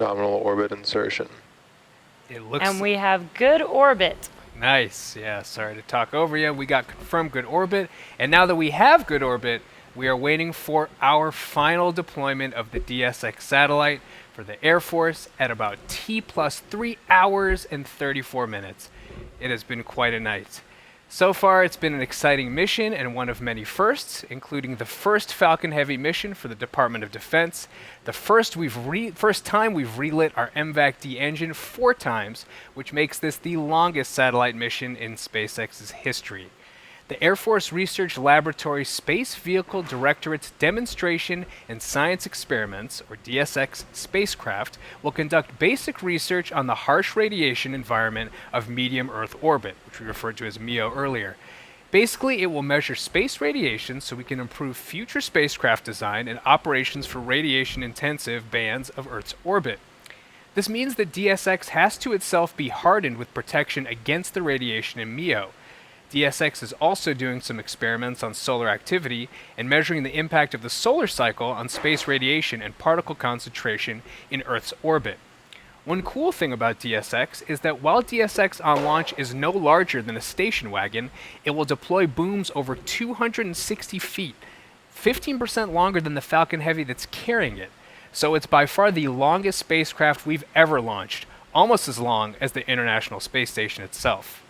Nominal orbit insertion. It looks. And we have good orbit. Nice. Yeah, sorry to talk over you. We got confirmed good orbit. And now that we have good orbit, we are waiting for our final deployment of the DSX satellite for the Air Force at about T plus 3 hours and 34 minutes. It has been quite a night. So far, it's been an exciting mission and one of many firsts, including the first Falcon Heavy mission for the Department of Defense, the first time we've relit our MVAC-D engine 4 times, which makes this the longest satellite mission in SpaceX's history. The Air Force Research Laboratory Space Vehicle Directorate's Demonstration and Science Experiments, or DSX spacecraft, will conduct basic research on the harsh radiation environment of medium Earth orbit, which we referred to as MEO earlier. Basically, it will measure space radiation so we can improve future spacecraft design and operations for radiation-intensive bands of Earth's orbit. This means that DSX has to itself be hardened with protection against the radiation in MEO. DSX is also doing some experiments on solar activity and measuring the impact of the solar cycle on space radiation and particle concentration in Earth's orbit. One cool thing about DSX is that while DSX on launch is no larger than a station wagon, it will deploy booms over 260 feet, 15% longer than the Falcon Heavy that's carrying it. So it's by far the longest spacecraft we've ever launched, almost as long as the International Space Station itself.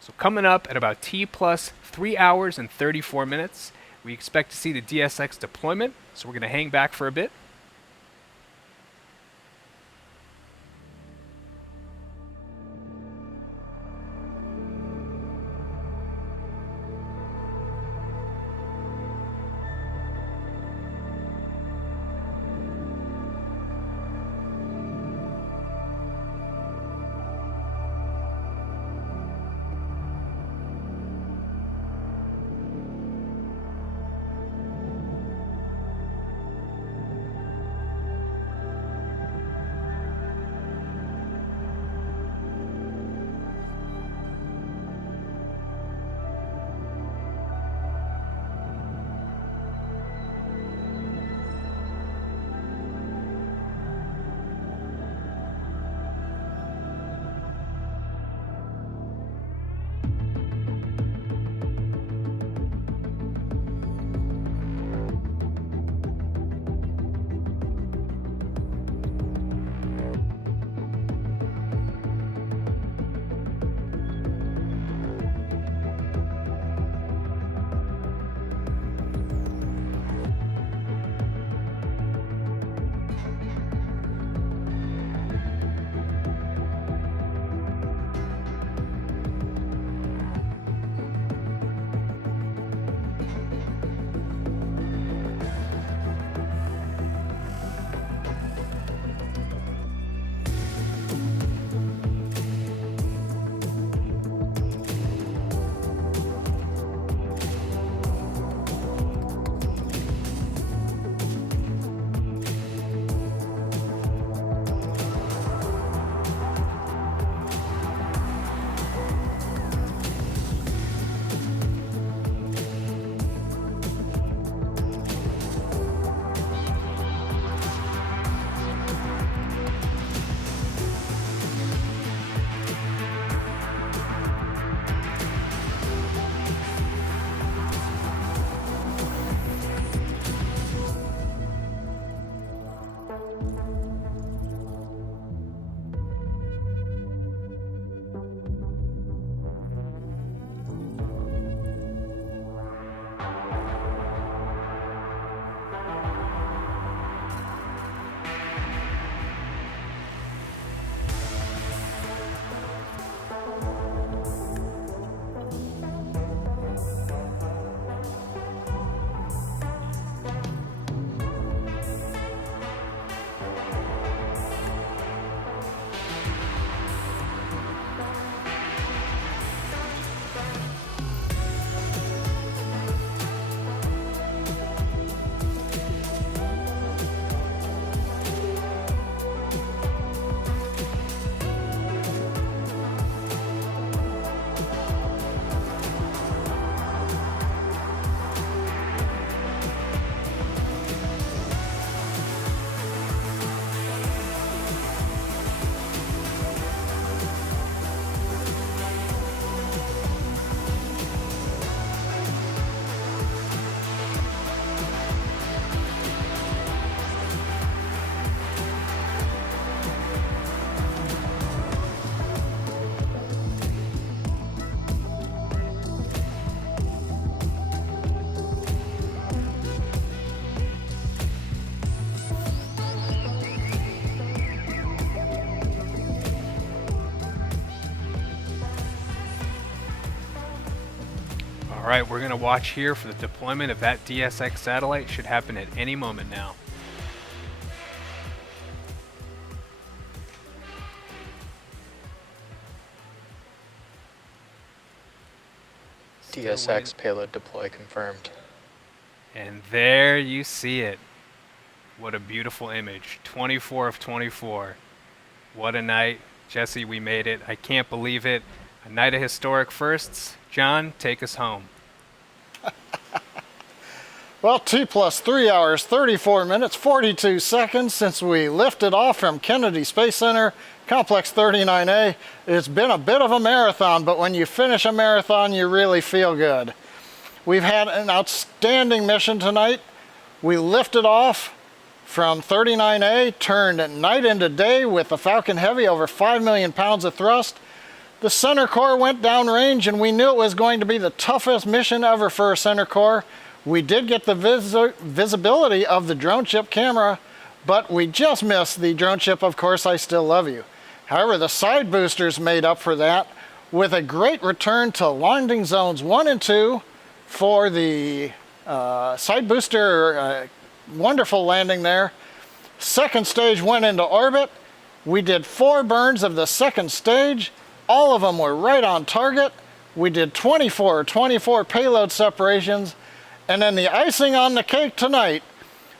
So coming up at about T plus 3 hours and 34 minutes, we expect to see the DSX deployment, so we're going to hang back for a bit. All right, we're going to watch here for the deployment of that DSX satellite. Should happen at any moment now. DSX payload deploy confirmed. And there you see it. What a beautiful image. 24 of 24. What a night. Jesse, we made it. I can't believe it. A night of historic firsts. John, take us home. Well, 2 + 3 hours, 34 minutes, 42 seconds since we lifted off from Kennedy Space Center, Complex 39A. It's been a bit of a marathon, but when you finish a marathon, you really feel good. We've had an outstanding mission tonight. We lifted off from 39A, turned night into day with the Falcon Heavy, over 5 million pounds of thrust. The center core went downrange, and we knew it was going to be the toughest mission ever for a center core. We did get the visibility of the drone ship camera, but we just missed the drone ship, Of Course I Still Love You. However, the side boosters made up for that with a great return to landing zones 1 and 2 for the side booster. Wonderful landing there. Second stage went into orbit. We did 4 burns of the second stage. All of them were right on target. We did 24 payload separations. And then the icing on the cake tonight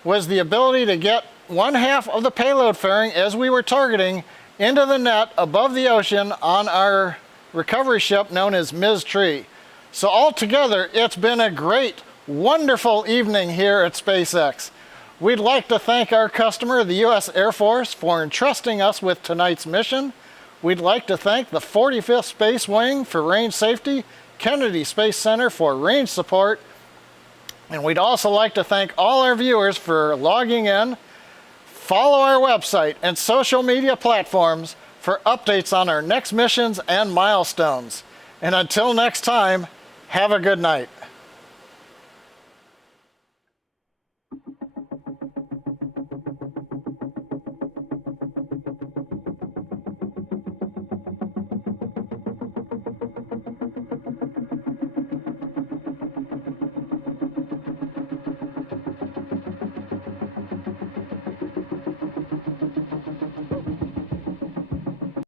was the ability to get 1/2 of the payload fairing, as we were targeting, into the net above the ocean on our recovery ship known as Ms. Tree. So altogether, it's been a great, wonderful evening here at SpaceX. We'd like to thank our customer, the U.S. Air Force, for entrusting us with tonight's mission. We'd like to thank the 45th Space Wing for range safety, Kennedy Space Center for range support, and we'd also like to thank all our viewers for logging in. Follow our website and social media platforms for updates on our next missions and milestones. And until next time, have a good night.